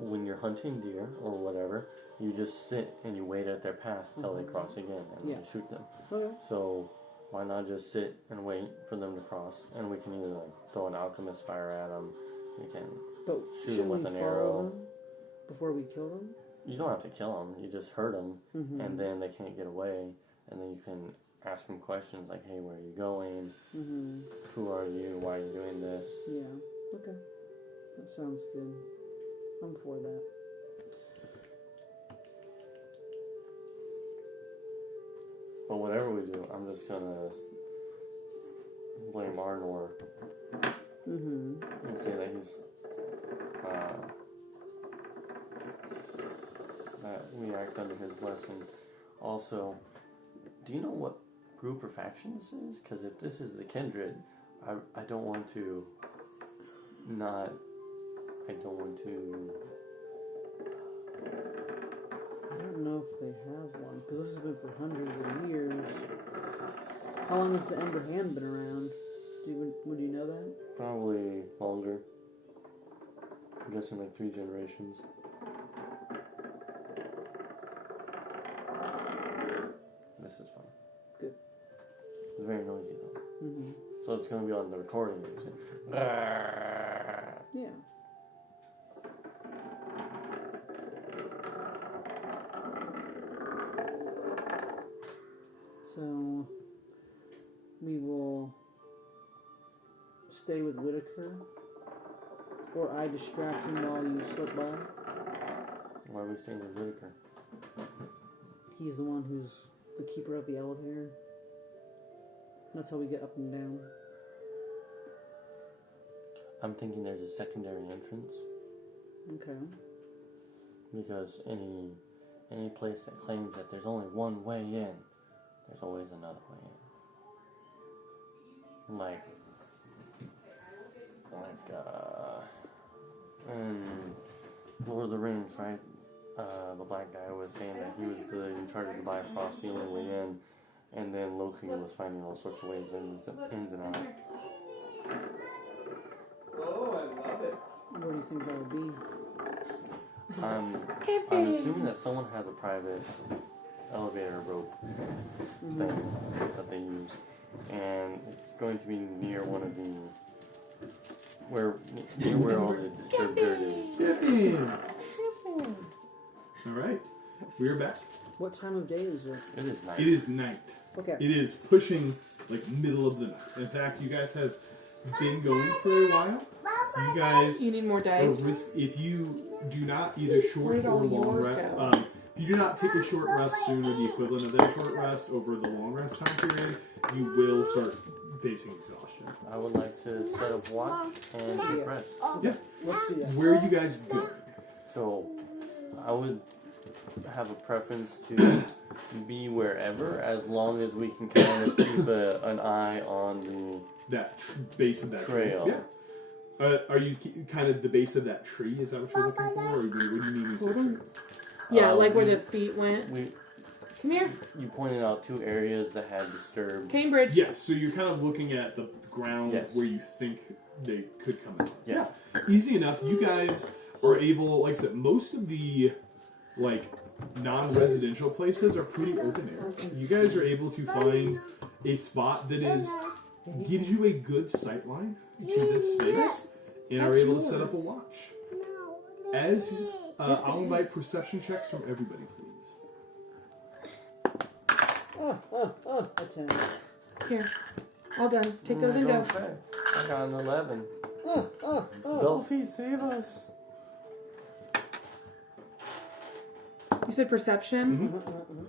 when you're hunting deer or whatever, you just sit and you wait at their path till they cross again and Yeah. you shoot them. Okay. So why not just sit and wait for them to cross? And we can either like throw an alchemist fire at them. We can But shoot them shouldn't with we an follow arrow. them before we kill them? You don't have to kill them. You just hurt them, Mm-hmm. and then they can't get away. And then you can ask them questions like, "Hey, where are you going? Mm-hmm. Who are you? Why are you doing this?" Yeah. Okay. That sounds good. I'm for that. But whatever we do, I'm just gonna blame Arnor Mm-hmm. and say that he's that we act under his blessing. Also, do you know what group or faction this is? Because if this is the Kindred, I don't want to not. I don't want to. I don't know if they have one, because this has been for hundreds of years. How long has the Ember Hand been around? Would you know that? Probably longer. I'm guessing like 3 generations. This is fun. Good. It's very noisy though. Mm-hmm. So it's going to be on the recording music. Yeah. So we will stay with Whitaker, or I distract him while you slip by. Why are we staying with Whitaker? He's the one who's the keeper of the elevator. That's how we get up and down. I'm thinking there's a secondary entrance Okay. because any place that claims that there's only one way in, there's always another way in. Like in Lord of the Rings, right? The black guy was saying that he was in charge of the Bifrost the only way in, and then Loki was finding all sorts of ways ins and out. Oh, I love it. Where do you think that would be? I'm assuming that someone has a private elevator rope thing that they use, and it's going to be near one of the near where all the disturbed dirt is. All right, we're back. What time of day is it? It is nice. It is night. Okay. It is pushing like middle of the night. In fact, you guys have been going for a while. You guys You need more are dice. if you do not either short Where'd or all long yours rest, go? if you do not take a short rest soon or the equivalent of that short rest over the long rest time period, you will start facing exhaustion. I would like to set up watch and keep rest. Yeah. Let's do that. Where are you guys going? So I would have a preference to be wherever, as long as we can kind of keep an eye on That base of that Trail. tree. Yeah. Are you kind of the base of that tree? Is that what you're looking for, or what do you mean? Hold on. Exactly? Yeah, like where the feet went. We Come here, you pointed out 2 areas that had disturbed. Cambridge. Yes. So you're kind of looking at the ground Yes. where you think they could come in. Yeah. Easy enough. You guys are able, like I said, most of the non-residential places are pretty open air. You guys are able to find a spot that gives you a good sight line to this space, and are That's able to set up a yours. watch. As Yes, I'll it invite is. perception checks from everybody, please. A 10. Here. All done. Take those and go. I got an 11. Oh. Belfie, save us! You said perception? Mm-hmm.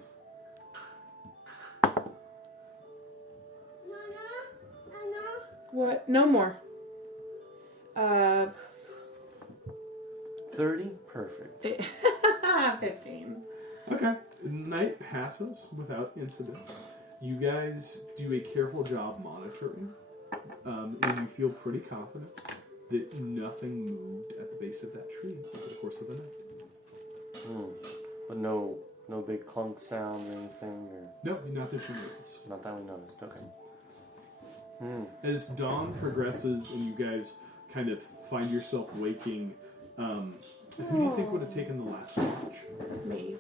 What? No more. 30? Perfect. 15. Okay. Night passes without incident. You guys do a careful job monitoring, and you feel pretty confident that nothing moved at the base of that tree over the course of the night. But no big clunk sound or anything, or No, not that you notice. not that we noticed. Okay. As dawn progresses and you guys kind of find yourself waking, who do you think would have taken the last watch? Me.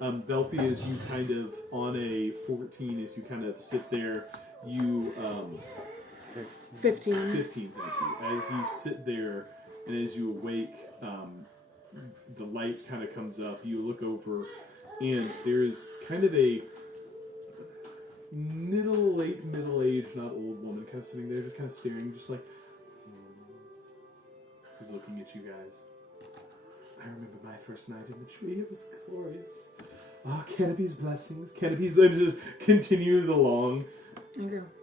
Belfi, as you kind of on a 14, as you kind of sit there, you 15. 15, thank you. As you sit there and as you awake, the light kind of comes up. You look over, and there's kind of a late middle-aged, not old woman, kind of sitting there, just kind of staring, just like she's looking at you guys. I remember my first night in the tree. It was glorious. Oh, Canopy's blessings. Canopy's blessings just continues along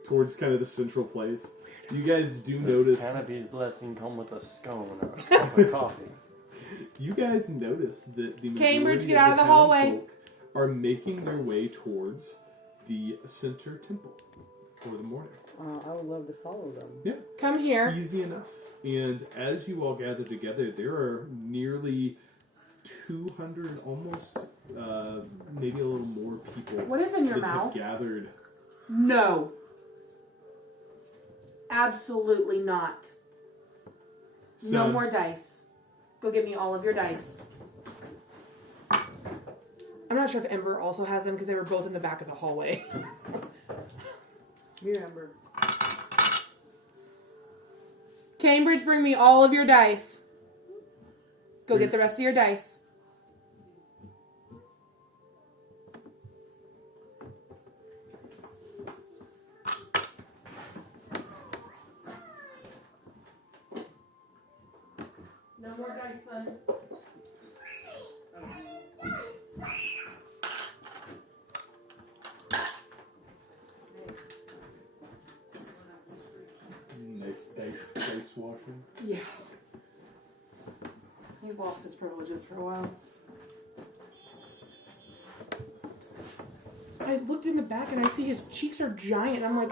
towards kind of the central place. You guys do notice... Canopy's blessing come with a scone or a cup of coffee. You guys notice that the Cambridge, majority get out of the hallway. folk are making their way towards the center temple for the morning. I would love to follow them. Yeah. Come here. Easy enough. And as you all gather together, there are nearly 200, almost, maybe a little more people. What is in your that mouth? have gathered. No. Absolutely not. No Son. more dice. Go get me all of your dice. I'm not sure if Ember also has them because they were both in the back of the hallway. Here, Ember. Cambridge, bring me all of your dice. Go get the rest of your dice. No more dice, son. Nice dice washing. Yeah. He's lost his privileges for a while. I looked in the back and I see his cheeks are giant. I'm like,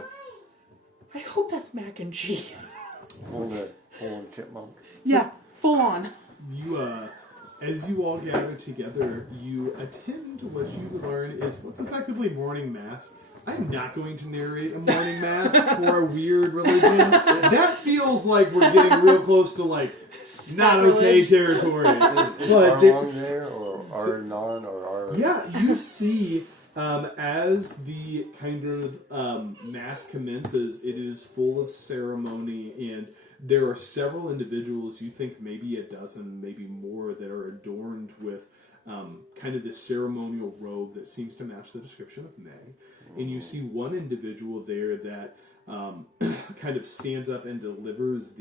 I hope that's mac and cheese. Full on chipmunk. Yeah, full on. You, as you all gather together, you attend to what you learn is what's effectively morning mass. I'm not going to narrate a morning mass for a weird religion. That feels like we're getting real close to like not okay territory. Is But Arlong there, or Arnon, or Ar? yeah, you see, as the kind of mass commences, it is full of ceremony, and there are several individuals, you think maybe a dozen, maybe more, that are adorned with kind of this ceremonial robe that seems to match the description of May. And you see one individual there that kind of stands up and delivers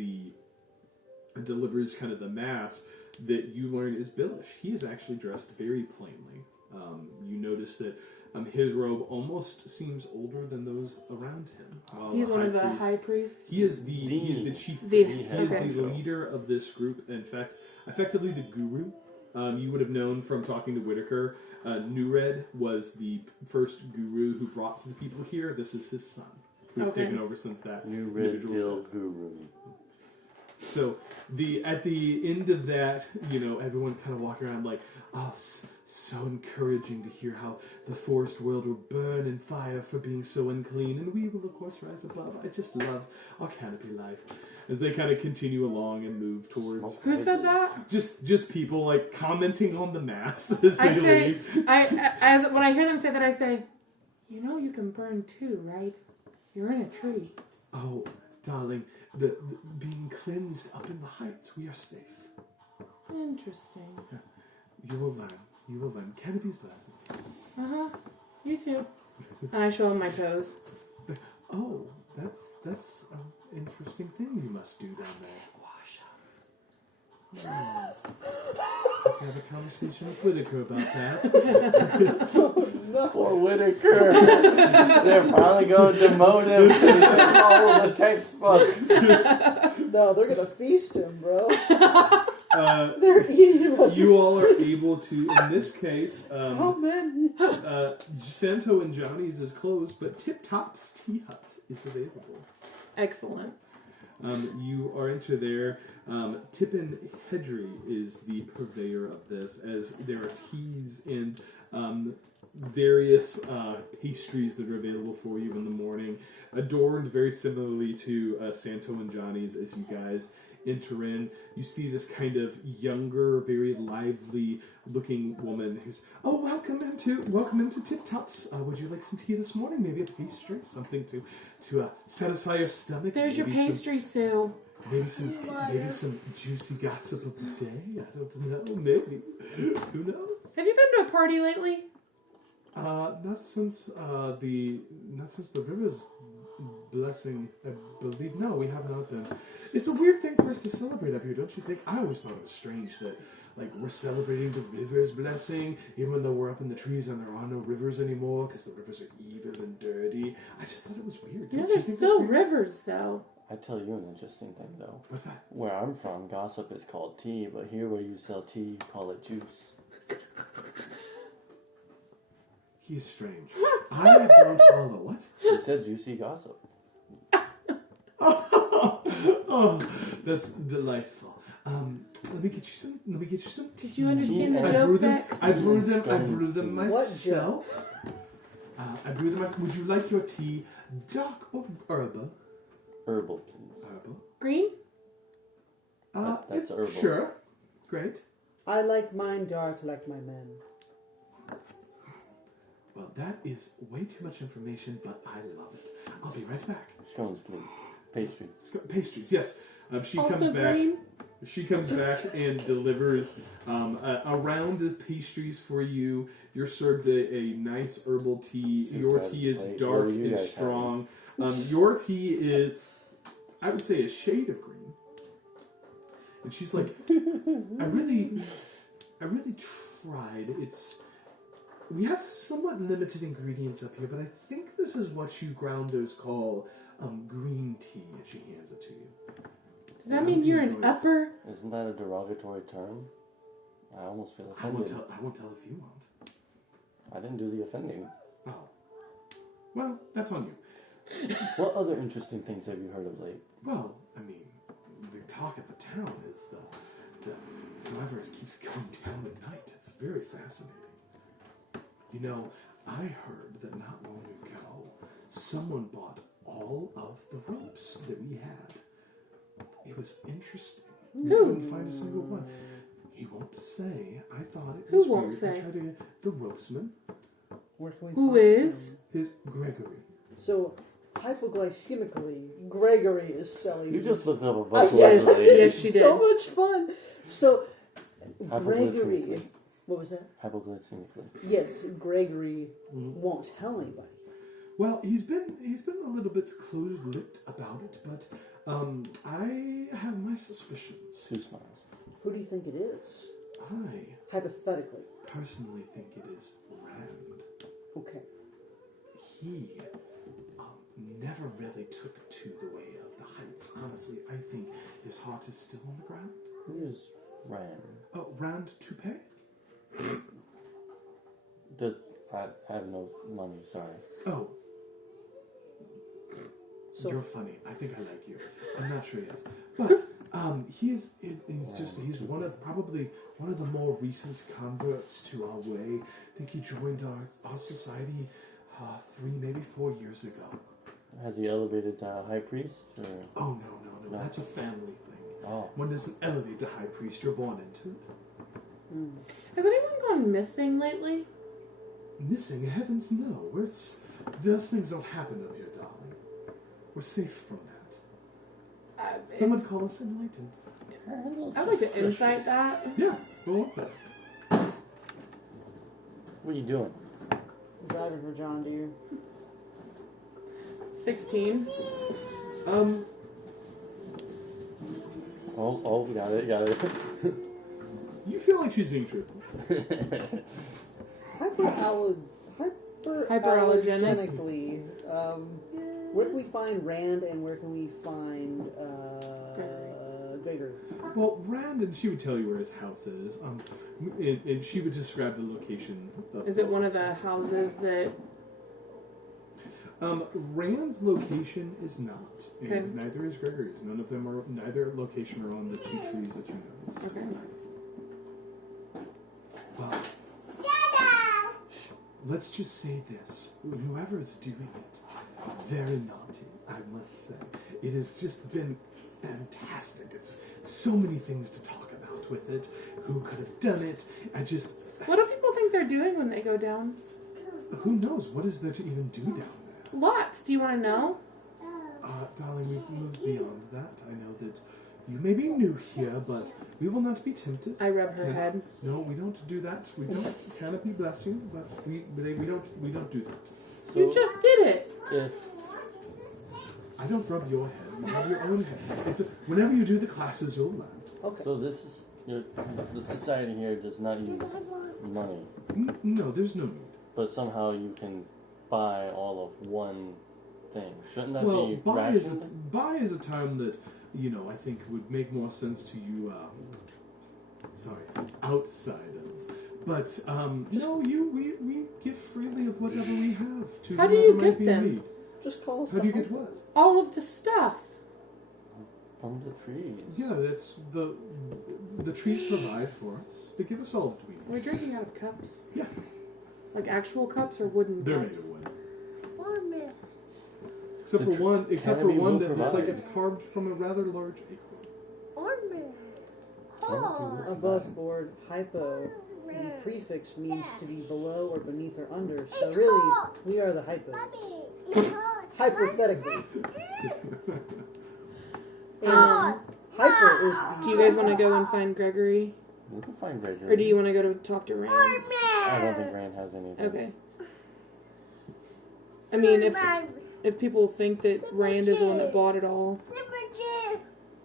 kind of the mass that you learn is Billish. He is actually dressed very plainly. You notice that his robe almost seems older than those around him. He's one of the high priests. He is he's the chief. The- he okay. is the leader of this group. In fact, effectively the guru. You would have known from talking to Whitaker. Nured was the first guru who brought the people here. This is his son, who's Okay. taken over since that. New Red individual Dill stuff. Guru. So at the end of that, everyone kind of walking around like, oh, so encouraging to hear how the forest world will burn in fire for being so unclean, and we will of course rise above. I just love our canopy life. As they kind of continue along and move towards. Who said that? Just people like commenting on the mass as they leave. When I hear them say that, I say, you can burn too, right? You're in a tree. Oh, darling, the being cleansed up in the heights, we are safe. Interesting. You will learn. You will learn. Canopy's blessing. You too. And I show him my toes. Oh, that's an interesting thing you must do down there. Have to have a conversation with Whitaker about that. Poor Whitaker. They're probably going to demote him because he didn't follow the textbook. No, they're gonna feast him, bro. Uh, They're eating us. you all are able to, in this case, Oh man. Santo and Johnny's is closed, but Tip Top's Tea Hut is available. Excellent. You are into there. Tippin Hedry is the purveyor of this, as there are teas and various pastries that are available for you in the morning, adorned very similarly to Santo and Johnny's. As you guys enter in, you see this kind of younger, very lively-looking woman who's, "Oh, welcome into Tip Tops. Would you like some tea this morning? Maybe a pastry, something to satisfy your stomach. There's your Maybe pastry, Sue. Maybe some juicy gossip of the day. I don't know. Maybe. Who knows? Have you been to a party lately? Not since the river's blessing, I believe. No, we have not been. It's a weird thing for us to celebrate up here, don't you think? I always thought it was strange that, like, we're celebrating the river's blessing, even though we're up in the trees and there are no rivers anymore because the rivers are evil and dirty. I just thought it was weird. You know, Don't there's think still that's weird? rivers, though. I tell you an interesting thing though. What's that? Where I'm from, gossip is called tea, but here where you sell tea, you call it juice. He's strange. I don't follow. What? You said juicy gossip. Oh, that's delightful. Let me get you some. Did you understand the I joke, brew them. Bex? I brew them What myself. I brew them myself. Would you like your tea dark or herbal? Herbal, please. Herbal. Green? That's herbal. Sure. Great. I like mine dark like my men. Well, that is way too much information, but I love it. I'll be right back. Scones, please. Pastries. Pastries, yes. She Also comes back. green? She comes back and delivers a round of pastries for you. You're served a nice herbal tea. Your tea is What dark do you and guys strong. Your tea is, I would say, a shade of green. And she's like, I really tried. We have somewhat limited ingredients up here, but I think this is what you grounders call green tea. And she hands it to you. Does that mean you're an upper? Isn't that a derogatory term? I almost feel I won't offended. tell if you won't. I didn't do the offending. Oh. Well, that's on you. What other interesting things have you heard of late? Well, I mean, the talk of the town is the whoever keeps going down at night. It's very fascinating. You know, I heard that not long ago, someone bought all of the ropes that we had. It was interesting. We couldn't find a single one. He won't say. I thought it Who was won't weird. say? I tried to get the ropesman. Where can we Who find is? him? His Gregory. So, hypoglycemically, Gregory is selling. You just looked up a I bunch yes, of Yes, she So did. much fun. So, Gregory. Hypoglycemically. What was that? Hypoglycemically. Yes, Gregory won't tell anybody. Well, he's been a little bit closed-lipped about it, but I have my suspicions. Two smiles. Who do you think it is? I Hypothetically. personally think it is Rand. Okay. He never really took to the way of the heights. Honestly, I think his heart is still on the ground. Who is Rand? Oh, Rand Toupee? I have no money, sorry. Oh, So, you're funny. I think I like you. I'm not sure yet. But he's probably one of the more recent converts to our way. I think he joined our society 3, maybe 4 years ago. Has he elevated high priest? Or? Oh, no. That's a family thing. Oh. One doesn't elevate the high priest. You're born into it. Has anyone gone missing lately? Missing? Heavens no. Those things don't happen up here, darling. We're safe from that. Some would call us enlightened. I'd like to insight that. Yeah, well, what's that? What are you doing? driving for John Deere. 16. Oh, got it. You feel like she's being truthful. Hyperallergenically, where can we find Rand and where can we find Gregory? Well, Rand, and she would tell you where his house is. And she would describe the location. Is it one of the houses that... Rand's location is not, and Okay. neither is Gregory's. Neither location are on the 2 trees that you noticed. Okay. Well, let's just say this: whoever is doing it, very naughty, I must say. It has just been fantastic. It's so many things to talk about with it. Who could have done it? What do people think they're doing when they go down? Who knows? What is there to even do down there? Lots. Do you want to know? Darling, we've moved beyond that. I know that you may be new here, but we will not be tempted. I rub her head. No, we don't do that. We don't. Canopy bless you, but we don't do that. So You just did it. if I don't rub your head. You have your own head. Whenever you do the classes, you'll learn. Okay. so this is the society here does not use money, No, there's no need. but somehow you can buy all of one thing. Shouldn't that Well, be buy is rational? a term that I think would make more sense to you. Outsiders. But no, we give freely of whatever we have to How do whoever you might get be in them? need. Just call us. How do you get what? All of the stuff. From the trees. Yeah, that's the trees provide for us. They give us all that we need. We're drinking out of cups. Yeah, Like actual cups or wooden they're made cups? of wood. Warmer. Except for one Canopy will that looks like provide. it's carved from a rather large acorn. Warmer. Canopy will Above board, hypo. The prefix means to be below or beneath or under. So really, we are the hypo. Mommy, it's hot. Hypothetically. And Um, hyper is the. do you guys want to go and find Gregory? We can find Gregory. Or do you want to go to talk to Rand? I don't think Rand has anything. Okay. I mean, if people think that Rand is the one that bought it all,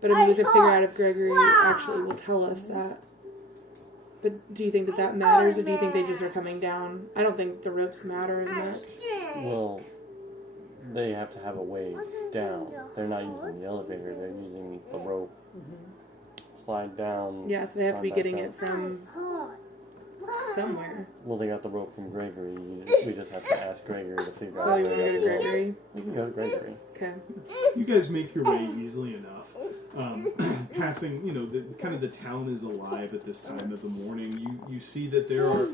but I mean, we could figure out if Gregory actually will tell us that. But do you think that matters, or do you think they just are coming down? I don't think the ropes matter as much. Well, they have to have a way down. They're not using the elevator. They're using a rope. Slide down. Yeah, so they have to be slide back getting up. it from somewhere. Well, they got the rope from Gregory. We just have to ask Gregory to figure So out. you want to go to where Gregory? We can go to Gregory. Okay. You guys make your way easily enough. Passing, kind of the town is alive at this time of the morning. You see that there are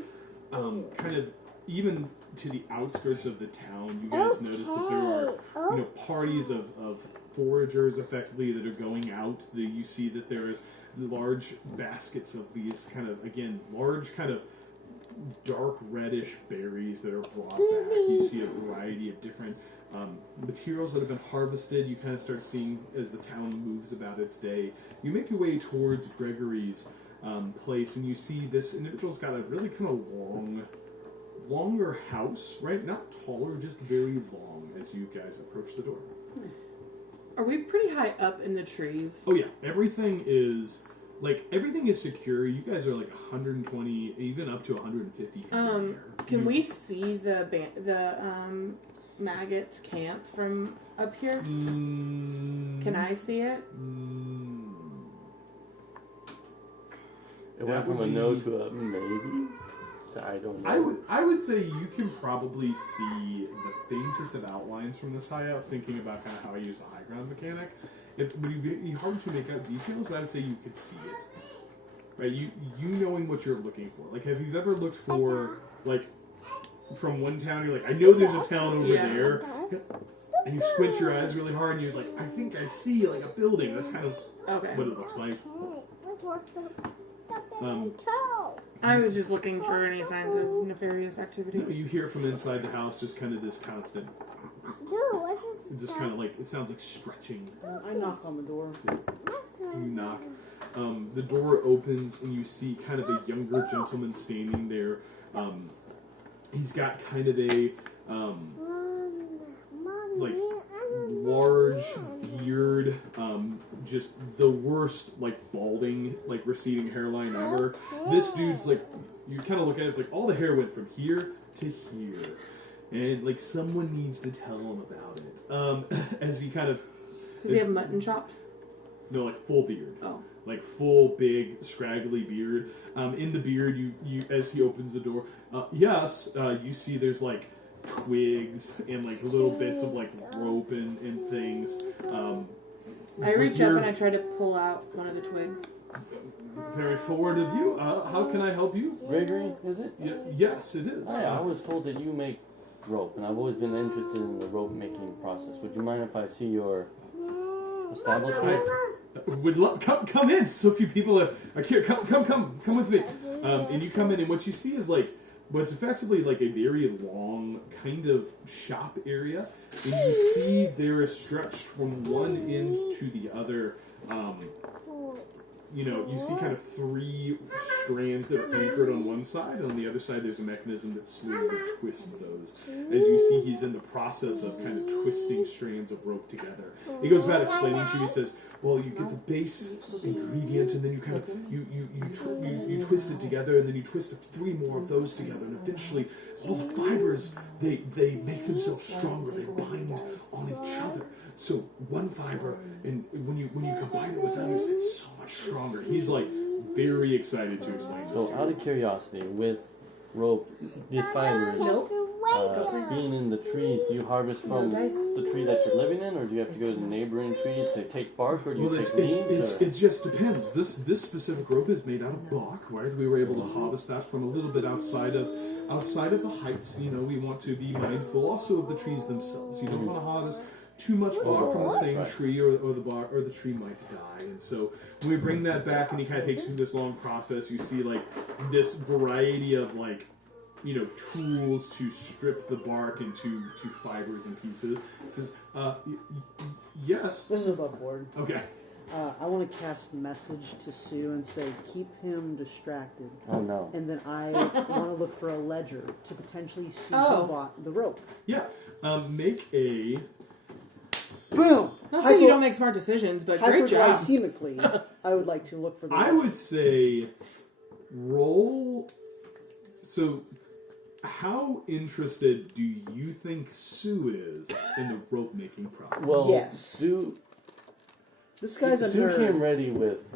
kind of, even to the outskirts of the town, you guys notice that there are, parties of foragers effectively that are going out. You see that there's large baskets of these large kind of dark reddish berries that are brought back. You see a variety of different materials that have been harvested. You kind of start seeing as the town moves about its day. You make your way towards Gregory's place, and you see this individual's got a really kind of longer house, right? Not taller, just very long as you guys approach the door. Are we pretty high up in the trees? Oh yeah, everything is secure. You guys are like 120, even up to 150 feet in the air. Can we see the maggots camp from up here? Can I see it? It went from a no to a maybe. To I don't know. I would say you can probably see the faintest of outlines from this high up, thinking about kind of how I use the high ground mechanic. It would be hard to make out details, but I would say you could see it. Right? You knowing what you're looking for. Like, have you ever looked for, like, from one town, you're like, I know there's a town over there, and you squint your eyes really hard, and you're like, I think I see, like, a building. That's kind of what it looks like. I was just looking for any signs of nefarious activity. You hear from inside the house just kind of this constant, it's just kind of like, it sounds like stretching. I knock on the door. You knock. The door opens and you see kind of a younger gentleman standing there. He's got kind of a like large beard, just the worst like balding, like receding hairline ever. This dude's like, you kind of look at it, it's like all the hair went from here to here. And like someone needs to tell him about it. As he kind of... Does he have mutton chops? No, like full beard. Oh. Like full, big, scraggly beard. In the beard, you as he opens the door, you see there's like twigs and like little bits of like rope and things. I reach up and I try to pull out one of the twigs. Very forward of you. How can I help you? Gregory, is it? Yes, it is. Oh, yeah, I was told that you make rope, and I've always been interested in the rope making process. Would you mind if I see your establishment? Would love come in. So few people are here. Come with me. And you come in, and what you see is like what's effectively like a very long kind of shop area, and you see there is stretched from one end to the other. You see kind of 3 strands that are anchored on one side, and on the other side there's a mechanism that swings and twists those. As you see, he's in the process of kind of twisting strands of rope together. He goes about explaining to you, he says, well, you get the base ingredient, and then you kind of, you twist it together, and then you twist 3 more of those together, and eventually all the fibers, they make themselves stronger, they bind on each other. So one fiber, and when you combine it with others, it's so much stronger. He's like very excited to explain this. So, out of curiosity, with rope, the fibers, being in the trees, do you harvest from the tree that you're living in, or do you have to go to the neighboring trees to take bark, or do you take leaves? It just depends. This specific rope is made out of bark, right? We were able to harvest that from a little bit outside of the heights. We want to be mindful also of the trees themselves. You don't want to harvest too much bark from the same tree, or the tree might die. And so when we bring that back, and he kind of takes you through this long process, you see like this variety of like tools to strip the bark into fibers and pieces. It says, yes. This is above board. Okay. I want to cast message to Sue and say, keep him distracted. Oh no. And then I want to look for a ledger to potentially see who bought the rope. Yeah. Make a... Boom! Not that you don't make smart decisions, but great job. Hyperglycemically, I would like to look for the I would say roll... So, how interested do you think Sue is in the rope making process? Well, yes. Sue This guy's a Sue nerd. came ready with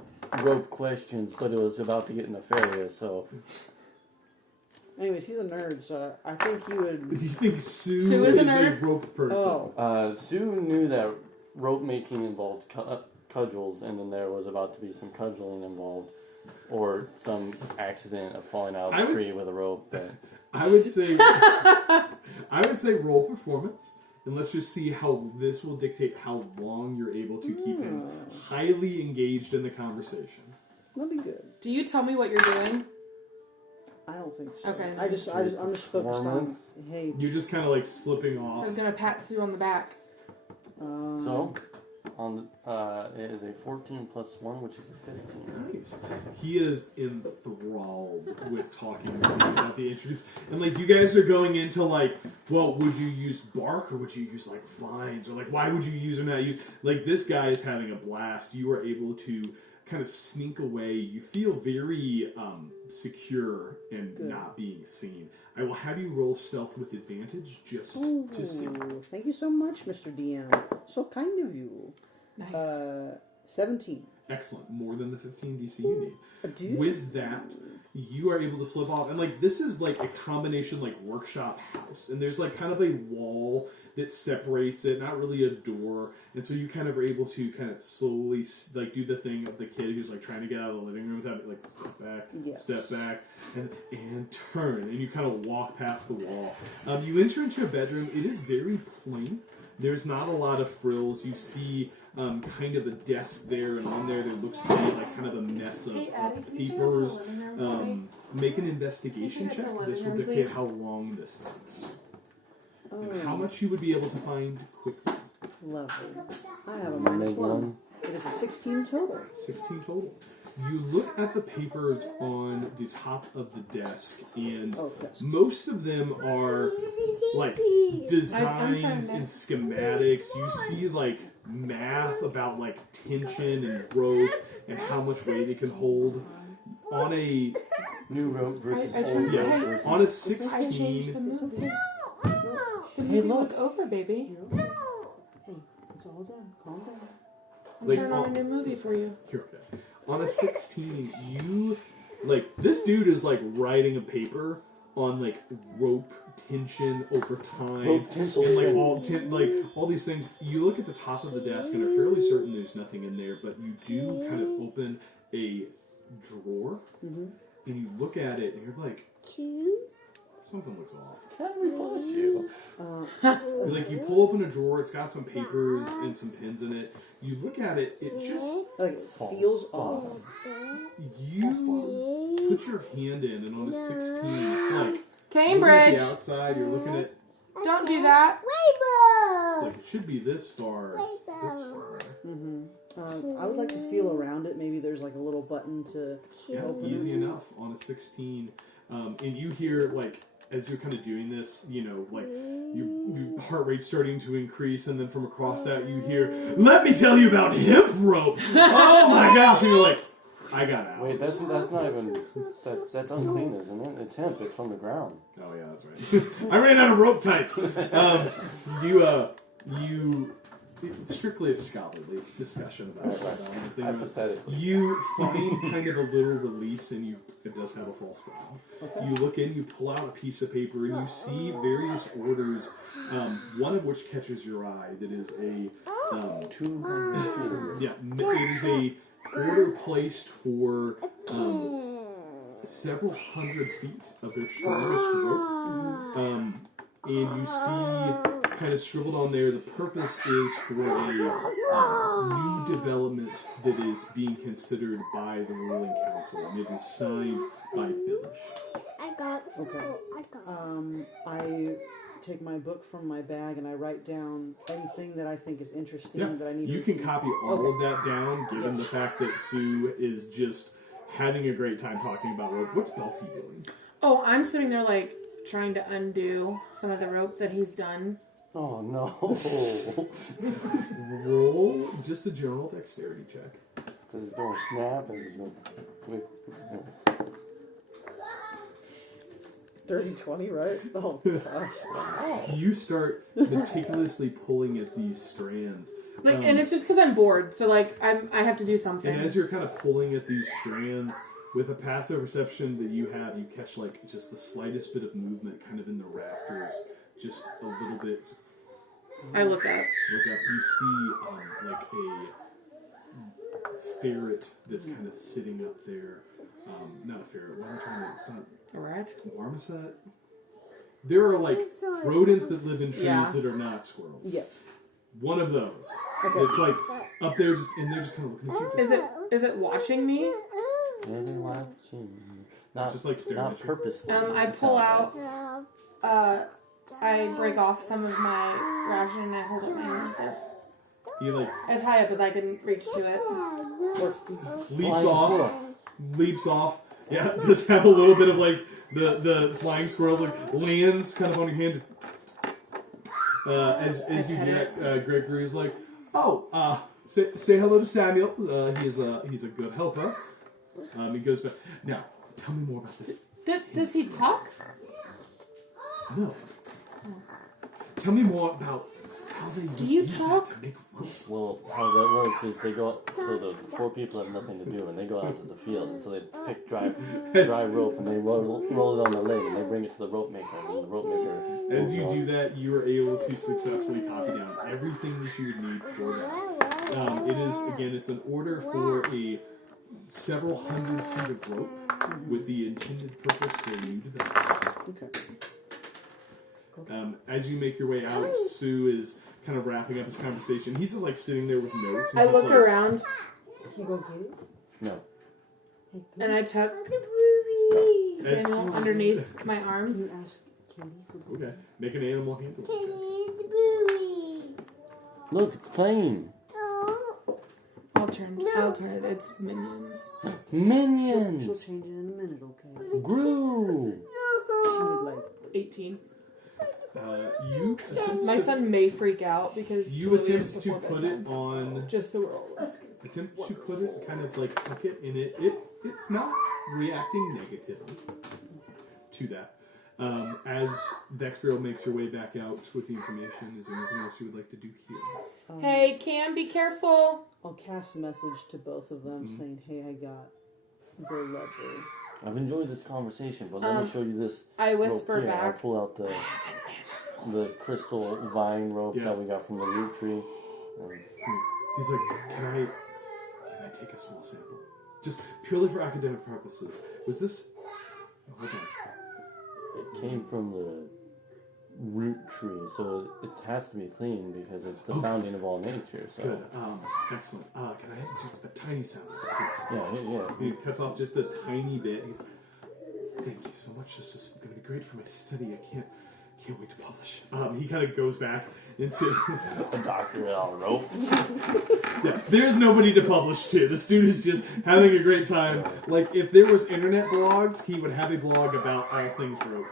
rope questions, but it was about to get nefarious, so... Anyways, he's a nerd, so I think he would... Do you think Sue Sue is is a a nerd? rope person? Oh. Sue knew that rope making involved cudgels, and then there was about to be some cudgeling involved, or some accident of falling out of a tree with a rope. But... I would say roll performance, and let's just see how this will dictate how long you're able to keep him highly engaged in the conversation. That'll be good. Do you tell me what you're doing? I don't think so. Okay. I'm just focused on. Hey. You're just kind of like slipping So I off. was gonna pat Sue on the back. So, it is a 14 plus 1, which is a 15. Nice. He is enthralled with talking with you about the introduce. And like you guys are going into like, well, would you use bark or would you use like vines, or like why would you use or not use? Like this guy is having a blast. You are able to kind of sneak away. You feel very secure and not being seen. I will have you roll stealth with advantage just to see. Thank you so much, Mr. DM. So kind of you. Nice. 17. Excellent. More than the 15 DC you need. Dude. With that, you are able to slip off. And like this is like a combination like workshop house. And there's like kind of a wall that separates it, not really a door. And so you kind of are able to kind of slowly like do the thing of the kid who's like trying to get out of the living room without like step back, and turn. And you kind of walk past the wall. You enter into a bedroom. It is very plain. There's not a lot of frills. You see kind of a desk there, and on there looks to be like kind of a mess of papers. Make an investigation check. This will dictate how long this takes. And how much you would be able to find quickly. Lovely. I have a -1. It is a 16 total. 16 total. You look at the papers on the top of the desk, and most of them are like designs and schematics. You see like math about like tension and rope and how much weight it can hold. On a new rope versus old rope. Yeah, on a I changed the 16. movie. The movie was over, baby. Hey, it's all done. Calm down. I'm Like, turning on a new movie for you. Here, on a 16, you like this dude is like writing a paper on like rope tension over time, Rope tension. and like all these things. You look at the top of the desk and are fairly certain there's nothing in there, but you do kind of open a drawer and you look at it and you're like, something looks off. Can we bless you? Like you pull open a drawer, it's got some papers and some pens in it. You look at it, it just Like it feels off. you put your hand in, and on a 16, it's like looking Cambridge. at the outside. You're looking at. Don't do that. It's like it should be this far. It's this far. I would like to feel around it. Maybe there's like a little button to Yeah, open easy it. enough on a 16. And you hear like as you're kind of doing this, you know, like your heart rate's starting to increase, and then from across that you hear, "Let me tell you about hemp rope." Oh my gosh! And you're like, I got out. Wait, that's not even that's unclean, isn't it? It's hemp. It's from the ground. Oh yeah, that's right. I ran out of rope types. You strictly a scholarly discussion about it. Hypothetically. You find kind of a little release, and it does have a false brow. You look in, you pull out a piece of paper, and you see various orders. One of which catches your eye. That is a 200 feet. yeah. It is a order placed for several hundred feet of their strongest rope. And you see kind of scribbled on there, the purpose is for a new development that is being considered by the ruling council, and it is signed by Billish. Okay. I take my book from my bag and I write down anything that I think is interesting that I need You to can copy all of that down, given the fact that Sue is just having a great time talking about rope. What's Belfie doing? Oh, I'm sitting there like trying to undo some of the rope that he's done. Oh no! Roll just a general dexterity check. Because it's going to snap and it's going to... 30-20, right? Oh gosh. You start meticulously pulling at these strands. Like, and it's just because I'm bored. So like, I have to do something. And as you're kind of pulling at these strands, with a passive perception that you have, you catch like just the slightest bit of movement kind of in the rafters, just a little bit. I look up. Look up. You see like a ferret that's kind of sitting up there. Not a ferret. What am I trying to? It's not A rat? marmoset. There are like rodents that live in trees Yeah. that are not squirrels. Yeah. One of those. Okay. It's like up there, just and they're just kind of looking at you. Is it watching me? Not, just like staring not at you. purposefully. I pull out. I break off some of my ration and I hold up my hand like this, You like as high up as I can reach to it. leaps off. Yeah, just have a little bit of like the flying squirrel like lands kind of on your hand. As you do that, Gregory is like, "Oh, say hello to Samuel. He's a good helper." He goes back. Now, tell me more about this. Does he talk? No. Tell me more about how they Do you use talk? that to make rope. Well, how that works is they go out, so the poor people have nothing to do, and they go out to the field, and so they pick dry rope, and they roll it on the leg, and they bring it to the rope maker, and the rope maker... As you do that, you are able to successfully copy down everything that you would need for that. It is, again, it's an order for a several hundred feet of rope with the intended purpose for a new development. Okay. As you make your way out, Sue is kind of wrapping up his conversation. He's just like sitting there with notes. And I he's look like, around Can you go get it? No. and I tuck Samuel underneath my arm. Can you ask Katie for Okay, make an animal handling check. Look, it's playing. I'll turn it. It's minions. Minions! She'll change it in a minute, okay? Grew! She would like 18. You attempt My to, son may freak out because you Lily is attempt to before put bedtime. it on. Just so we're all Attempt to put it, kind of like tuck it, and it's not reacting negatively to that. As Dexville makes your way back out with the information, is there anything else you would like to do here? Hey, Cam, be careful. I'll cast a message to both of them saying, "Hey, I got the ledger." I've enjoyed this conversation, but let me show you this. I rope whisper here. I'll back. pull out the crystal vine rope Yeah. that we got from the root tree. He's like, can I take a small sample? Just purely for academic purposes. Was this... Oh, hold on. It came from the root tree, so it has to be clean because it's the founding of all nature. So Good. Excellent. Can I have just a tiny sample, please? yeah. He cuts off just a tiny bit. He's, thank you so much. This is going to be great for my study. I can't wait to publish. He kind of goes back into... That's a doctorate on a rope. Yeah, there's nobody to publish to. This dude is just having a great time. Like, if there was internet blogs, he would have a blog about all things rope.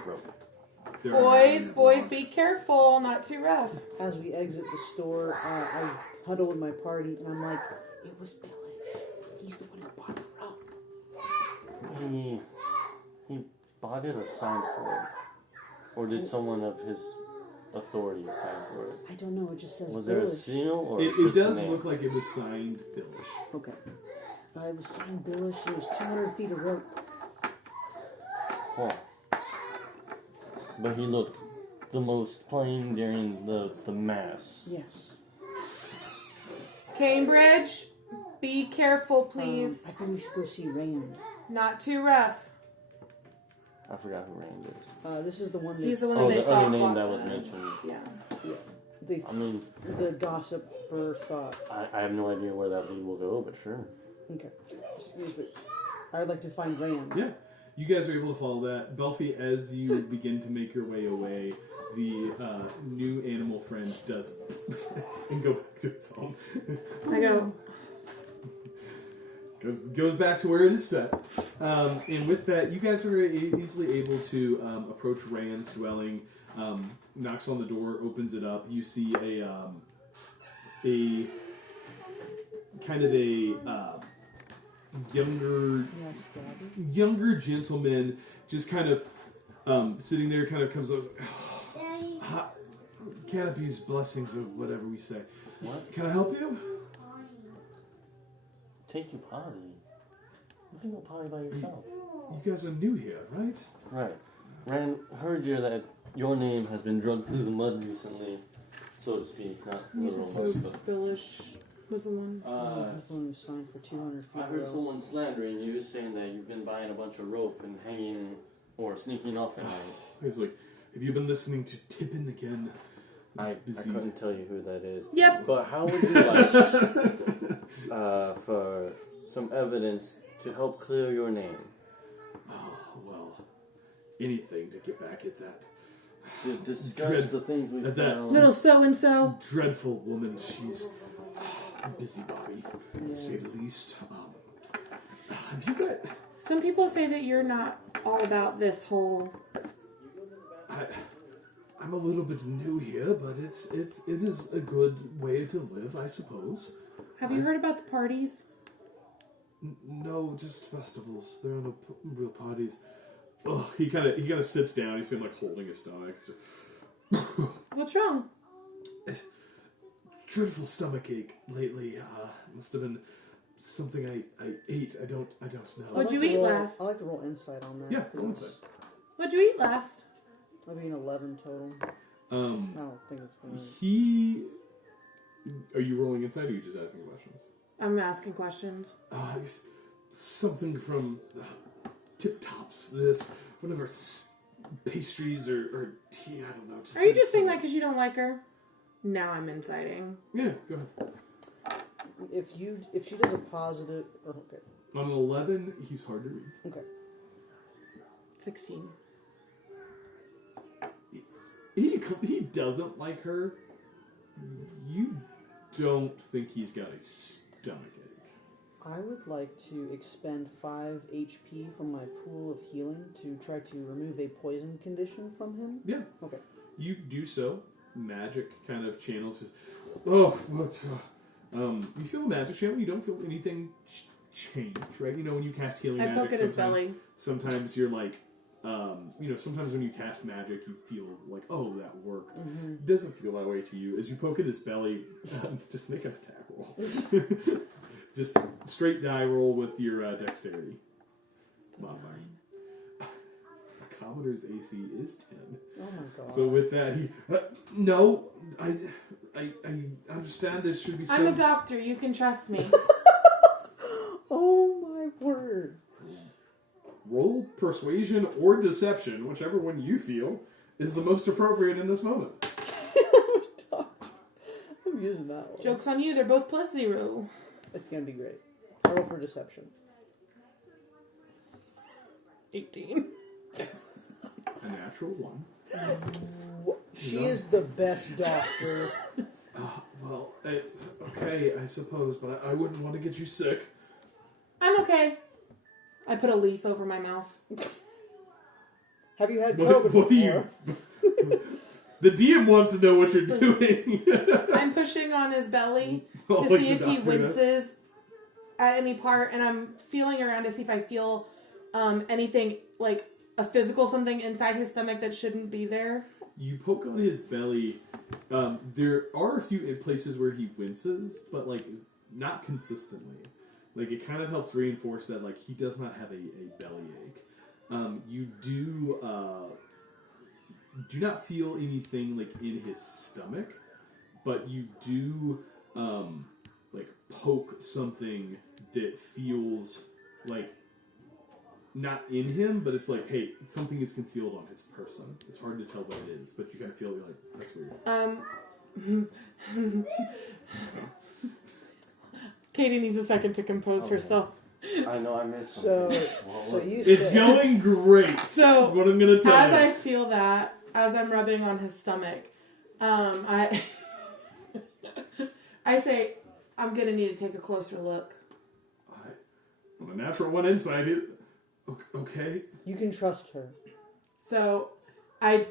There are no Boys, internet boys, blogs. be careful. Not too rough. As we exit the store, I huddle with my party, and I'm like, it was Billish. He's the one who bought the rope. He bought it or signed for it? Or did someone of his authority sign for it? I don't know, it just says Was there a Billish. seal or It just the does name? look like it was signed Billish. Okay. It was signed Billish, and it was 200 feet of rope. Huh. But he looked the most plain during the mass. Yes. Cambridge, be careful, please. I think we should go see Rand. Not too rough. I forgot who Rand is. This is the one that... He's the one Oh, that they the thought other name walked that was in. mentioned. Yeah. I mean, The gossiper thought. I have no idea where that lead will go, but sure. Okay. Excuse me. I'd like to find Rand. Yeah, you guys are able to follow that. Belfie, as you begin to make your way away, the new animal friend does and go back to its home. I go, Goes back to where it is set. And with that, you guys are easily able to approach Rand's dwelling. Knocks on the door, opens it up. You see a kind of a younger gentleman, just kind of sitting there. Kind of comes up. Canopy's blessings, or whatever we say. What? Can I help you? Take you potty. You can go potty by yourself. You guys are new here, right? Right. Rand, heard you that your name has been drugged through the mud recently, so to speak. Not you said literal so mud, but... Billish was the one. He's the one who signed for 200 feet. I heard of rope. someone slandering you, saying that you've been buying a bunch of rope and hanging or sneaking off at night. He's like, have you been listening to Tippin again? I Busy. couldn't tell you who that is. Yep. But how would you like for some evidence to help clear your name? Oh, well, anything to get back at that To discuss the things we that- found. Little so-and-so. dreadful woman. She's a busybody, to say the least. Have you got... Some people say that you're not all about this whole... I'm a little bit new here, but it is a good way to live, I suppose. Have you heard about the parties? No, just festivals. There are no real parties. Oh, he kind of sits down. He's kind of like holding his stomach. What's wrong? Dreadful stomach ache lately. Must have been something I ate. I don't know. What'd you eat last? I like to roll insight on that. Yeah, please. roll insight. What'd you eat last? That'll be an 11 total. I don't think it's gonna. Are you rolling insight, or are you just asking questions? I'm asking questions. Something from Tip Tops. This whatever pastries or tea. I don't know. Are you just saying that because you don't like her? Now I'm inciting. Yeah, go ahead. If she does a positive, okay. On an 11, he's hard to read. Okay. 16. He doesn't like her. You don't think he's got a stomach ache. I would like to expend 5 HP from my pool of healing to try to remove a poison condition from him. Yeah. Okay. You do so. Magic kind of channels his... Oh, what? You feel a magic channel. You don't feel anything change, right? You know, when you cast healing I magic, poke at his belly. sometimes you're like... sometimes when you cast magic, you feel like, oh, that worked. Mm-hmm. It doesn't feel that way to you. As you poke at his belly, just make an attack roll. Just straight die roll with your dexterity. modifier. A commodore's AC is 10. Oh my god. So with that, he no, I understand there should be some. I'm a doctor. You can trust me. Oh my word. Roll persuasion or deception, whichever one you feel is the most appropriate in this moment. I'm using that one. Joke's on you. They're both +0. It's gonna be great. I roll for deception. 18. A natural 1. She No. is the best doctor. Well, it's okay, I suppose, but I wouldn't want to get you sick. I'm okay. I put a leaf over my mouth. Have you had COVID What are before? you? The DM wants to know what you're doing. I'm pushing on his belly to Like see the if he doctor does. winces at any part, and I'm feeling around to see if I feel anything like a physical something inside his stomach that shouldn't be there. You poke on his belly. There are a few places where he winces, but like not consistently. Like it kind of helps reinforce that like he does not have a bellyache. You do not feel anything like in his stomach, but you do like poke something that feels like not in him, but it's like, hey, something is concealed on his person. It's hard to tell what it is, but you kind of feel like that's weird. Katie needs a second to compose herself. I know I missed So, something. so you It's said, going great. So, What I'm gonna tell as you. I feel that, as I'm rubbing on his stomach, I I say, I'm gonna need to take a closer look. On a natural 1 insight, okay. you can trust her. So I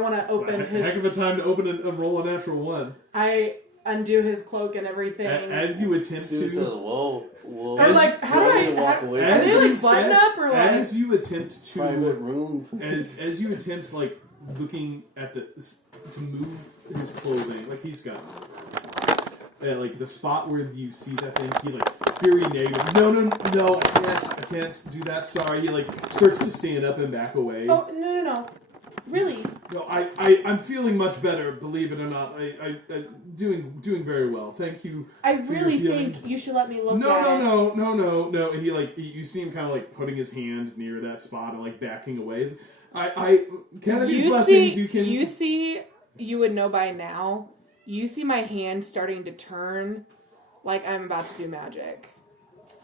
want to open Heck of his. a time to open and roll a natural 1. I undo his cloak and everything. As you attempt Sue says, to, whoa. Or like, how do I? walk away Are from they this like button up or like? as you attempt private to, room? as you attempt like looking at to move his clothing, like he's got. Like the spot where you see that thing, he like very negative. No, I can't do that. Sorry. He like starts to stand up and back away. Oh no! Really? No, I'm feeling much better. Believe it or not, I doing very well. Thank you. I for your really healing. think you should let me look No. at it. And he like you see him kind of like putting his hand near that spot and like backing away. I kind of these blessings you can. You would know by now. You see my hand starting to turn like I'm about to do magic.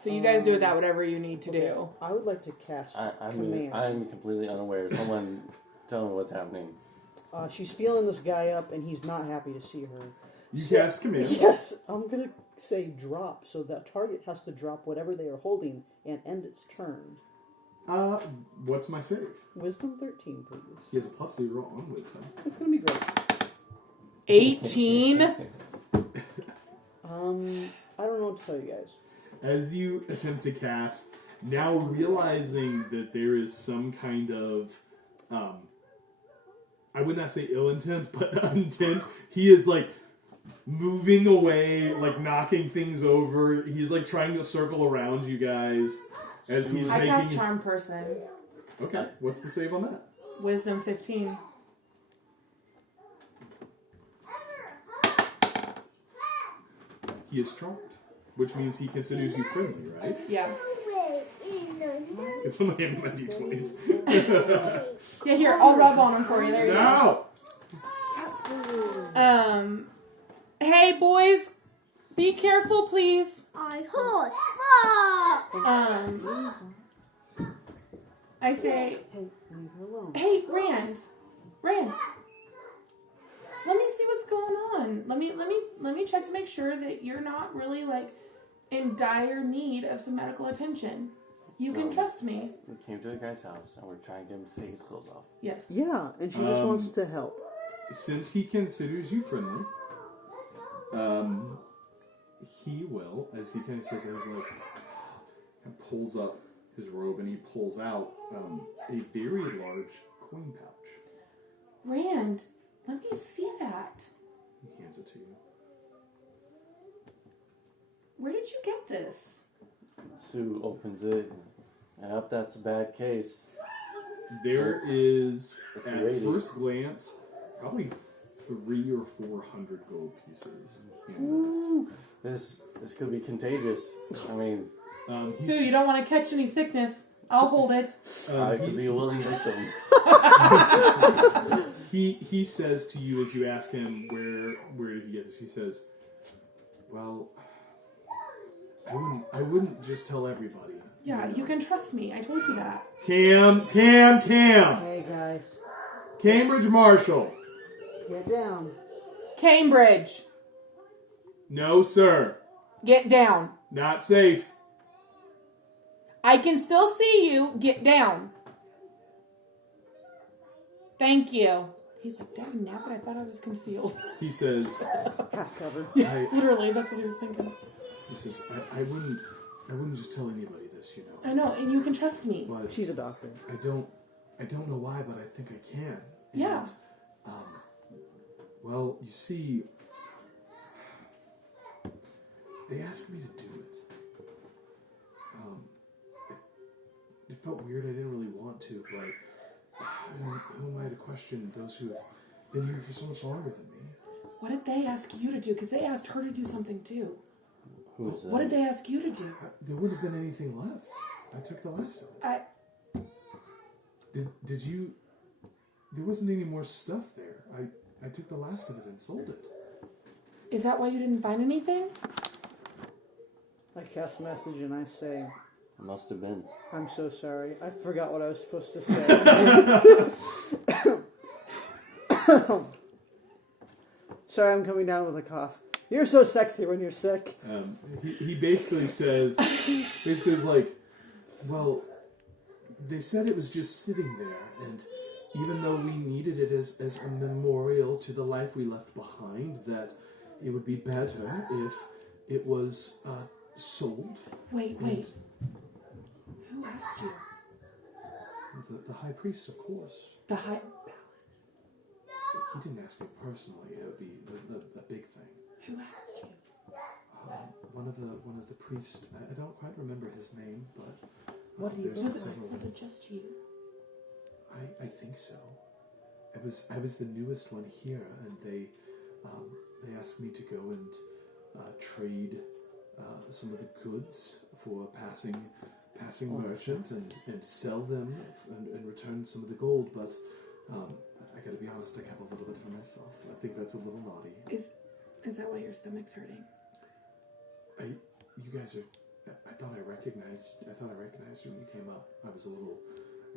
So you guys do with that whatever you need to do. I would like to cast command. I'm completely unaware. Someone tell me what's happening. She's feeling this guy up, and he's not happy to see her. You cast command. Yes, I'm gonna say drop, so that target has to drop whatever they are holding and end its turn. What's my save? Wisdom 13, please. He has a +0 on wisdom. It's gonna be great. 18. I don't know what to tell you guys. As you attempt to cast, now realizing that there is some kind of, I would not say ill intent, but intent, he is like moving away, like knocking things over. He's like trying to circle around you guys as he's I cast making. Charm Person. Okay, what's the save on that? Wisdom 15. He is charmed, which means he considers you friendly, right? Yeah. It's only in my d20s. Yeah, here, I'll rub on them for you. There you No! go. Hey boys, be careful, please. I hold. I say, Hey, leave her alone. hey, Rand, let me see what's going on. Let me check to make sure that you're not really like in dire need of some medical attention. You can trust me. We came to a guy's house and we're trying to get him to take his clothes off. Yes. Yeah, and she just wants to help. Since he considers you friendly, he will, as he kind of says, as like, and pulls up his robe and he pulls out a very large coin pouch. Rand, let me see that. He hands it to you. Where did you get this? Sue opens it Yep, that's a bad case. There It's- is, it's at weighty. first glance, probably 300 or 400 gold pieces in This could be contagious. I mean, this. Sue, you don't want to catch any sickness. I'll hold it. I could be a willing victim. He says to you as you ask him where did he get this. He says, "Well, I wouldn't just tell everybody." Yeah, you can trust me. I told you that. Cam, Hey guys, Cambridge Marshal. get down. Cambridge, No, sir, get down. not safe. I can still see you. Get down. Thank you. He's like, Dad, nap it. I thought I was concealed. He says, Half cover. Literally, that's what he was thinking. he says, I wouldn't just tell anybody this, you know. I know, and you can trust me. But She's a doctor. I don't know why, but I think I can. And, Yeah. Well, you see, they asked me to do it. It felt weird. I didn't really want to, but who am I to question those who have been here for so much longer than me? What did they ask you to do? Because they asked her to do something too. Who is that? What did they ask you to do? There wouldn't have been anything left. I took the last of it. Did you? There wasn't any more stuff there. I took the last of it and sold it. Is that why you didn't find anything? I cast message and I say, Must have been. I'm so sorry. I forgot what I was supposed to say. Sorry, I'm coming down with a cough. You're so sexy when you're sick. He basically says, is like, well, they said it was just sitting there, and even though we needed it as a memorial to the life we left behind, that it would be better if it was sold. Wait. Who asked you? The high priest, of course. The high... He didn't ask me personally. It would be a big thing. Who asked you? One of the priests. I don't quite remember his name, but What do you- there's Was several. it just you? I think so. I was the newest one here, and they asked me to go and trade some of the goods for a passing merchant and sell them and return some of the gold. But I got to be honest, I kept a little bit for myself. I think that's a little naughty. Is that why your stomach's hurting? You guys are. I thought I recognized you when you came up. I was a little.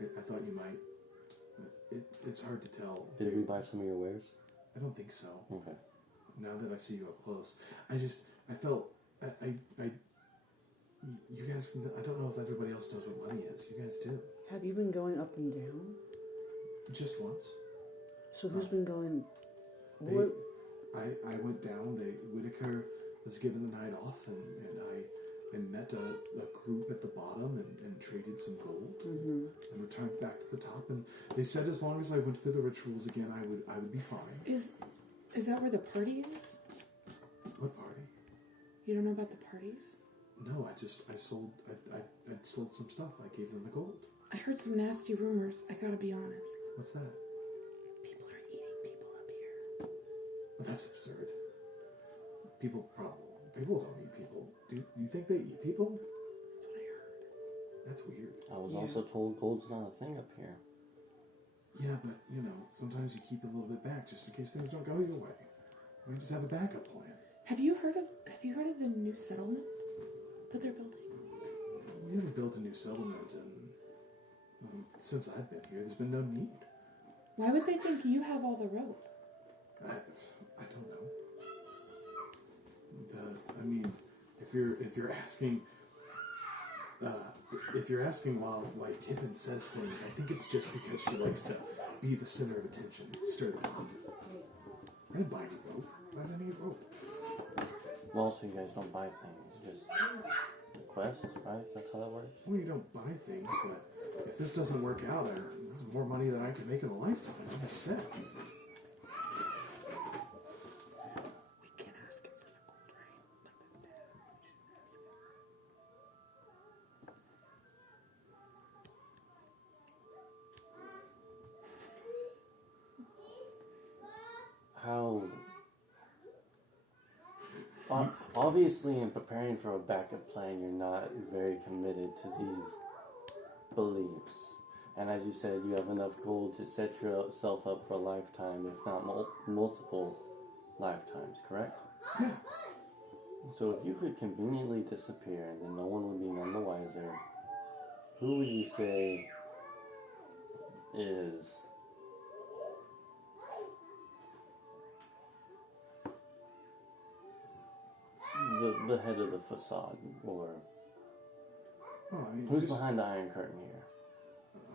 I thought you might. It's hard to tell. Did we buy some of your wares? I don't think so. Okay. Now that I see you up close, I felt. You guys. I don't know if everybody else knows what money is. You guys do. Have you been going up and down? Just once. So who's been going... I went down. Whitaker was given the night off, and I met a group at the bottom and traded some gold and returned back to the top. And they said as long as I went through the rituals again, I would be fine. Is that where the party is? What party? You don't know about the parties? No, I sold some stuff. I gave them the gold. I heard some nasty rumors. I gotta be honest. What's that? People are eating people up here. Well, that's absurd. People don't eat people. Do you think they eat people? That's what I heard. That's weird. I was also told gold's not a thing up here. Yeah, but sometimes you keep a little bit back just in case things don't go your way. We just have a backup plan. Have you heard of the new settlement that they're building? We haven't built a new settlement since I've been here. There's been no need. Why would they think you have all the rope? I don't know. If you're asking why Tippin says things, I think it's just because she likes to be the center of attention, stir the pot. I didn't buy any rope. I didn't need rope. Well, so you guys don't buy things, just requests, right? That's how that works? Well, you don't buy things, but if this doesn't work out, this is more money than I could make in a lifetime. I'm just saying. We can't ask him for the gold, right? Obviously, in preparing for a backup plan, you're not very committed to these beliefs. And as you said, you have enough gold to set yourself up for a lifetime, if not multiple lifetimes, correct? Yeah. So if you could conveniently disappear and then no one would be none the wiser, who would you say is the head of the facade, or Oh, I mean, who's just- behind the Iron Curtain here?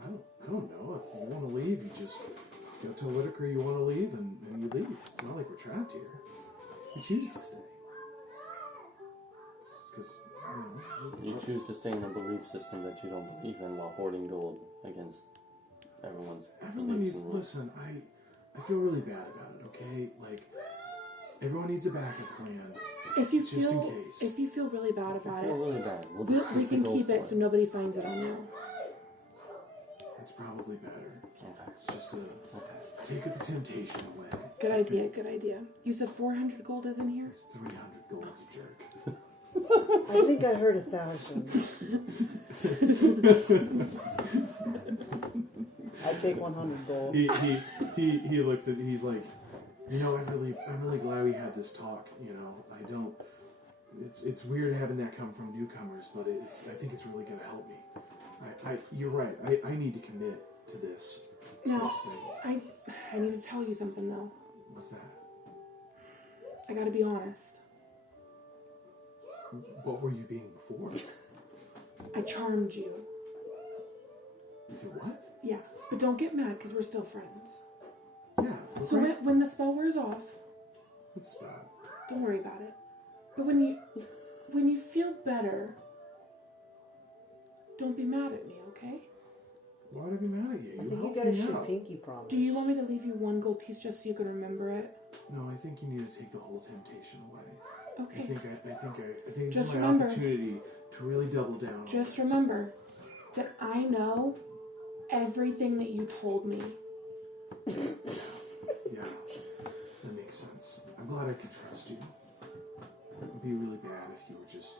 I don't know. If you want to leave, you just go tell Whitaker you want to leave, and you leave. It's not like we're trapped here. You choose to stay. Because, You choose to stay in a belief system that you don't believe in while hoarding gold against everyone's everyone beliefs needs. and rules. Listen, I feel really bad about it. Okay, like everyone needs a backup plan. If you Just in feel case. if you feel really bad I about feel it, really bad. we can keep it so nobody finds it on you. It's probably better. Okay. It's just take the temptation away. Good idea. Good idea. You said 400 gold is in here. It's 300 gold, you jerk. I think I heard 1,000. I take 100 gold. He looks at. He's like, I'm really glad we had this talk. I don't. It's weird having that come from newcomers, but I think it's really gonna help me. You're right. I need to commit to this. Now, This thing. I need to tell you something though. What's that? I gotta be honest. What were you being before? I charmed you. You did what? Yeah, but don't get mad because we're still friends. Yeah. So when the spell wears off, What's bad? don't worry about it. But when you feel better, don't be mad at me, okay? Why would I be mad at you? I think you helped guys me should out. pinky promise. Do you want me to leave you 1 gold piece just so you can remember it? No, I think you need to take the whole temptation away. I Okay. think it's Just my remember- opportunity to really double down. on Just this. remember that I know everything that you told me. Yeah, that makes sense. I'm glad I could trust you. It would be really bad if you were just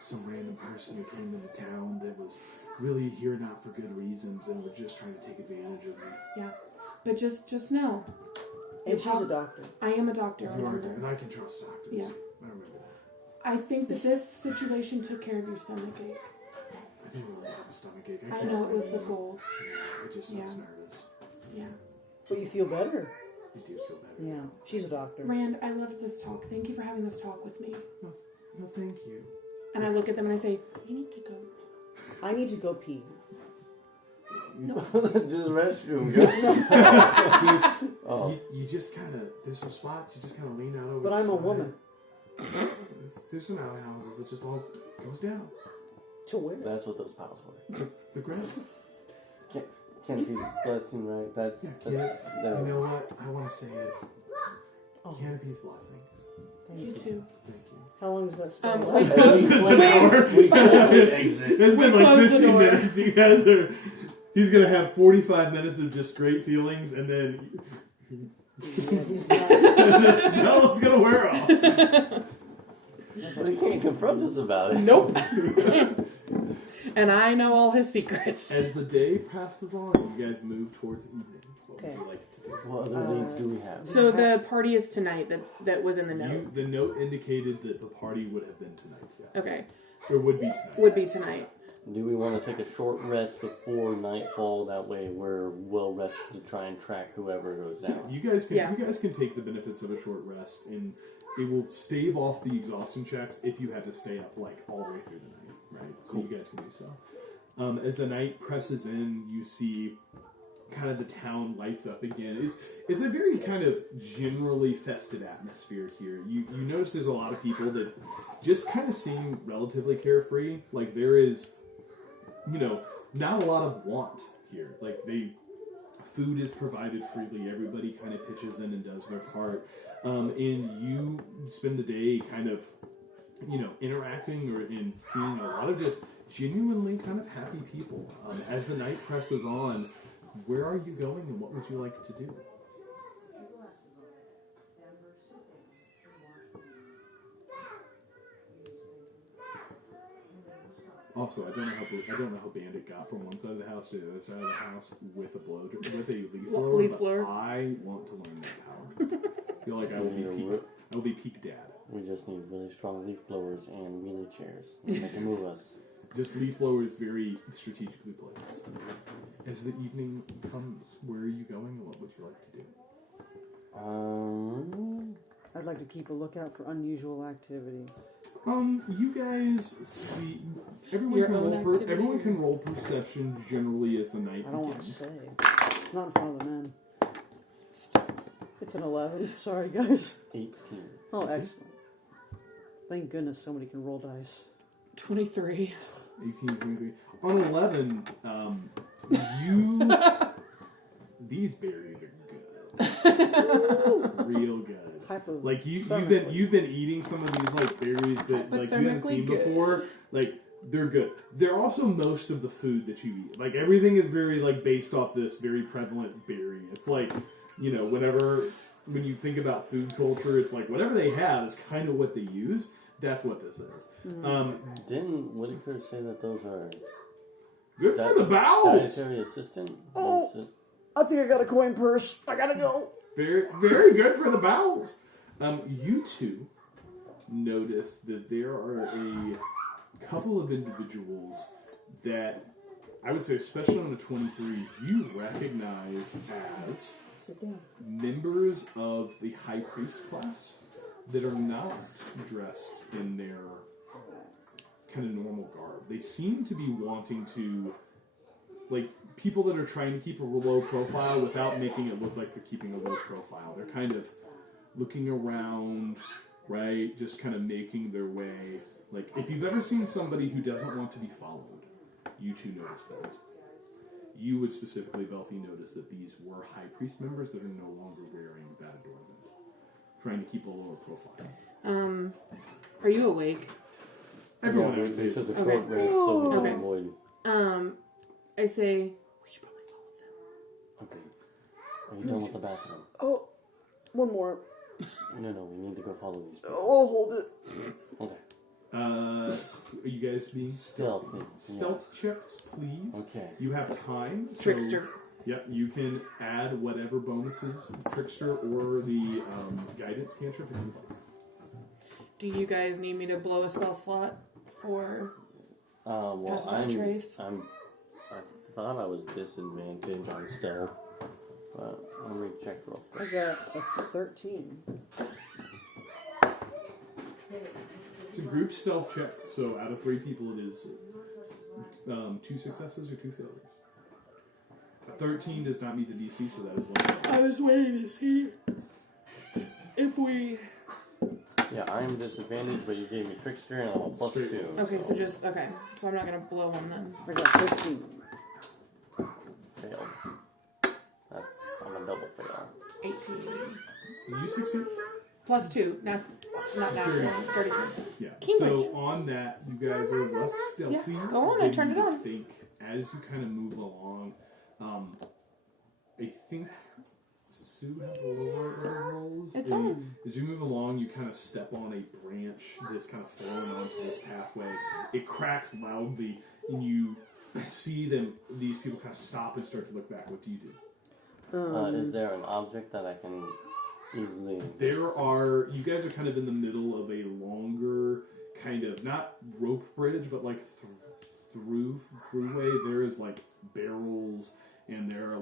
some random person who came into town that was really here not for good reasons and were just trying to take advantage of me. Yeah. But just know, And she's a doctor. I am a doctor. You are, Remember. and I can trust doctors. Yeah. I remember that. I think that this situation took care of your stomachache. I didn't really have a stomachache. I know it was the gold. Yeah, I just was Yeah. nervous. Yeah. But you feel better. I do feel better. Yeah, she's a doctor. Rand, I love this talk. Thank you for having this talk with me. No, thank you. And I look at them and I say, you need to go. I need to go pee. To the restroom, go. Oh. You just kind of, there's some spots you just kind of lean out over. But the I'm a side. woman. There's some outhouses that just all goes down. To where? That's what those piles were. The ground. Can't be blessing, right? That's You know what? I want to say it. Oh, Canopy's blessings. thank You you. too. Thank you. How long does that spell wait, last? wait, It's an hour. We can't exit. It's been like closed the 15 door. minutes. You guys are. He's gonna have 45 minutes of just great feelings, and then Yeah, he's not. the smell is gonna wear off. But he can't confront us about it. Nope. And I know all his secrets. As the day passes on, you guys move towards evening. What would Okay. you like to do? What other leads do we have? So the party is tonight. That was in the You, note. the note indicated that the party would have been tonight. Yes. Okay. Or would be tonight. Would be tonight. Do we want to take a short rest before nightfall? That way we're well rested to try and track whoever goes down. You guys can. Yeah. You guys can take the benefits of a short rest, and it will stave off the exhaustion checks if you had to stay up like all the way through the night, right? So Cool. you guys can do so. As the night presses in, you see kind of the town lights up again. It's a very kind of generally festive atmosphere here. You notice there's a lot of people that just kind of seem relatively carefree. Like there is, not a lot of want here. Like food is provided freely. Everybody kind of pitches in and does their part. And you spend the day kind of, interacting and seeing a lot of just genuinely kind of happy people. As the night presses on, where are you going and what would you like to do? Also, I don't know how Bandit got from one side of the house to the other side of the house with a leaf blower. Leaf but blower. I want to learn that power. I feel like I will be peak dad. We just need really strong leaf blowers and wheelie chairs. They can move us. Just leaf blower is very strategically placed. As the evening comes, where are you going, and what would you like to do? I'd like to keep a lookout for unusual activity. You guys see everyone Your can own roll. activity, Everyone or- can roll perception generally as the night I don't want to begins. say. Not in front of the men. It's an 11. Sorry, guys. 18. Oh, excellent. Thank goodness somebody can roll dice. 23. 18, 23. On 11, you these berries are good, real good. Like you've been eating some of these like berries that like you haven't seen before. Like they're good. They're also most of the food that you eat. Like everything is very like based off this very prevalent berry. It's like when you think about food culture, it's like whatever they have is kind of what they use. That's what this is. Didn't Whitaker say that those are Good for the bowels. dietary assistant? Oh. I think I got a coin purse. I gotta go. Very, very good for the bowels. You two notice that there are a couple of individuals that I would say, especially on the 23, you recognize as members of the High Priest class that are not dressed in their kind of normal garb. They seem to be wanting to, like, people that are trying to keep a low profile without making it look like they're keeping a low profile. They're kind of looking around, right? Just kind of making their way. Like, if you've ever seen somebody who doesn't want to be followed, you two notice that. You would specifically, Belfi, notice that these were High Priest members that are no longer wearing that adornment. Trying to keep a lower profile. Are you awake? Everyone, I we would say, took a is short rest so we Okay. can avoid. I say we should probably follow them. Okay. Are you done with the bathroom? Oh, one more. No, we need to go follow these people. I'll hold it. Okay. are you guys being Stealth. stealth checks, please? Okay. You have time. So, Trickster. Yep, you can add whatever bonuses, Trickster or the guidance cantrip if you like. Do you guys need me to blow a spell slot for? Well, Pass without trace. I thought I was disadvantaged on stealth, but let me check real I quick. got a 13. It's a group stealth check, so out of 3 people it is 2 successes or 2 failures. A 13 does not meet the DC, so that is 1 failure. I was waiting to see if we. Yeah, I am disadvantaged, but you gave me Trickster and I'm a plus Straight 2. Okay, so just okay. So I'm not gonna blow one then. I got 15. Failed. I'm a double fail. 18 You succeed? plus 2, not natural. 33. Yeah. Cambridge. So on that, you guys are less stealthy. Yeah, go on, I than turned you it would on. think as you kind of move along. I think Sue has the lower rolls. It's on. As you move along, you kind of step on a branch that's kind of fallen onto this pathway. It cracks loudly, and you see these people kind of stop and start to look back. What do you do? Is there an object that I can easily... You guys are kind of in the middle of a longer kind of, not rope bridge, but like throughway. There is like barrels, and there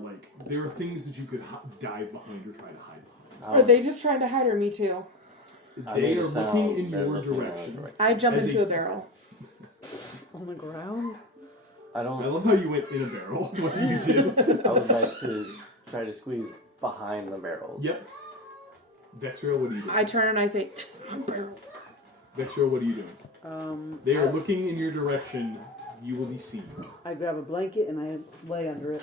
are things that you could dive behind or try to hide behind. Are they just trying to hide or me too? They are looking in your direction. I jump As into a- a barrel. On the ground? I I don't... love how you went in a barrel. What do you do? I would like to try to squeeze behind the barrels. Yep. Vexriel, what are you doing? I turn and I say, "This is my barrel." Vexriel, what are you doing? They are looking in your direction. You will be seen. I grab a blanket and I lay under it.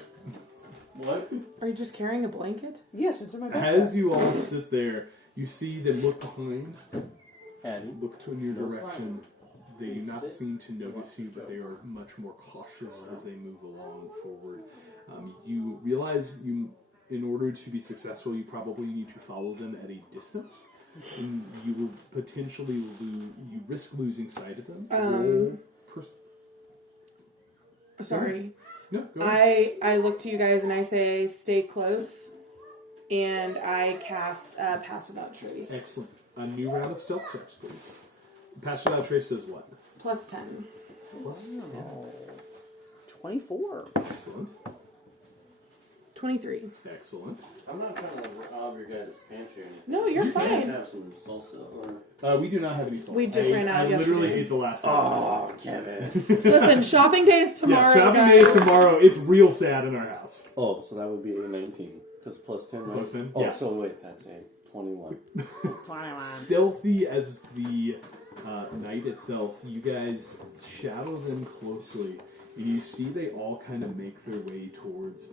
What? Are you just carrying a blanket? Yes, it's in my backpack. As you all sit there, you see them look behind, And look to your direction. They do not seem to notice you, but they are much more cautious as they move along forward. You realize in order to be successful, you probably need to follow them at a distance, and you will potentially risk losing sight of them. Sorry. No, go ahead. I look to you guys and I say, stay close. And I cast Pass Without Trace. Excellent. A new round of stealth checks, please. Pass Without Trace does what? Plus 10. Plus 10. 24. Excellent. 23. Excellent. I'm not trying to rob your guys' pantry or anything. No, you're You You guys fine. have some salsa or... We do not have any salsa. We just ran out I literally yesterday. ate the last time. Oh, Kevin. Listen, shopping day is tomorrow, Yeah, shopping guys. day is tomorrow. It's real sad in our house. Oh, so that would be a 19. Because plus 10, right? Plus 10? Oh, Yeah. so wait, that's a 21. 21. Stealthy as the night itself, you guys shadow them closely, and you see they all kind of make their way towards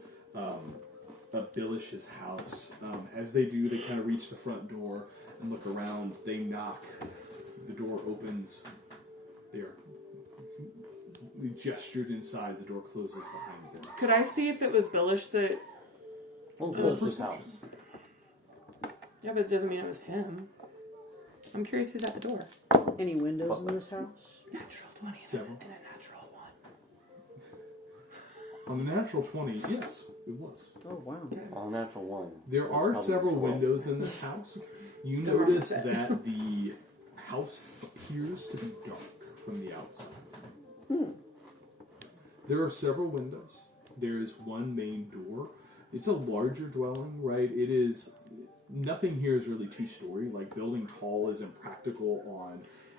Billish's house. As they do, they kind of reach the front door and look around. They knock. The door opens. They're gestured inside. The door closes behind them. Could I see if it was Billish that... Oh, Bush's house. Yeah, but it doesn't mean it was him. I'm curious who's at the door. Any windows in this house? Natural 20 Several. and a natural 1. On the natural 20, yes, it was. Oh, wow. On natural 1. There It's are probably several small. windows in this house. You The wrong notice set. that the house appears to be dark from the outside. There are several windows. There is one main door. It's a larger dwelling, right? It is... Nothing here is really two-story. Like, building tall is impractical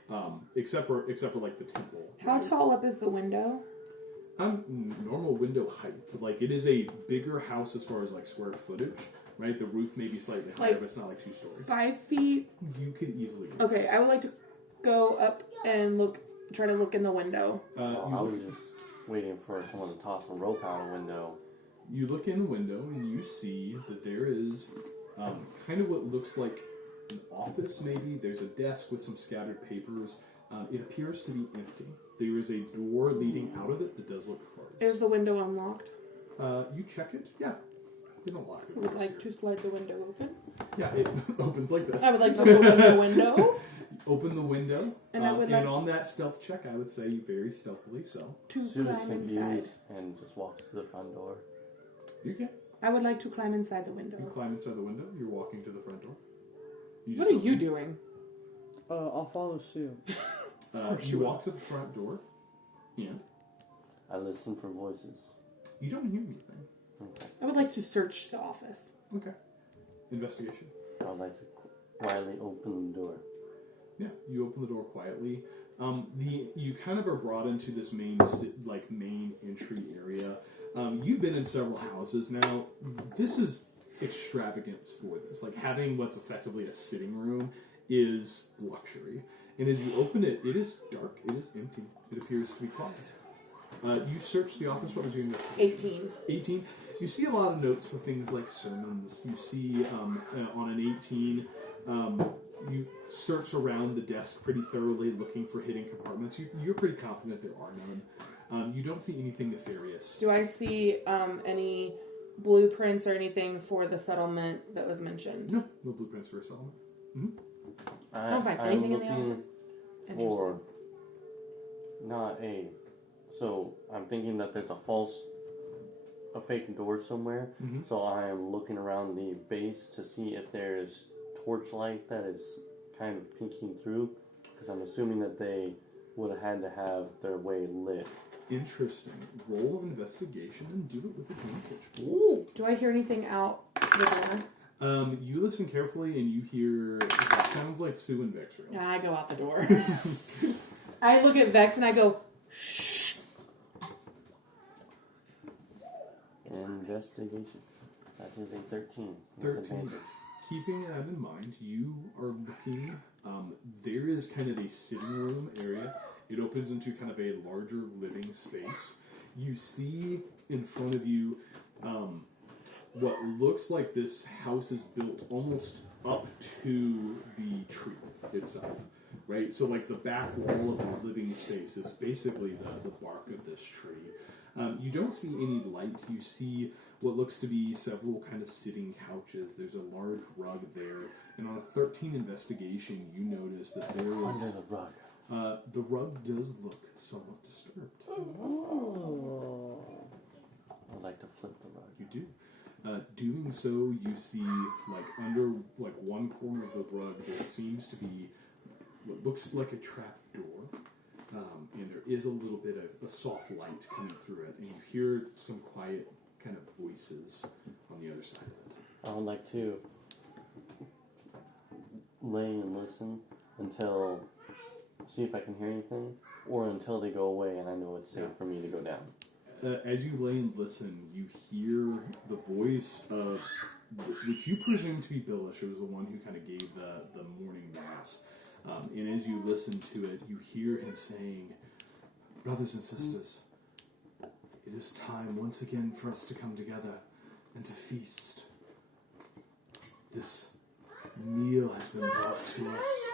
on... except for like the temple. How right? tall up is the window? Normal window height. Like, it is a bigger house as far as like square footage, right? The roof may be slightly higher, Like- but it's not like two-story. 5 feet? You could easily. Okay, I would like to go up and try to look in the window. You I look- was just waiting for someone to toss a rope out a window. You look in the window and you see that there is kind of what looks like an office, maybe. There's a desk with some scattered papers. It appears to be empty. There is a door leading out of it that does look closed. Is the window unlocked? You check it? Yeah. You don't lock it. I would like to slide the window open. Yeah, it opens like this. I would like to open the window. Open the window. And I would like- on that stealth check, I would say very stealthily so. To Sue is climb inside. confused and just walks to the front door. You can. I would like to climb inside the window. You climb inside the window. You're walking to the front door. What are you doing? I'll follow Sue. You walk to the front door, and I listen for voices. you don't hear anything. I would like to search the office. Okay. Investigation. I would like to quietly open the door. Yeah, you open the door quietly. You kind of are brought into this main entry area. You've been in several houses now. This is extravagance for this. Like, having what's effectively a sitting room is luxury. And as you open it, it is dark. It is empty. It appears to be quiet. You search the office. What was your investigation? 18. 18. You see a lot of notes for things like sermons. You see on an 18, you search around the desk pretty thoroughly looking for hidden compartments. You're pretty confident there are none. You don't see anything nefarious. Do I see any blueprints or anything for the settlement that was mentioned? No blueprints for a settlement. I don't find I'm anything in the looking office. for not a. So I'm thinking that there's a fake door somewhere. Mhm. So I am looking around the base to see if there's torchlight that is kind of peeking through, because I'm assuming that they would have had to have their way lit. Interesting. Roll of investigation and do it with advantage, please. Do I hear anything out the door? You listen carefully and you hear, it sounds like Sue and Vex. Really. I go out the door. I look at Vex and I go, shh. Investigation. That is a 13. with 13. advantage. Keeping that in mind, you are looking. There is kind of a sitting room area. It opens into kind of a larger living space. You see in front of you what looks like this house is built almost up to the tree itself, right? So like the back wall of the living space is basically the bark of this tree. You don't see any light. You see what looks to be several kind of sitting couches. There's a large rug there. And on a 13 investigation, you notice that there is... Under the rug. the rug does look somewhat disturbed. Oh. You do. Doing so, you see, like, under, like, one corner of the rug, there seems to be what looks like a trap door. And there is a little bit of a soft light coming through it. And you hear some quiet kind of voices on the other side of it. I would like to lay and listen until, see if I can hear anything, or until they go away and I know it's safe for me to go down. As you lay and listen, you hear the voice of, which you presume to be Billish. It was the one who kind of gave the morning mass. And as you listen to it, you hear him saying, "Brothers and sisters, it is time once again for us to come together and to feast. This meal has been brought to us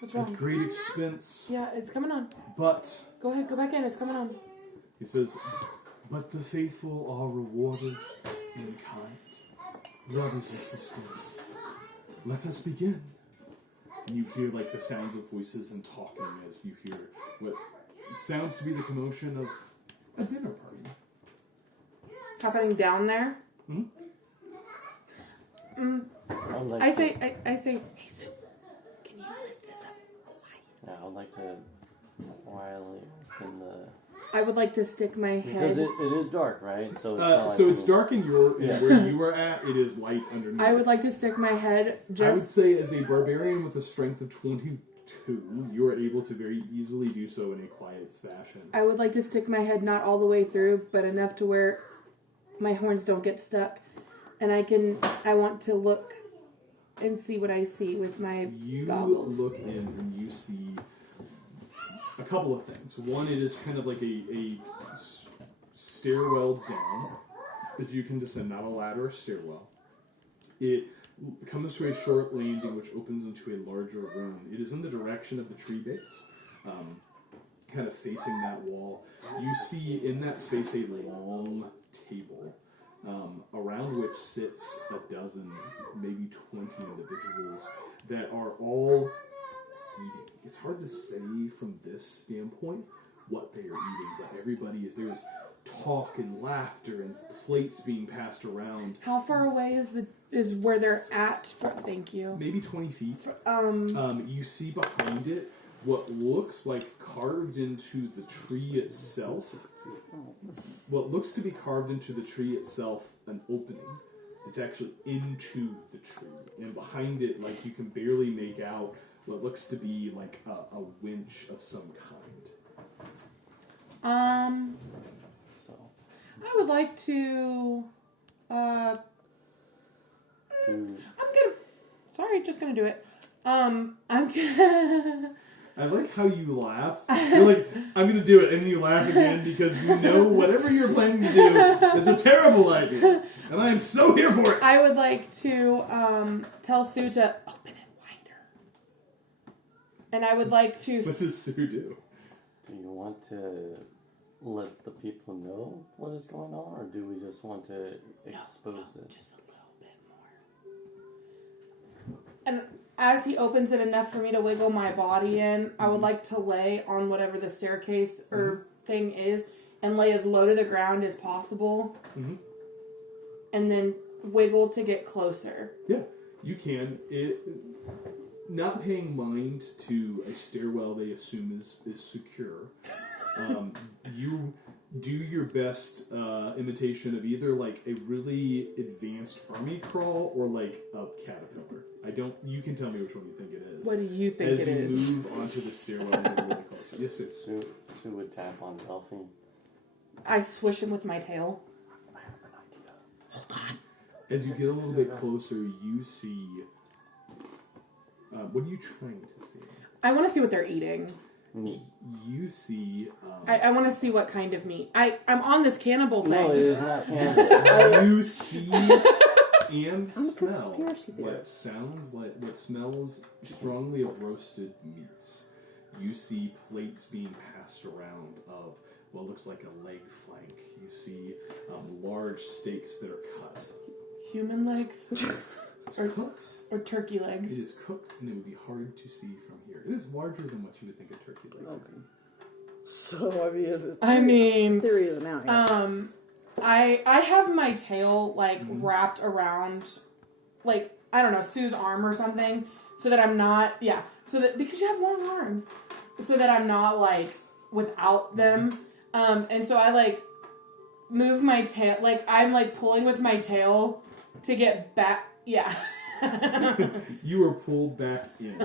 What's at wrong? great expense, Yeah, it's coming on. but," Go ahead, go back in. It's coming on. he says, "but the faithful are rewarded in kind. Brothers and sisters, let us begin." And you hear like the sounds of voices and talking as you hear what sounds to be the commotion of a dinner party. Happening down there. Hmm? I would like I to, say, hey Sue, can you lift this up quiet? yeah, I would like to quietly in the, I would like to stick my because head. it is dark, right? So it's not like So it's dark in Yes. where you are at. It is light underneath. I would like to stick my head I would just. say as a barbarian with a strength of 22, you are able to very easily do so in a quiet fashion. I would like to stick my head not all the way through, but enough to where my horns don't get stuck, and I want to look and see what I see with my You goggles. look in and you see a couple of things. One, it is kind of like a stairwell down that you can descend, not a ladder or stairwell. It comes to a short landing which opens into a larger room. It is in the direction of the tree base, kind of facing that wall. You see in that space a long table, around which sits a dozen, maybe 20 individuals that are all eating. It's hard to say from this standpoint what they are eating, but everybody there's talk and laughter and plates being passed around. How far away is where they're at? Thank you. Maybe 20 feet. You see behind it what looks like carved into the tree itself. What looks to be carved into the tree itself, an opening. It's actually into the tree, and behind it, like you can barely make out what looks to be like a winch of some kind. So I would like to. I'm gonna. Sorry, just gonna do it. I'm gonna. I like how you laugh. You're like, I'm going to do it, and then you laugh again because you know whatever you're planning to do is a terrible idea. And I am so here for it. I would like to tell Sue to open it wider. And I would like to... What does Sue do? do you want to let the people know what is going on, or do we just want to expose it? Just a little bit more. And as he opens it enough for me to wiggle my body in, I would like to lay on whatever the staircase or thing is and lay as low to the ground as possible. Mm-hmm. And then wiggle to get closer. Yeah, you can. Not paying mind to a stairwell they assume is secure. You do your best imitation of either like a really advanced army crawl or like a caterpillar. You can tell me which one you think it is. What do you think it is? As you move onto the stairwell, you're really close. Yes, sir. Sue would tap on Delphine. I swish him with my tail. I have an idea. Hold on. As you get a little bit closer, you see... what are you trying to see? I want to see what they're eating. Me. You see... I want to see what kind of meat. I'm on this cannibal thing. No, it is not cannibal. you see and I'm a smell conspiracy what smells strongly of roasted meats. You see plates being passed around of what looks like a leg flank. You see large steaks that are cut. Human legs? It's cooked. Or turkey legs? It is cooked, and it would be hard to see from here. It is larger than what you would think a turkey leg would be. So, I mean, I mean... theory is now. Yeah. I have my tail like wrapped around, like I don't know, Sue's arm or something, so that I'm not so that because you have long arms, so that I'm not like without them, and so I like move my tail, like I'm like pulling with my tail to get back. Yeah. You were pulled back in.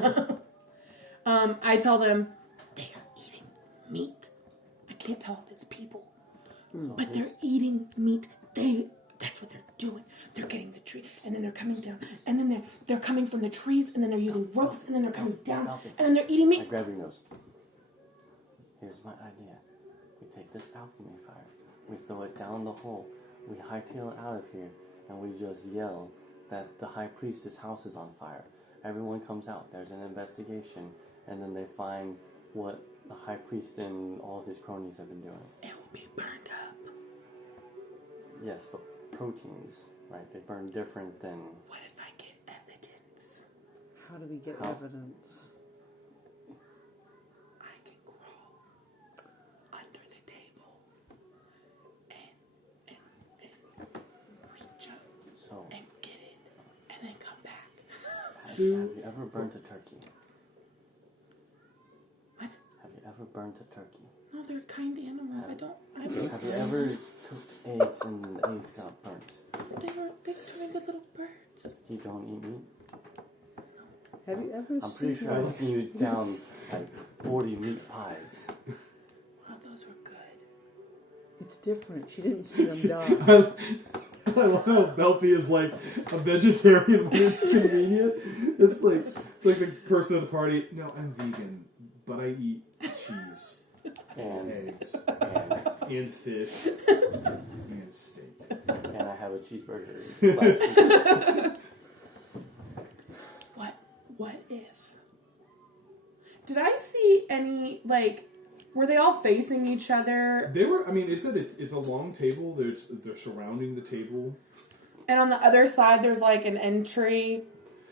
I tell them they are eating meat. I can't tell if it's people, but they're eating meat. That's what they're doing. They're getting the tree, and then they're coming down, and then they're coming from the trees, and then they're using ropes, and then they're coming down, and then they're eating I meat. grab your nose. Here's my idea. We take this alchemy fire. We throw it down the hole. We hightail it out of here, and we just yell that the high priestess house is on fire. Everyone comes out. There's an investigation, and then they find what the high priest and all of his cronies have been doing. It will be burned up. Yes, but proteins, right? They burn different than... What if I get evidence? How do we get How? evidence? I can crawl under the table and reach up So, and get it, and then come back. have you ever burnt a turkey? What? Have you ever burnt a turkey? No, they're kind animals. I don't. Have you ever cooked eggs and the eggs got burnt? They turned into little birds. You don't eat meat? Have you ever I'm pretty sure I've seen you down like 40 meat pies. Well, those were good. It's different. She didn't see them die. I love how Belfie is like a vegetarian when it's convenient. It's like the person at the party. No, I'm vegan, but I eat cheese And eggs and fish and steak. and I have a cheeseburger last week. What if? Did I see any like? Were they all facing each other? They were. I mean, it's a long table. They're surrounding the table. And on the other side, there's like an entry.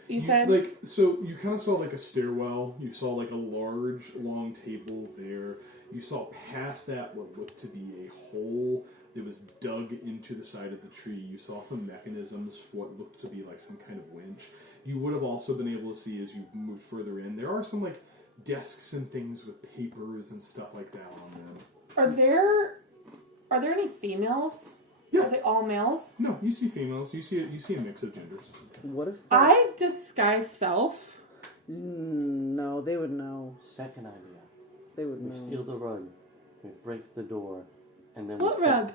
You said So you kind of saw like a stairwell. You saw like a large, long table there. You saw past that what looked to be a hole that was dug into the side of the tree. You saw some mechanisms for what looked to be like some kind of winch. You would have also been able to see as you moved further in. There are some like desks and things with papers and stuff like that on them. Are there any females? Yeah. Are they all males? No, you see females. You see a mix of genders. What if I disguise self. No, they would know. Second idea. They would We know. steal the rug. We break the door, and then What we rug?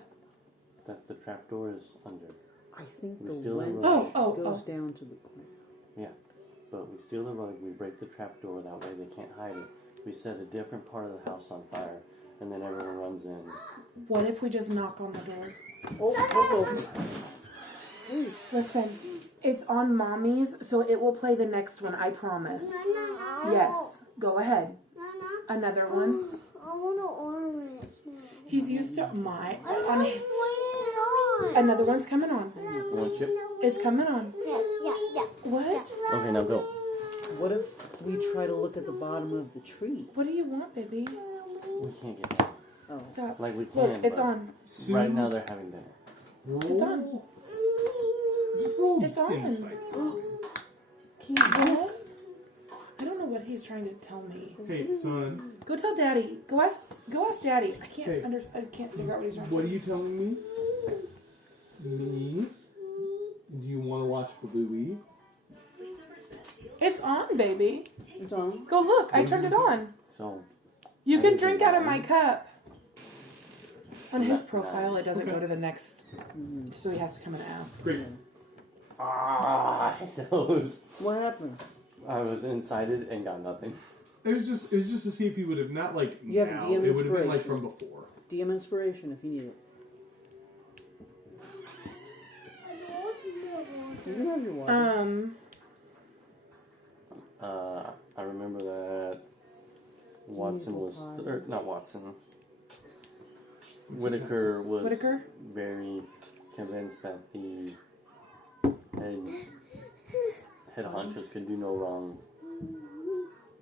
that the trap door is under. I think We the steal the wind rug. goes down to the corner. Yeah, but we steal the rug. We break the trap door. That way they can't hide it. We set a different part of the house on fire, and then everyone runs in. What if we just knock on the door? Oh. Listen, it's on Mommy's, so it will play the next one, I promise. Yes, go ahead. Another one. I want to orange. He's used to my... I on, want it on. another one's coming on. You want chip? It's coming on. Yeah. What? Okay, now go. What if we try to look at the bottom of the tree? What do you want, baby? We can't get down. Oh. Stop. Like we can. Look, it's but on. Right now they're having dinner. Roll. on. Just roll It's on. insight. Can you what? I don't know what he's trying to tell me. Hey, son. Go tell Daddy. Go ask Daddy. I can't Hey. I can't figure out what he's trying to What tell are you telling me? Me? Do you want to watch Bluey? It's on, baby. It's on. Go look. I turned it on. So You can Anything drink out of on? my cup. On his Not- profile, it doesn't Okay. go to the next, so he has to come and ask. Great. those. What happened? I was incited and got nothing. It was just to see if you would have not like You have now. DM It would have been like inspiration. from before. DM inspiration if you need it. You can have your water. I remember that Watson was, or not Watson. Whitaker was Whitaker? very convinced that the head honchos could do no wrong.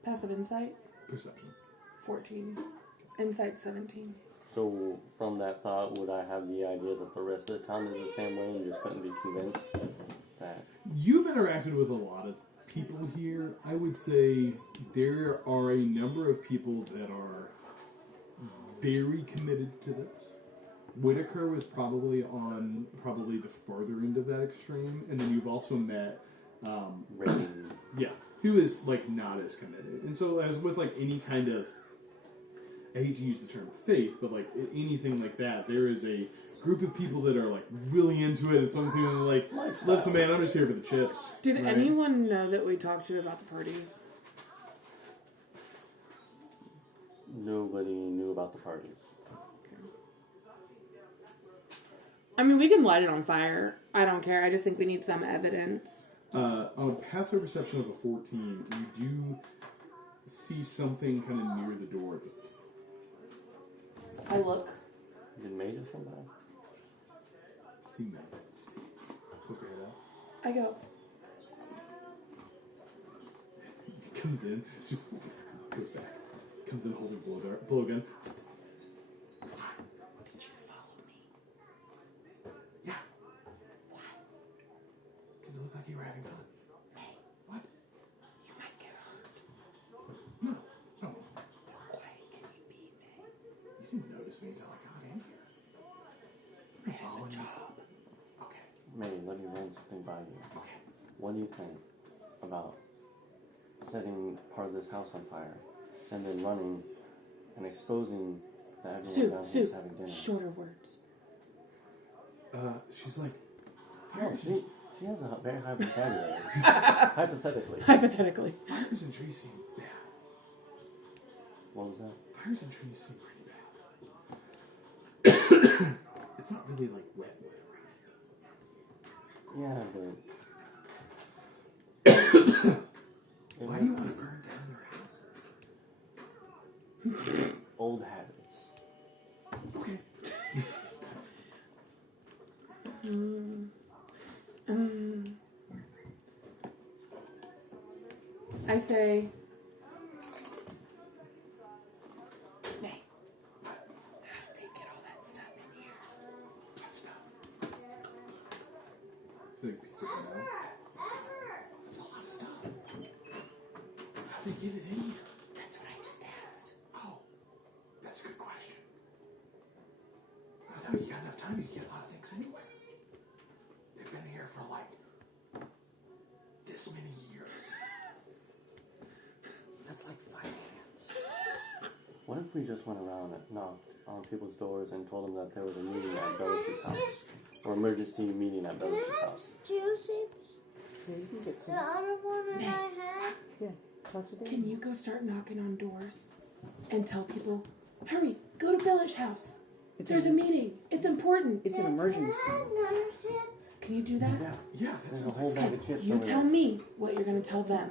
Passive insight, Perception. 14. Insight, 17. So from that thought, would I have the idea that the rest of the town is the same way and just couldn't be convinced that? You've interacted with a lot of people here. I would say there are a number of people that are very committed to this. Whitaker was probably on the farther end of that extreme, and then you've also met Rain. yeah, who is like not as committed. And so as with like any kind of, I hate to use the term faith, but like anything like that, there is a group of people that are like really into it, and some people are like, listen man, I'm just here for the chips. Did right? anyone know that we talked to about the parties? Nobody knew about the parties. I mean, we can light it on fire. I don't care. I just think we need some evidence. On a passive perception of a 14, you do see something kind of near the door. I look. Did May just come by? See that? Poke your head out. I go. He comes in, goes back, comes in holding blow gun. Did you follow me? Yeah. Why? Because it looked like you were having fun. May, What? you might get hurt. No. No. How quiet can you be, May? You didn't notice me until I got in here. I have a job. Okay. May, let me run something by you. Okay. What do you think about setting part of this house on fire and then running and exposing that everyone down here is having dinner? Shorter words. She's like, No, she has a very high vocabulary. Hypothetically. Hypothetically. fires and trees seem bad. What was that? Fires and trees seem pretty bad. It's not really like wet around Yeah, but... Why do you want to burn down their houses? Old habits. Okay. I say, May, how did they get all that stuff in here? That stuff. Big piece of metal. That's a lot of stuff. How'd they get it in here? That's what I just asked. Oh, that's a good question. I know you got enough time, you can get a lot of things anyway. They've been here for like this many years. That's like 5 hands. What if we just went around and knocked on people's doors and told them that there was a meeting at Belish's house? Or emergency meeting at Can I Belish's have house? 2 ships? Yeah, you can get The some. other one that I had? Yeah, talk to them. Can you go start knocking on doors and tell people, hurry, go to Village House. There's a meeting. It's important. It's an emergency. Can I have another ship? Can you do that? Yeah, that There's a sounds whole like bag of chips You over tell there. me what you're going to tell them.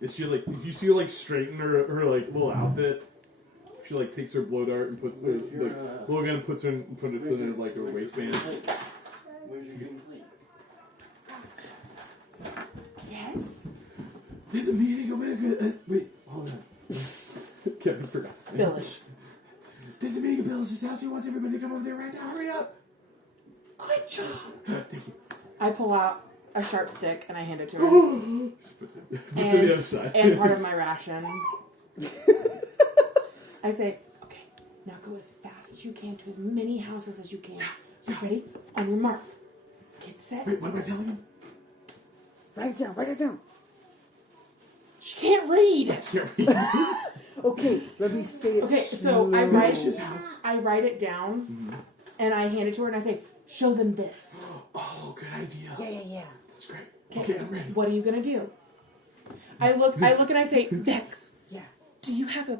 Is she like, you see her like straighten her like little outfit? She like takes her blow dart and puts the blow gun, puts it in like her waistband. Where's your green plate? Yes? Did the meeting go back? Wait, hold on. Kevin forgot. Village. There's a meeting at Bill's house. He wants everybody to come over there right now. Hurry up. Good job. Thank you. I pull out a sharp stick and I hand it to her. She puts it on the other side. And part of my ration. I say, okay, now go as fast as you can to as many houses as you can. You ready? On your mark. Get set. Wait, what am I telling him? Write it down, write it down. She can't read. Can't read. Okay, let me say it. Okay, so I write His house. I write it down and I hand it to her and I say, show them this. Oh, good idea. Yeah. That's great. Okay, I'm ready. What are you gonna do? I look and I say, Vex, Yeah. do you have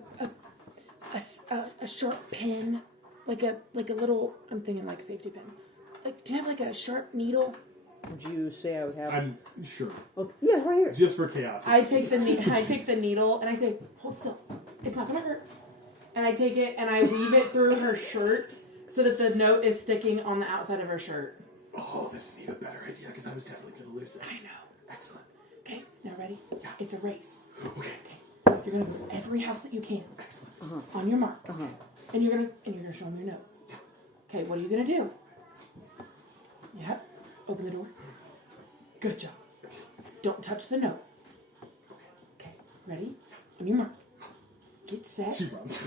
a sharp pen? Like a little, I'm thinking like a safety pin. Like, do you have like a sharp needle? Would you say I would have? I'm sure. Oh, yeah, right here. Just for chaos. I take the needle and I say, hold still. It's not gonna hurt. And I take it and I weave it through her shirt so that the note is sticking on the outside of her shirt. Oh, this is an even better idea because I was definitely going to lose it. I know. Excellent. Okay, now ready? Yeah. It's a race. Okay. You're gonna go to every house that you can. Excellent. On your mark. And you're gonna show him your note. Okay, what are you gonna do? Yeah. Open the door. Good job. Don't touch the note. Okay, ready? On your mark. Get set. She runs.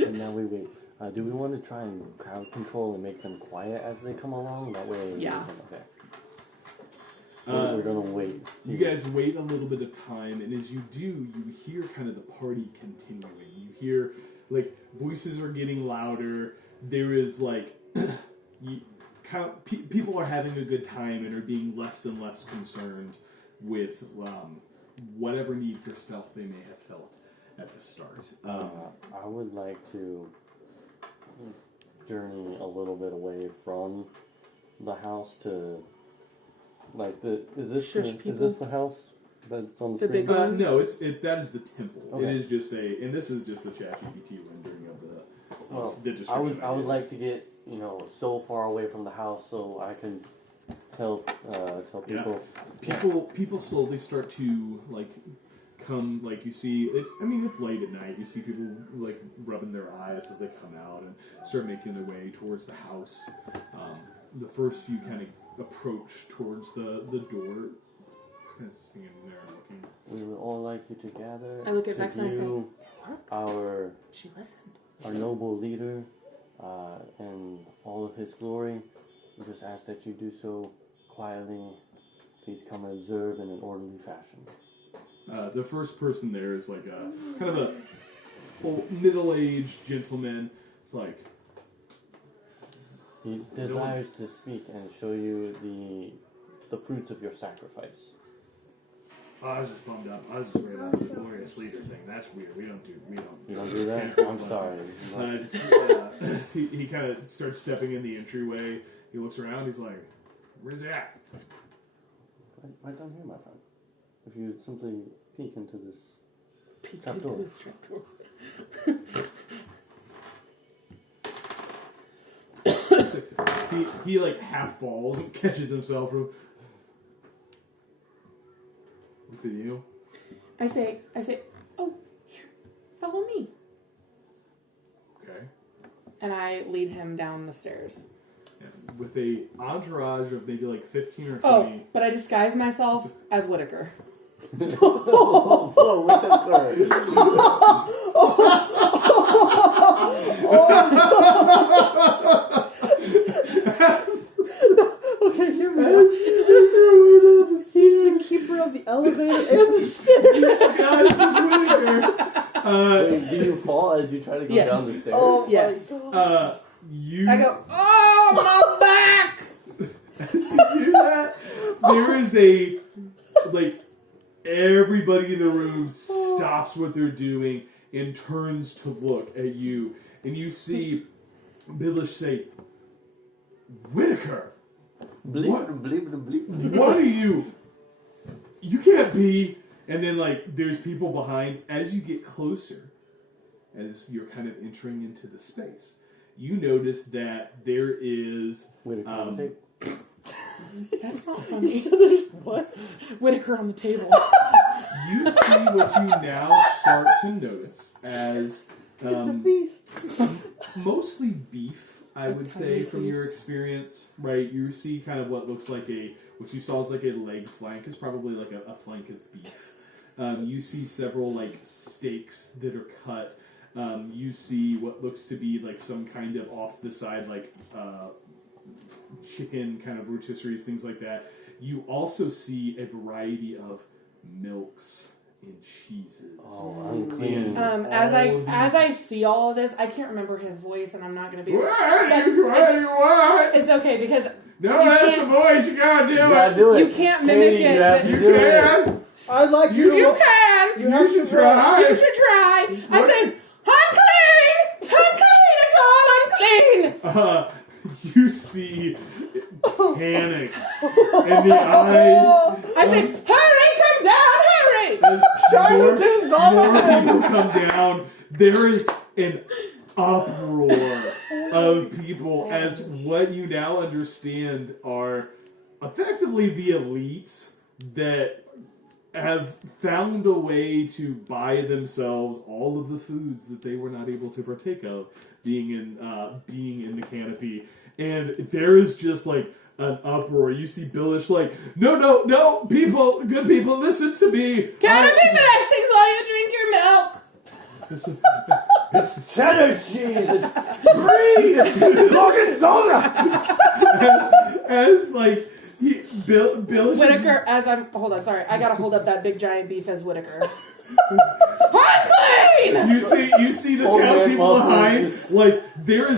And now we wait. Do we want to try and crowd control and make them quiet as they come along? That way, Yeah. Okay. We're gonna wait. You guys wait a little bit of time, and as you do, you hear kind of the party continuing. You hear, like, voices are getting louder. There is, like, people are having a good time and are being less and less concerned with whatever need for stealth they may have felt at the start. I would like to journey a little bit away from the house to, like, is this the house that's on the screen? big one? No, it's that is the temple. Okay. It is just and this is just the ChatGPT rendering of the description. I would like to get so far away from the house so I can tell people. People slowly start to come. Like, you see, it's late at night. You see people like rubbing their eyes as they come out and start making their way towards the house. The first few kind of approach towards the door, kind of standing there looking. We would all like you to gather. I look at to Max and I say, view our she listened. our noble leader and all of his glory. We just ask that you do so quietly. Please come and observe in an orderly fashion. The first person there is like a kind of a middle-aged gentleman. It's like, He desires to speak and show you the fruits of your sacrifice. I was just bummed up. I was just worried about the glorious leader thing. That's weird. We don't. You don't do that? I'm sorry. He kind of starts stepping in the entryway. He looks around. He's like, "Where's he at?" Right down here, my friend. If you simply peek into this Peek trapdoor. into this trapdoor. He like half falls and catches himself from. Looks at you. I say, oh, here, follow me. Okay. And I lead him down the stairs. And with a entourage of maybe like 15 or 20. Oh, but I disguise myself as Whitaker. Whoa, what the Okay, hear me out. He's the keeper of the elevator and the stairs. Wait, do you fall as you try to go Yes. down the stairs? Oh Yes. my god. You. I go, oh, my back! As you do that, there is everybody in the room stops what they're doing and turns to look at you. And you see Billish say, "Whitaker, what are you? You can't be." And then there's people behind. As you get closer, as you're kind of entering into the space, you notice that there is That's not funny. So there's what? Whitaker on the table. you see what you now start to notice as It's a beast. mostly beef, I would say, from beef. your experience, right? You see kind of what looks like what you saw is like a leg flank, is probably like a flank of beef. You see several steaks that are cut. You see what looks to be some kind of off to the side chicken kind of rotisseries, things like that. You also see a variety of milks and cheeses. Oh, unclean. As I see all of this, I can't remember his voice, and I'm not going to be. What? It's okay because No, you that's the can't- voice. You gotta do You it. gotta do it. You can't mimic Katie, it. You have to You do it. can. I'd like You you to. You can. You should try. You should try. I What? said, unclean! Unclean! It's all unclean! You see panic in the eyes. I said, hurry! Come down! Hurry! As Charlatans all more over. people come down, there is an uproar of people as what you now understand are effectively the elites that have found a way to buy themselves all of the foods that they were not able to partake of being in the canopy. And there is just like an uproar. You see Billish like, no, people, good people, listen to me. Canopy blessings while you drink your milk. It's cheddar cheese. It's brie. It's gorgonzola. as like Billish Whitaker, hold on, sorry, I gotta hold up that big giant beef as Whitaker. Unclean! You see the Oh, man, townspeople well, behind. just- Like there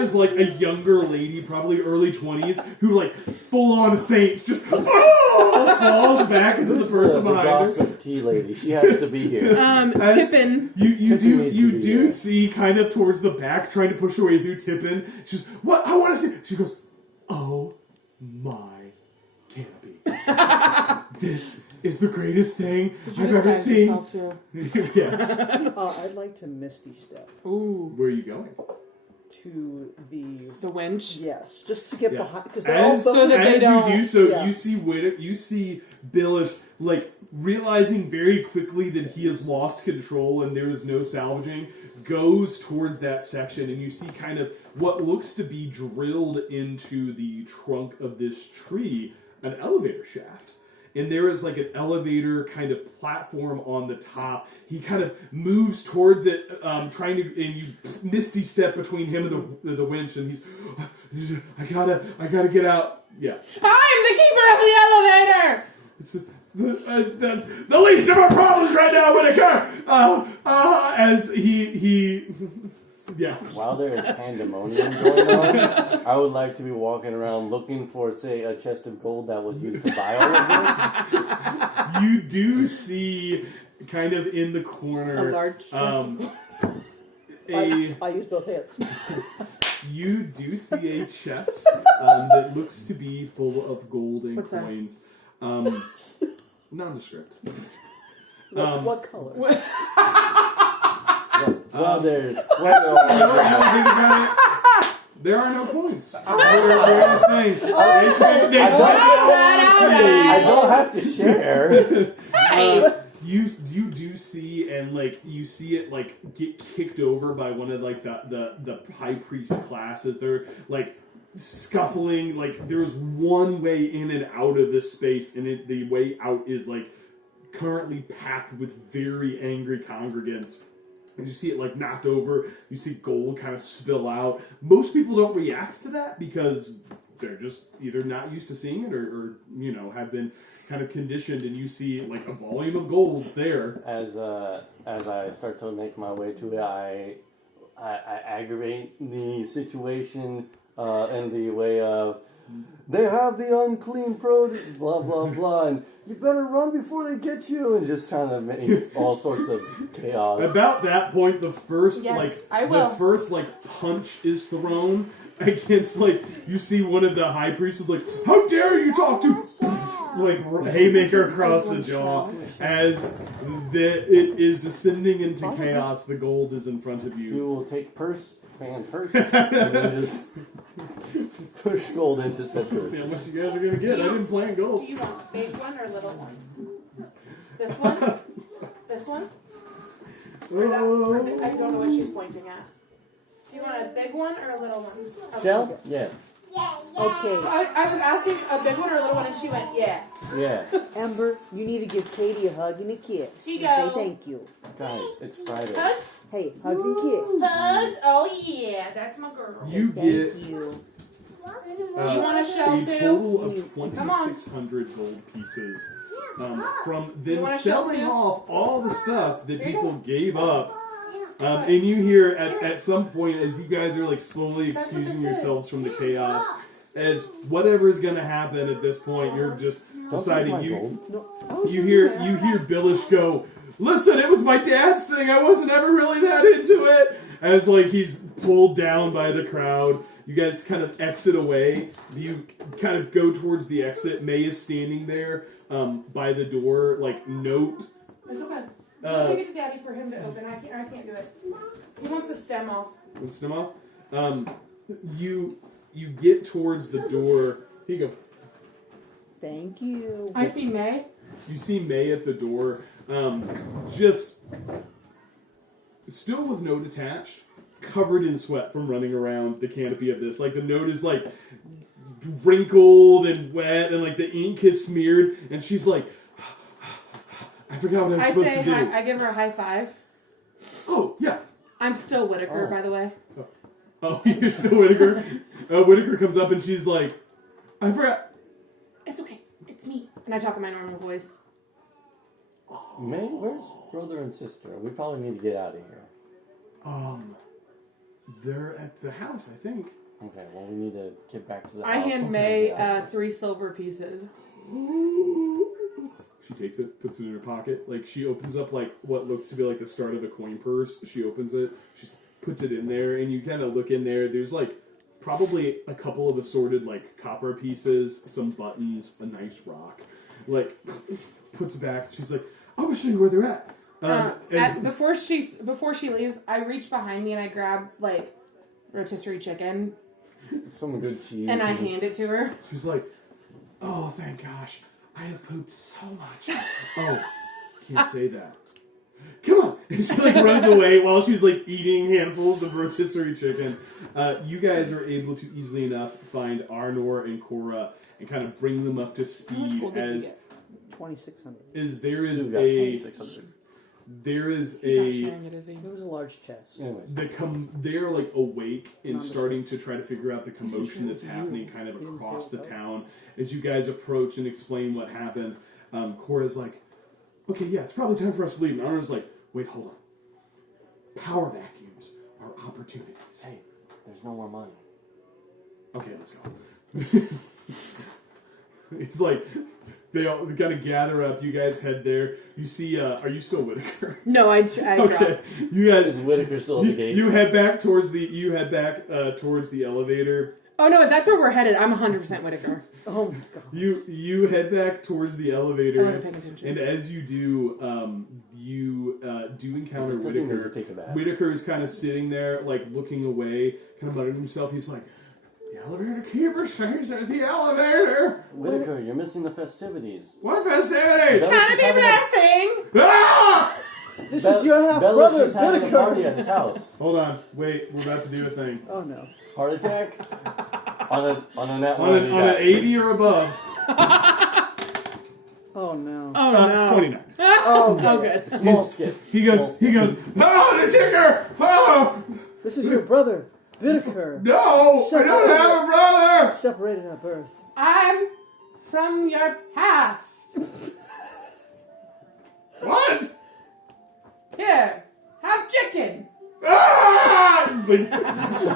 is like a younger lady, probably early 20s, who like full on faints, just falls back into the Who's person the behind her. gossip tea lady? She has to be here. As Tippin. You Tippin needs do to be do here. see kind of towards the back, trying to push her way through Tippin. She's what I want to see. She goes, oh my canopy! This is the greatest thing I've ever seen. Yes. I'd like to Misty Step Ooh. Where are you going? to The winch. yes, just to get Yeah. behind because they're all As, So that they as don't- you do so, yeah. you see Billish like realizing very quickly that he has lost control and there is no salvaging, goes towards that section, and you see kind of what looks to be drilled into the trunk of this tree, an elevator shaft. And there is like an elevator kind of platform on the top. He kind of moves towards it, trying to, and you misty step between him and the winch, and he's, I gotta get out. Yeah, I'm the keeper of the elevator! it's just, that's the least of our problems right now, Whitaker. As he, yeah. While there is pandemonium going on, I would like to be walking around looking for, say, a chest of gold that was used to buy all of this. You do see, kind of in the corner, A large chest. I use both hands. You do see a chest that looks to be full of gold and What size? coins. Nondescript. What color? Well, there's There are no coins. They're just things. I don't have to share. You do see, and like you see it like get kicked over by one of like the high priest classes. They're like scuffling. Like there's one way in and out of this space, and the way out is like currently packed with very angry congregants. And you see it like knocked over. You see gold kind of spill out. Most people don't react to that because they're just either not used to seeing it or you know have been kind of conditioned. And you see like a volume of gold there. As I start to make my way to it, I aggravate the situation in the way of they have the unclean produce, blah blah blah, and you better run before they get you, and just trying to make all sorts of chaos. About that point, the first Yes, I will. punch is thrown against like you see one of the high priests is like, how dare you talk to like haymaker across the jaw as it is descending into chaos. The gold is in front of She you. will take fan first, and then just push gold into said See how person. much you guys are gonna get. I didn't plan Do gold. you want a big one or a little one? This one? This one? Or that? Or I don't know what she's pointing at. Do you want a big one or a little one? Okay. Shell? Yeah. Okay, I was asking a big one or a little one, and she went, yeah. Yeah. Amber, you need to give Katie a hug and a kiss. Here you And go. say thank you. Guys, it's Friday. Hugs? Hey, hugs and kiss. Hugs? Oh, yeah. That's my girl. You Thank get you. You want a shell a too? total of Come on. 2,600 gold pieces from You them want a shell selling too? off all the stuff that Here you people go. gave up. And you hear at some point as you guys are like slowly That's what excusing this is. yourselves from the chaos, as whatever is going to happen at this point, you're just Don't deciding take my you gold. No, I was you doing hear that. Billish go, listen, it was my dad's thing. I wasn't ever really that into it. As like he's pulled down by the crowd. You guys kind of exit away. You kind of go towards the exit. May is standing there by the door, like note. It's okay. Take it to Daddy for him to open. I can't do it. He wants the stem off. Let's stem off. You get towards the door. Here you go. Thank you. I see May. You see May at the door, just still with note attached, covered in sweat from running around the canopy of this. Like the note is like wrinkled and wet, and like the ink is smeared, and she's like, I forgot what I was supposed to do. I give her a high five. Oh, yeah. I'm still Whitaker, by the way. Oh, you're still Whitaker? Whitaker comes up and she's like, I forgot. It's okay. It's me. And I talk in my normal voice. May, where's brother and sister? We probably need to get out of here. They're at the house, I think. Okay, well, we need to get back to the I house. hand May 3 silver pieces. She takes it, puts it in her pocket. Like, she opens up, like, what looks to be like the start of a coin purse. She opens it, she puts it in there, and you kind of look in there. There's, like, probably a couple of assorted, like, copper pieces, some buttons, a nice rock. Like, puts it back. She's like, I'm going to show you where they're at. Before she leaves, I reach behind me and I grab, like, rotisserie chicken. Some good cheese. And I hand it to her. She's like, oh, thank gosh. I have pooped so much. Oh, can't say that. Come on! And she like runs away while she's like eating handfuls of rotisserie chicken. You guys are able to easily enough find Arnor and Cora and kind of bring them up to speed as 2,600. is there is He's not sharing it, is he? It was a large chest. Anyways. they're like awake and starting to try to figure out the commotion that's happening kind of across the town. As you guys approach and explain what happened, Cora's like, okay, yeah, it's probably time for us to leave. And Arno's like, wait, hold on. Power vacuums are opportunities. Hey, there's no more money. Okay, let's go. It's like, they all kind of gather up. You guys head there. You see, are you still Whitaker? No, I Okay, dropped. you guys. Is Whitaker still at the gate? You head back towards the elevator. Oh no, if that's where we're headed, I'm 100% Whitaker. Oh my god. You head back towards the elevator. I wasn't paying attention. And as you do, you do encounter Whitaker. Take a bath. Whitaker is kind of sitting there, like looking away, kind of muttering to himself. He's like, "The elevator keeper stays at the elevator." Whitaker, you're missing the festivities. What festivities? Happy blessing! Ah! This is your half brother, Bella's having a party at Whitaker. his house. Hold on, wait. We're about to do a thing. Oh no. Heart attack? on a net On an 80 or above. Oh no. Oh no. 29. Oh, Oh good. Small skip. He goes. Oh, the ticker! Oh this is your brother, Whitaker. no! I don't have a brother. Separated at birth. I'm from your past. What? Here, have chicken. Ah! He's like,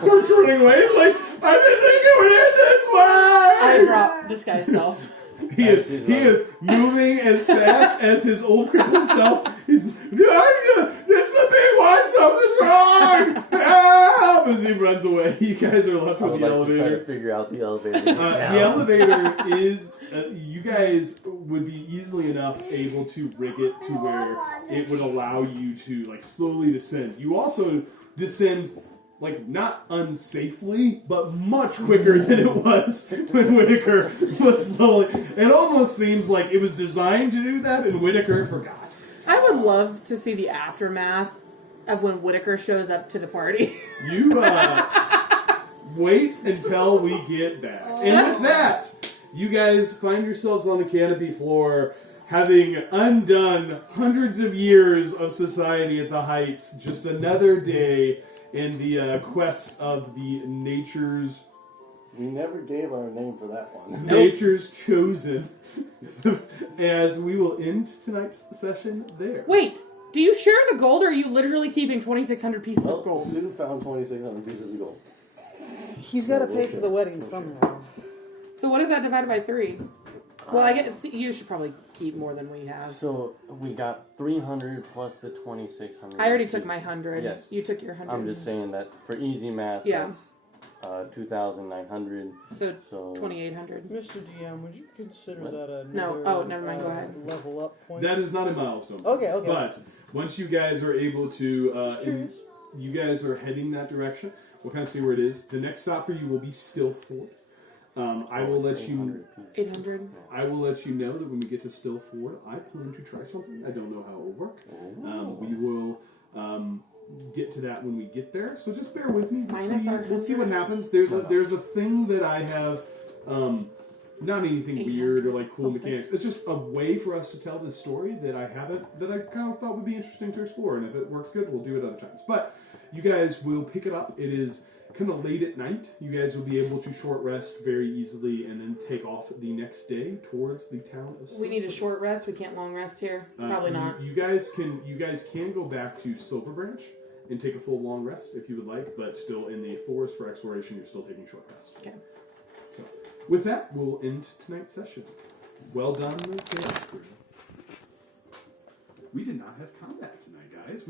starts running away. He's like, I didn't think it would end this way. I drop disguise self. He is moving as fast as his old crippled self. He's, it's the big one. Something's wrong. Help! As he runs away, you guys are left I with would the like to try elevator. to figure out the elevator. The elevator is, you guys would be easily enough able to rig it to where it would allow you to like slowly descend. You also descend like not unsafely, but much quicker than it was when Whitaker was slowly. It almost seems like it was designed to do that and Whitaker forgot. I would love to see the aftermath of when Whitaker shows up to the party. You wait until we get back. And with that, you guys find yourselves on the canopy floor, having undone hundreds of years of society at the Heights. Just another day in the quest of the Nature's... We never gave our name for that one. Nature's Chosen. As we will end tonight's session there. Wait, do you share the gold or are you literally keeping 2,600 pieces Well, of gold? Sue found 2,600 pieces of gold. He's got to pay for the wedding somehow. So what is that divided by 3? Well, I get you should probably keep more than we have. So we got 300 plus the 2,600. I already took my 100. Yes. You took your 100. I'm just saying that for easy math, Yeah. that's 2,900. So So 2,800. Mr. DM, would you consider that a No. Oh, never mind. Go ahead. level up point? That is not a milestone. Okay. But once you guys are able to, Curious. you guys are heading that direction. We'll kind of see where it is. The next stop for you will be Stillfort. I will let you. 800. I will let you know that when we get to Still Ford, I plan to try something. I don't know how it will work. We will get to that when we get there. So just bear with me. We'll see what happens. There's a thing that I have. Not anything weird or like cool mechanics. It's just a way for us to tell this story that I haven't, that I kind of thought would be interesting to explore. And if it works good, we'll do it other times. But you guys will pick it up. It is kind of late at night. You guys will be able to short rest very easily and then take off the next day towards the town of Silver. We need a short rest. We can't long rest here. Probably not. You guys can go back to Silver Branch and take a full long rest if you would like, but still in the forest for exploration, you're still taking short rest. Okay. So, with that, we'll end tonight's session. Well done, chaos crew. We did not have combat tonight, guys.